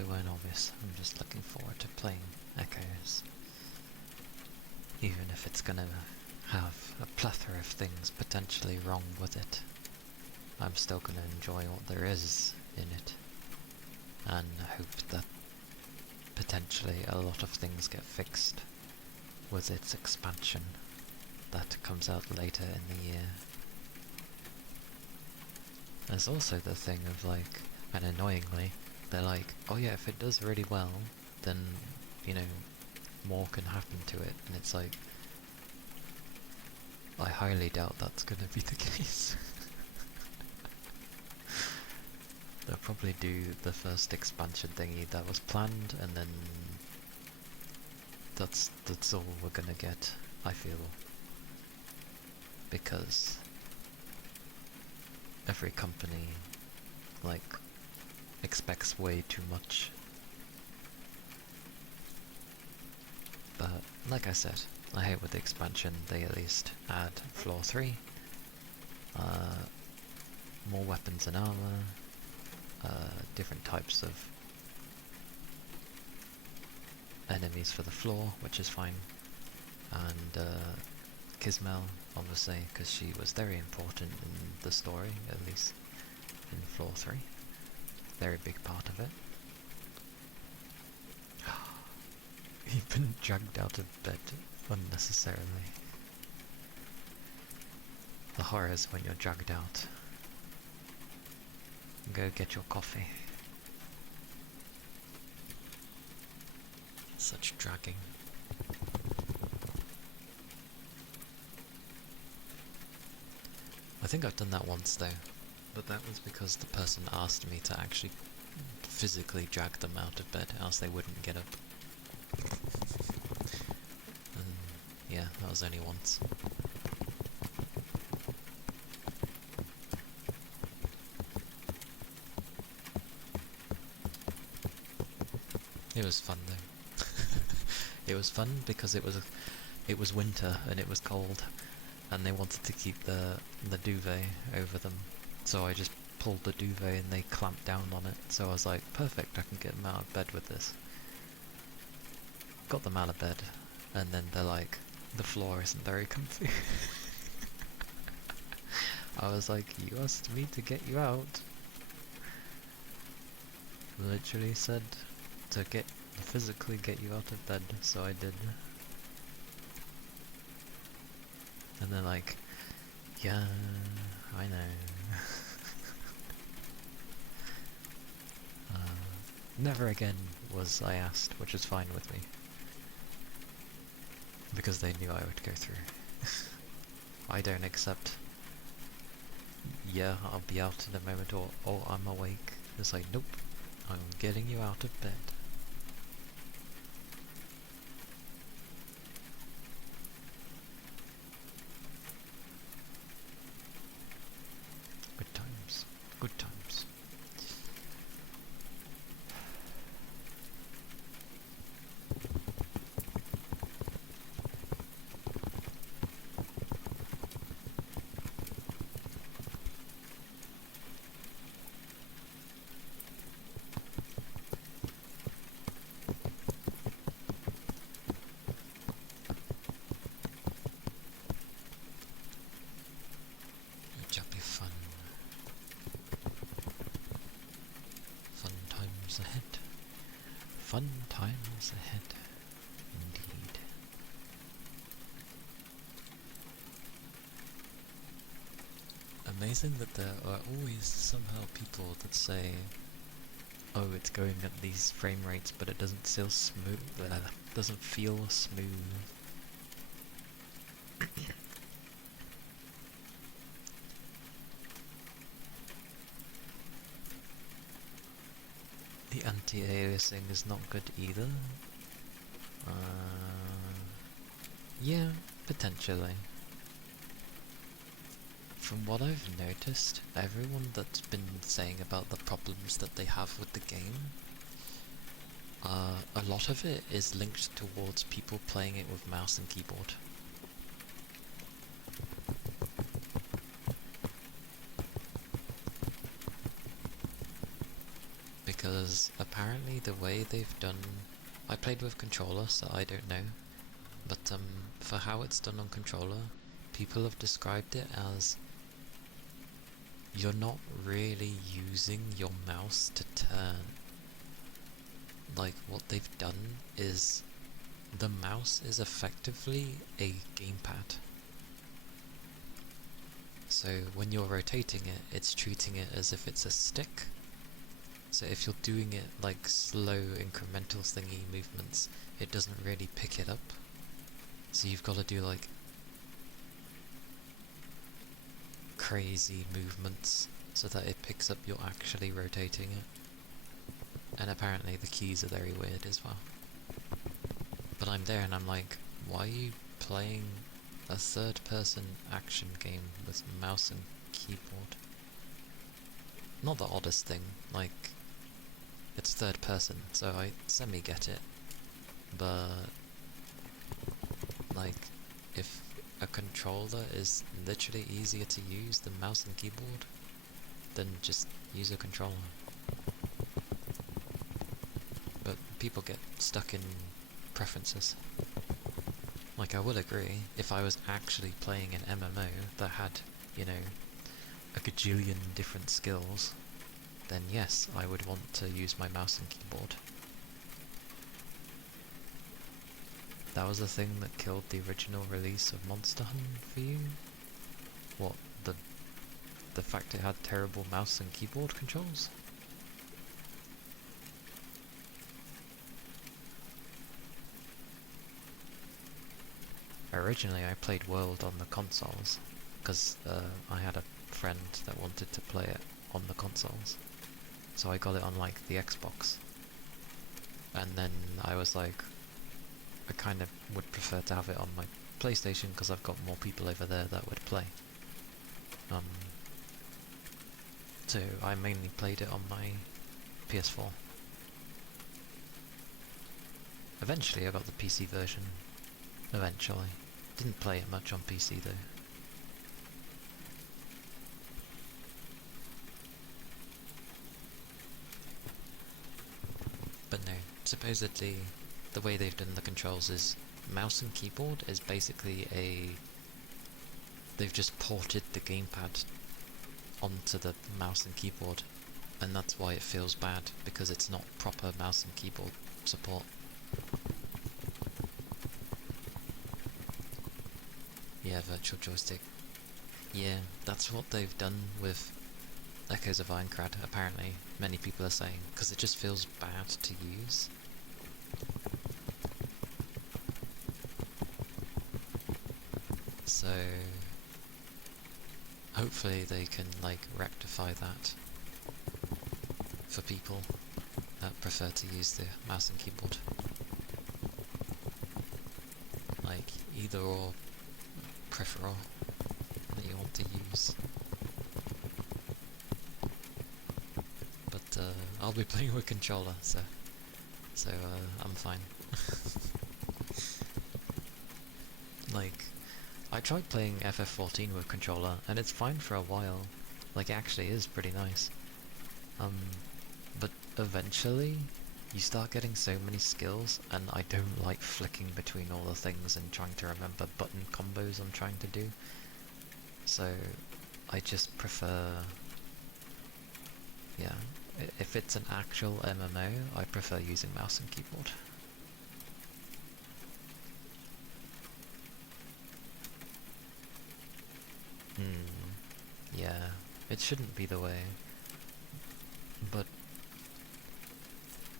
it weren't obvious, I'm just looking forward to playing Echoes. Even if it's gonna have a plethora of things potentially wrong with it, I'm still gonna enjoy what there is in it, and hope that potentially a lot of things get fixed with its expansion that comes out later in the year. There's also the thing of like, and annoyingly, they're like, oh yeah, if it does really well, then, you know, more can happen to it, and it's like, I highly doubt that's gonna be the case. They'll probably do the first expansion thingy that was planned, and then that's all we're gonna get, I feel. Because every company, like, expects way too much. But, like I said, I hate with the expansion they at least add floor 3, more weapons and armor, different types of enemies for the floor, which is fine, and Kismel, obviously, because she was very important in the story, at least in floor 3. Very big part of it. You've been dragged out of bed unnecessarily. The horrors when you're dragged out. Go get your coffee. Such dragging. I think I've done that once though, but that was because the person asked me to actually physically drag them out of bed, else they wouldn't get up. And yeah, that was only once. It was fun though. It was fun because it was winter and it was cold, and they wanted to keep the duvet over them, so I just pulled the duvet and they clamped down on it. So I was like, perfect, I can get them out of bed with this. Got them out of bed, and then they're like, the floor isn't very comfy. I was like, you asked me to get you out. Literally said to physically get you out of bed, so I did. And they're like, yeah, I know. Never again was I asked, which is fine with me. Because they knew I would go through. I don't accept, yeah, I'll be out in a moment, or oh, I'm awake. It's like, nope, I'm getting you out of bed. Good times. Good times. It shall be fun. Fun times ahead. Fun times ahead. Indeed. Amazing that there are always somehow people that say, oh, it's going at these frame rates, but it doesn't feel smooth. Doesn't feel smooth. The anti-aliasing is not good either. Yeah, potentially. From what I've noticed, everyone that's been saying about the problems that they have with the game, a lot of it is linked towards people playing it with mouse and keyboard. because apparently the way they've done... I played with controller, so I don't know, but for how it's done on controller, people have described it as you're not really using your mouse to turn. Like, what they've done is the mouse is effectively a gamepad. So when you're rotating it, it's treating it as if it's a stick. So if you're doing it like slow incremental thingy movements, it doesn't really pick it up. So you've got to do like crazy movements so that it picks up you're actually rotating it. And apparently the keys are very weird as well. But I'm there and I'm like, why are you playing a third-person action game with mouse and keyboard? Not the oddest thing, like, it's third person, so I semi-get it. But, like, if a controller is literally easier to use than mouse and keyboard, then just use a controller. But people get stuck in preferences. Like, I will agree, if I was actually playing an MMO that had, you know, a gajillion different skills, then yes, I would want to use my mouse and keyboard. That was the thing that killed the original release of Monster Hunt for you? What, the fact it had terrible mouse and keyboard controls? Originally I played World on the consoles, because I had a friend that wanted to play it on the consoles. So I got it on like the Xbox. And then I was like, I kind of would prefer to have it on my PlayStation because I've got more people over there that would play. So I mainly played it on my PS4. Eventually I got the PC version. Eventually. Didn't play it much on PC though. But no, supposedly the way they've done the controls is mouse and keyboard is basically they've just ported the gamepad onto the mouse and keyboard, and that's why it feels bad, because it's not proper mouse and keyboard support. Yeah, virtual joystick. Yeah, that's what they've done with Echoes of Ironcrad, apparently, many people are saying, because it just feels bad to use. So, hopefully they can, like, rectify that for people that prefer to use the mouse and keyboard. Like, either or preferable that you want to use. But I'll be playing with controller, so I'm fine. Like, I tried playing FF14 with controller, and it's fine for a while. Like, it actually is pretty nice. But eventually, you start getting so many skills, and I don't like flicking between all the things and trying to remember button combos I'm trying to do. So, I just prefer... Yeah, if it's an actual MMO, I prefer using mouse and keyboard. Yeah, it shouldn't be the way. But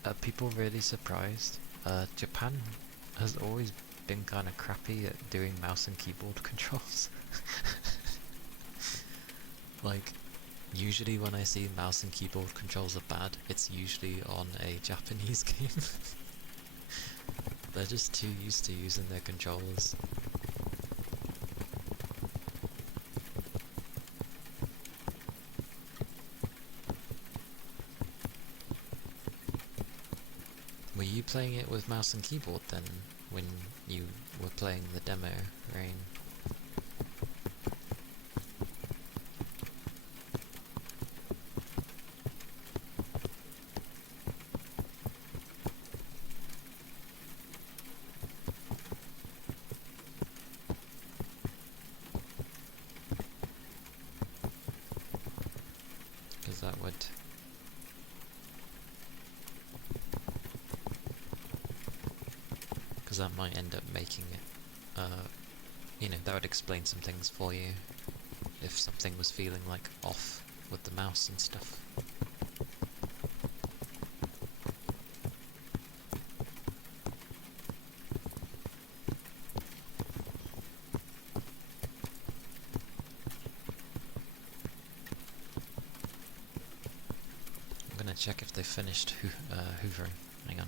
are people really surprised? Japan has always been kind of crappy at doing mouse and keyboard controls. Like, usually when I see mouse and keyboard controls are bad, it's usually on a Japanese game. They're just too used to using their controllers. Were you playing it with mouse and keyboard then, when you were playing the demo, Rain? that would... because that might end up making it, you know, that would explain some things for you, if something was feeling, like, off with the mouse and stuff. I'm gonna check if they finished hoovering. Hang on.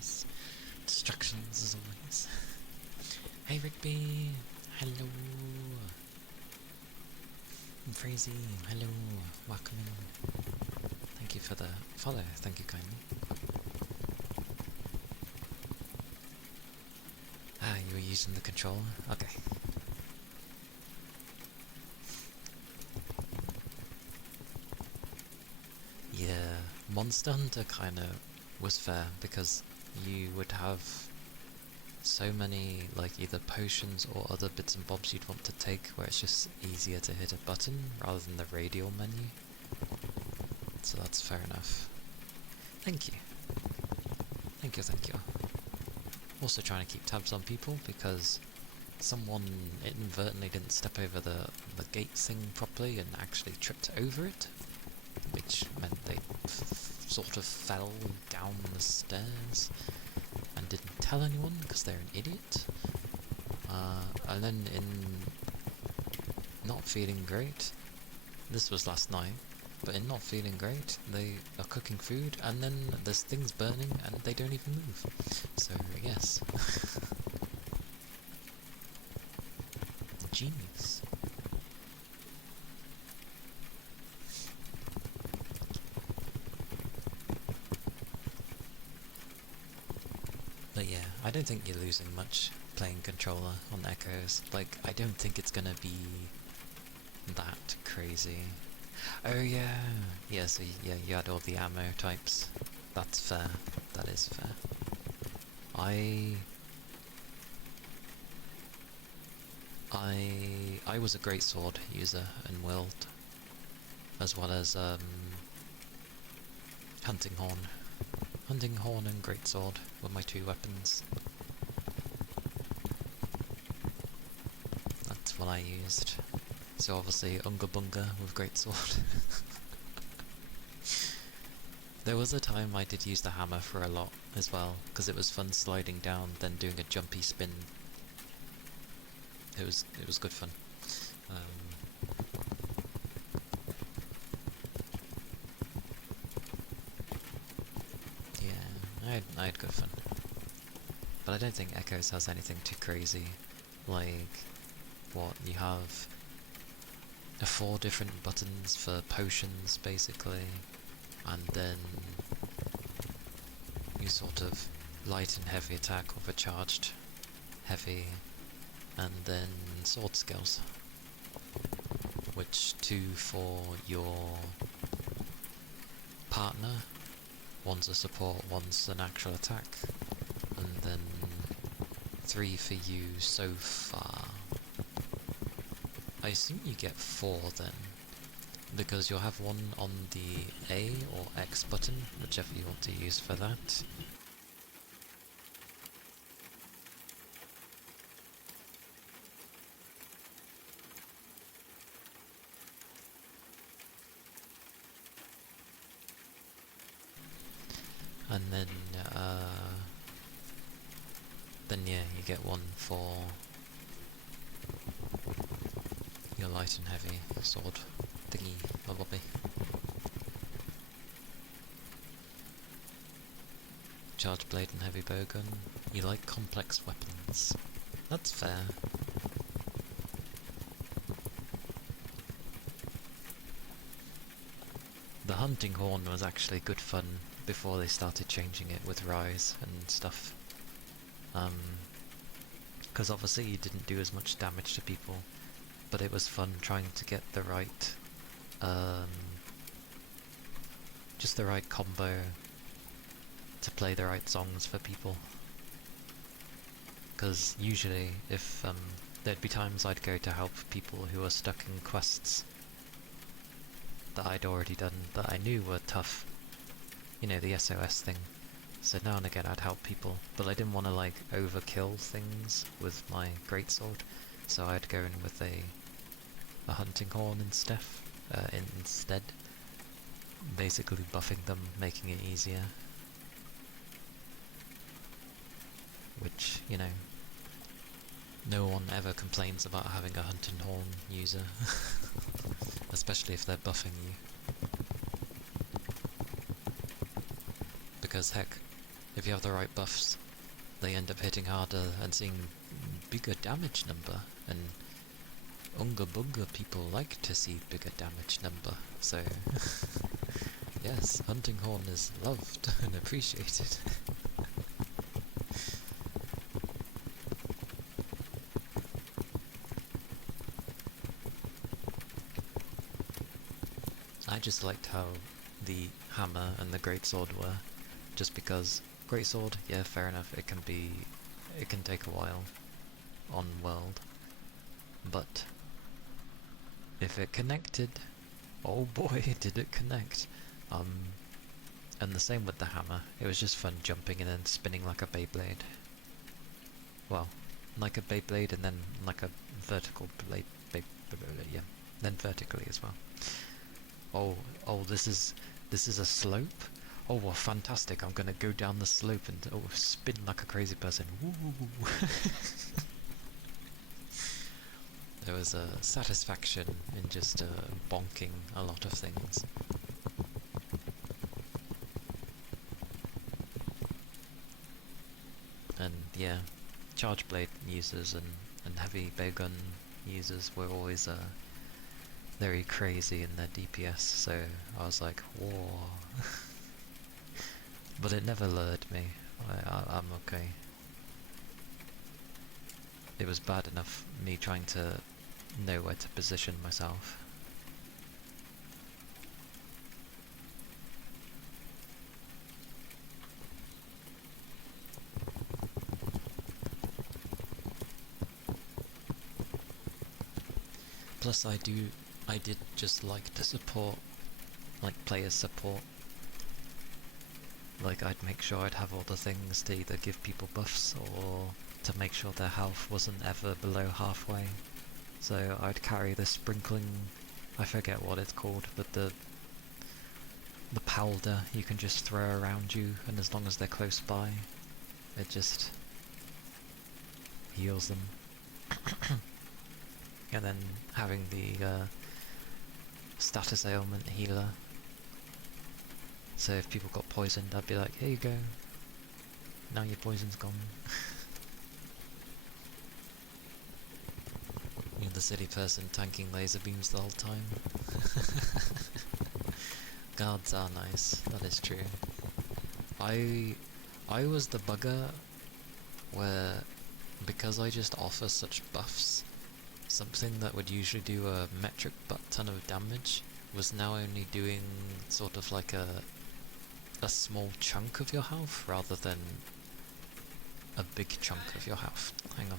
always. Distractions as always. Hey Rigby! Hello! And Frazee, hello! Welcome in. Thank you for the follow, thank you kindly. Ah, you were using the controller? Okay. Yeah, Monster Hunter kinda was fair, because you would have so many, like, either potions or other bits and bobs you'd want to take where it's just easier to hit a button rather than the radial menu. So that's fair enough. Thank you. Thank you, thank you. Also trying to keep tabs on people because someone inadvertently didn't step over the gate thing properly and actually tripped over it, which meant they sort of fell down the stairs and didn't tell anyone because they're an idiot. And then in not feeling great, this was last night, but in not feeling great, they are cooking food and then there's things burning and they don't even move. So yes. Genius. But yeah, I don't think you're losing much playing controller on Echoes. Like, I don't think it's gonna be that crazy. Oh yeah, yeah, so yeah, you had all the ammo types. That's fair, that is fair. I was a greatsword user and Wild, as well as hunting horn. Hunting horn and greatsword were my two weapons. That's what I used. So obviously Unga Bunga with greatsword. There was a time I did use the hammer for a lot as well, because it was fun sliding down, then doing a jumpy spin. It was good fun. Yeah, I had good fun. But I don't think Echoes has anything too crazy. Like, what, you have 4 different buttons for potions, basically, and then you sort of light and heavy attack with a charged heavy, and then sword skills, which 2 for your partner, one's a support, one's an actual attack, and then 3 for you so far. I assume you get 4 then, because you'll have one on the A or X button, whichever you want to use for that. And then yeah, you get one for your light and heavy sword thingy bobby. Charge blade and heavy bowgun. You like complex weapons. That's fair. The hunting horn was actually good fun before they started changing it with Rise and stuff. Because obviously you didn't do as much damage to people, but it was fun trying to get the right, just the right combo to play the right songs for people. Because usually, if there'd be times I'd go to help people who were stuck in quests that I'd already done that I knew were tough, you know, the SOS thing. So now and again I'd help people, but I didn't want to like overkill things with my greatsword, so I'd go in with a hunting horn instead, basically buffing them, making it easier. Which, you know, no one ever complains about having a hunting horn user, especially if they're buffing you. Because heck, if you have the right buffs, they end up hitting harder and seeing bigger damage number, and Unga Bunga people like to see bigger damage number, so yes, Hunting Horn is loved and appreciated. I just liked how the hammer and the greatsword were, just because greatsword, yeah, fair enough, it can take a while on world, but if it connected, oh boy, did it connect. And the same with the hammer, it was just fun jumping and then spinning like a Beyblade. Well, like a Beyblade and then like a vertical blade, yeah, then vertically as well. Oh, this is a slope? Oh, well, fantastic, I'm gonna go down the slope and spin like a crazy person. Woo! There was a satisfaction in just bonking a lot of things. And yeah, charge blade users and heavy bowgun users were always very crazy in their DPS, so I was like, whoa. But it never lured me. I'm okay. It was bad enough me trying to know where to position myself. Plus I did just like to support, like player support. Like I'd make sure I'd have all the things to either give people buffs or to make sure their health wasn't ever below halfway. So I'd carry the sprinkling, I forget what it's called, but the powder you can just throw around you, and as long as they're close by, it just heals them. And then having the status ailment healer. So if people got poisoned, I'd be like, here you go. Now your poison's gone. You're the silly person tanking laser beams the whole time. Guards are nice, that is true. I was the bugger where, because I just offer such buffs, something that would usually do a metric butt ton of damage was now only doing sort of like a small chunk of your health rather than a big chunk of your health. Hang on.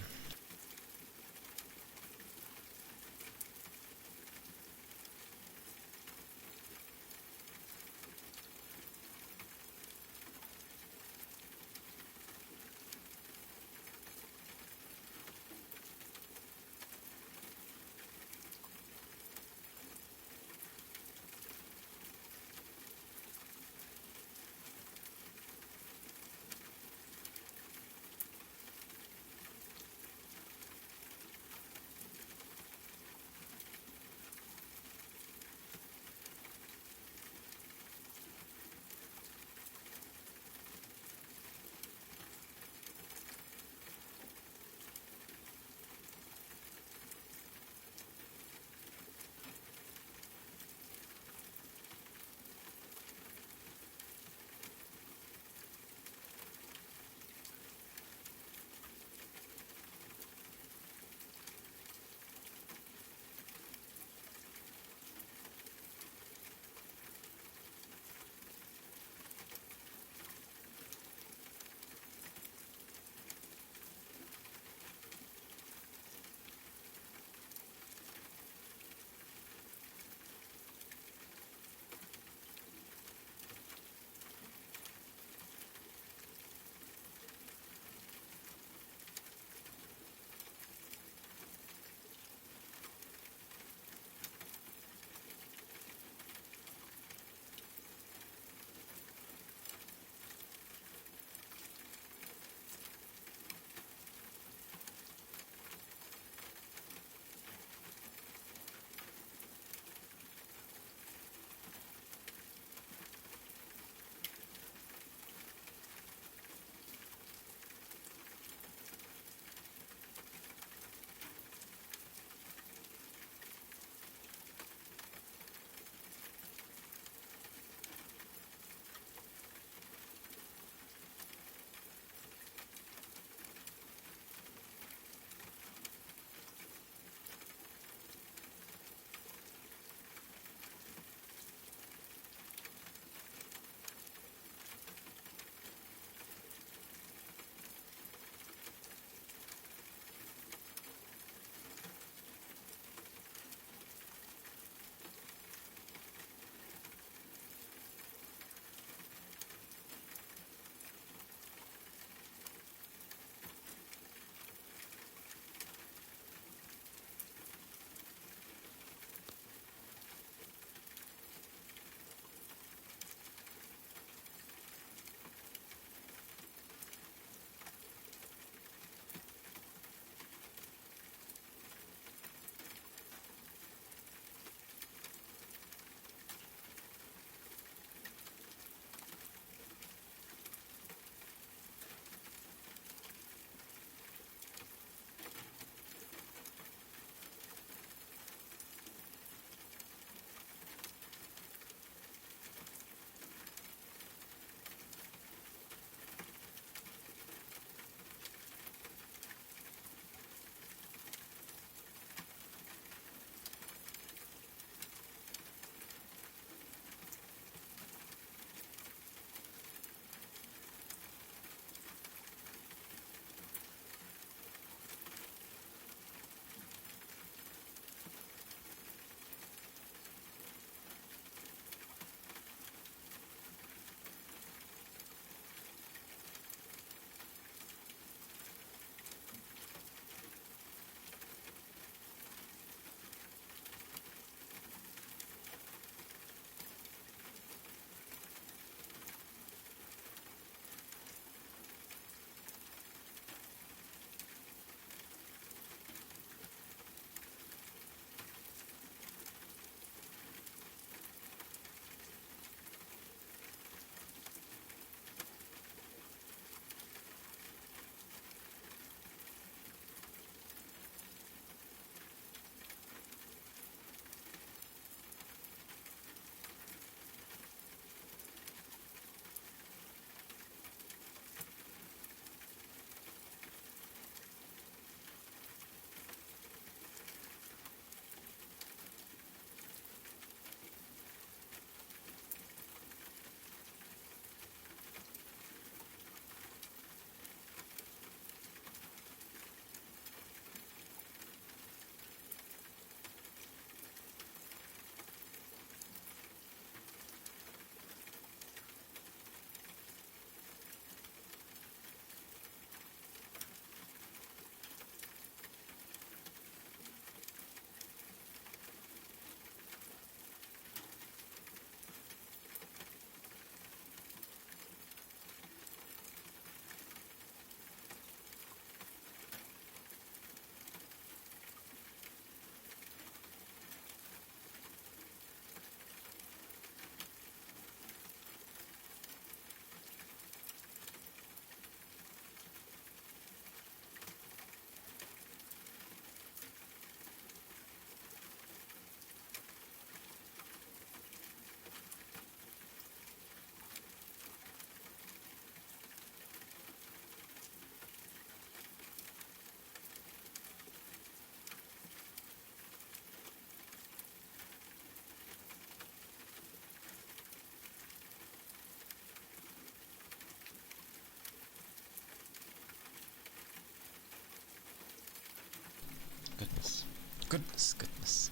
Goodness, goodness.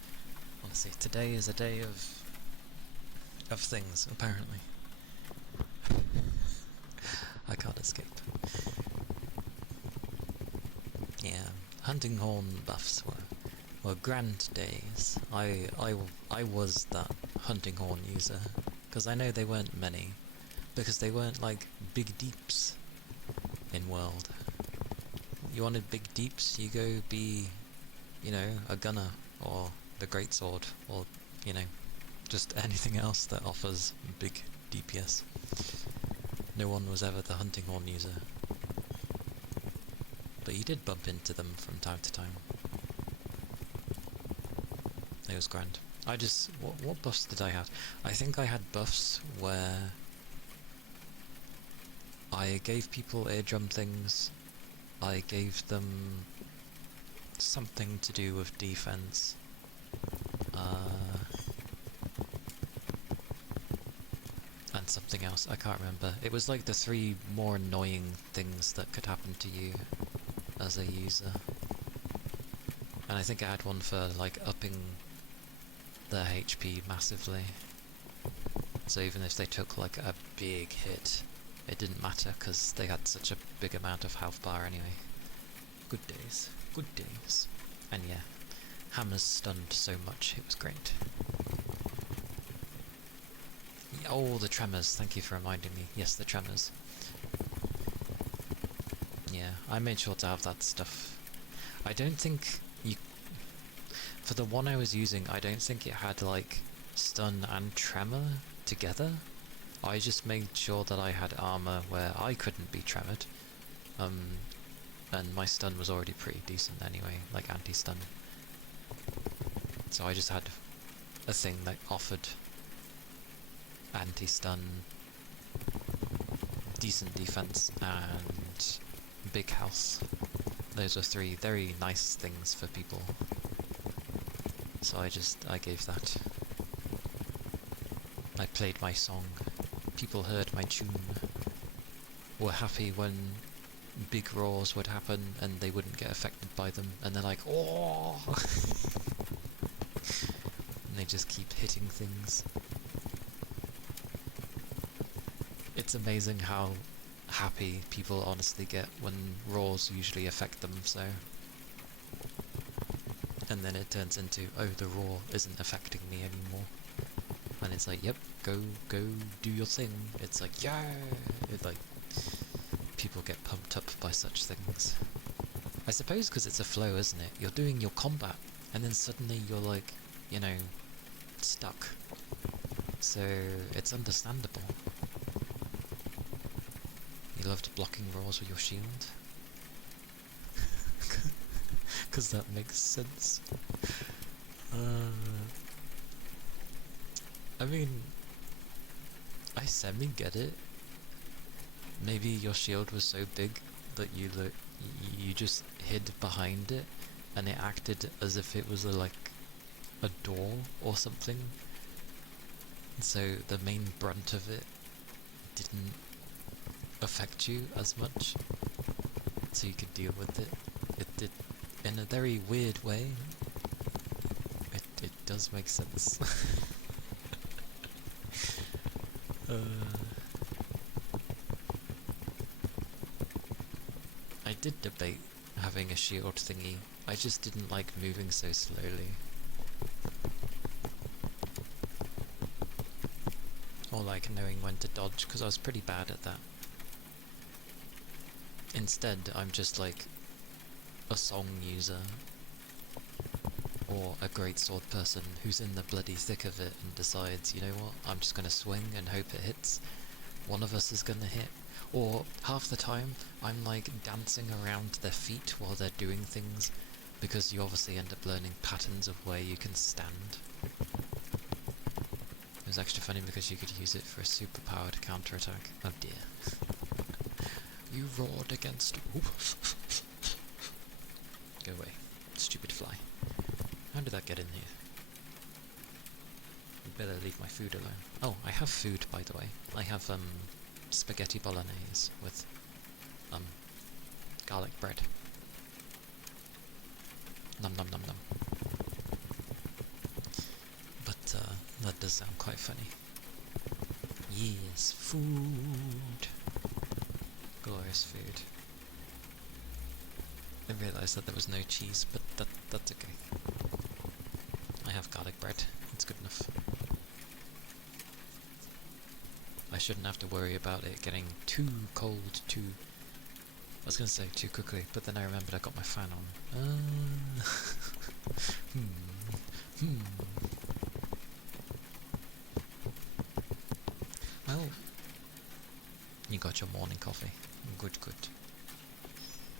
Honestly, today is a day of things, apparently. I can't escape. Yeah, hunting horn buffs were grand days. I was that hunting horn user, because I know they weren't many, because they weren't like big deeps in World. You wanted big deeps, you go be, you know, a gunner, or the greatsword, or, you know, just anything else that offers big DPS. No one was ever the hunting horn user. But you did bump into them from time to time. It was grand. I just... What buffs did I have? I think I had buffs where I gave people eardrum things, I gave them something to do with defense, and something else, I can't remember. It was like the 3 more annoying things that could happen to you as a user. And I think I had one for like upping their HP massively. So even if they took like a big hit, it didn't matter because they had such a big amount of health bar anyway. Good days, good days. And yeah, hammers stunned so much, it was great. Oh, the tremors, thank you for reminding me. Yes, the tremors. Yeah, I made sure to have that stuff. I don't think you... For the one I was using, I don't think it had like stun and tremor together. I just made sure that I had armor where I couldn't be tremored. And my stun was already pretty decent anyway, like anti-stun. So I just had a thing that offered anti-stun, decent defense, and big health. Those are 3 very nice things for people. So I gave that. I played my song. People heard my tune. Were happy when big roars would happen and they wouldn't get affected by them, and they're like, oh! And they just keep hitting things. It's amazing how happy people honestly get when roars usually affect them, so... And then it turns into, oh, the roar isn't affecting me anymore. And it's like, yep, go do your thing. It's like, yeah! It's like, people get pumped up by such things. I suppose because it's a flow, isn't it? You're doing your combat, and then suddenly you're like, you know, stuck. So, it's understandable. You loved blocking roars with your shield? Because that makes sense. I mean, I semi-get it. Maybe your shield was so big that you just hid behind it, and it acted as if it was like a door or something. So the main brunt of it didn't affect you as much, so you could deal with it. It did, in a very weird way. It does make sense. I did debate having a shield thingy. I just didn't like moving so slowly. Or like knowing when to dodge, because I was pretty bad at that. Instead, I'm just like a song user, or a greatsword person who's in the bloody thick of it and decides, you know what, I'm just gonna swing and hope it hits. One of us is gonna hit. Or half the time, I'm like dancing around their feet while they're doing things, because you obviously end up learning patterns of where you can stand. It was extra funny because you could use it for a super-powered counter-attack. Oh dear. You roared against... Go away, stupid fly. How did that get in here? You better leave my food alone. Oh, I have food, by the way. I have, spaghetti bolognese with, garlic bread. Nom nom nom nom. sound quite funny. Yes, food. Glorious food. I realised that there was no cheese, but that's okay. I have garlic bread. It's good enough. I shouldn't have to worry about it getting too cold I was going to say too quickly, but then I remembered I got my fan on. Well, you got your morning coffee. Good, good.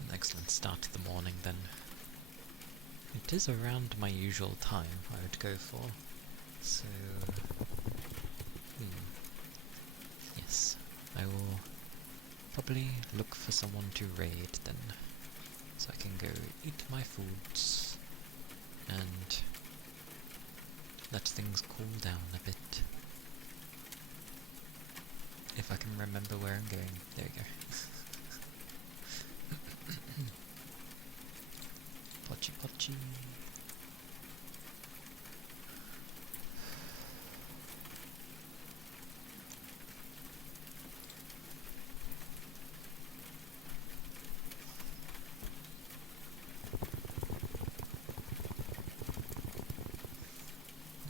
An excellent start to the morning then. It is around my usual time I would go for, so... Yes, I will probably look for someone to raid then, so I can go eat my foods and let things cool down a bit. If I can remember where I'm going. There we go. Pochi pochi.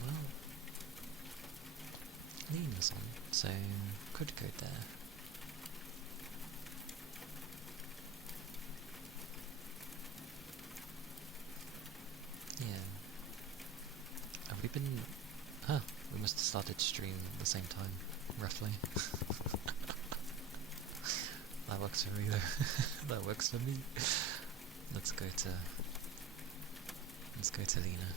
Well, Lena's on, so could go there. Yeah. Have we been... Huh, we must have started stream at the same time, roughly. That works for me though. That works for me. Let's go to Lena.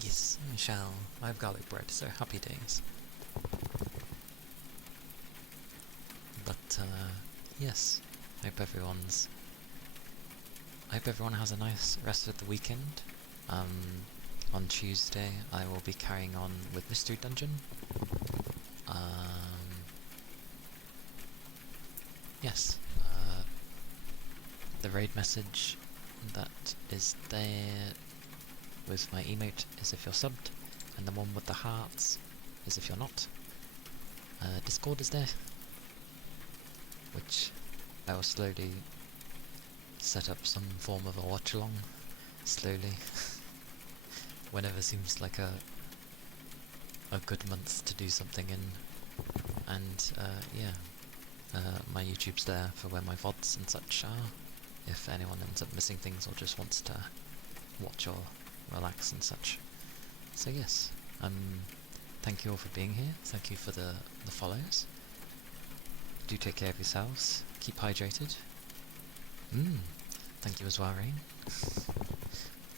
Yes, I shall. I have garlic bread, so happy days. But, yes. I hope everyone has a nice rest of the weekend. On Tuesday I will be carrying on with Mystery Dungeon. Yes. The raid message that is there with my emote is if you're subbed, and the one with the hearts is if you're not. Discord is there, which I will slowly set up some form of a watch-along, slowly, whenever seems like a good month to do something in, and yeah, my YouTube's there for where my VODs and such are, if anyone ends up missing things or just wants to watch or relax and such. So yes, thank you all for being here, thank you for the follows. Do take care of yourselves, keep hydrated. Thank you as well, Rain.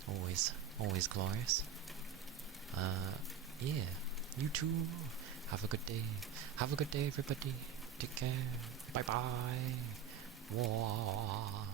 Always glorious. Yeah, you too. Have a good day. Have a good day, everybody. Take care. Bye bye. Wah.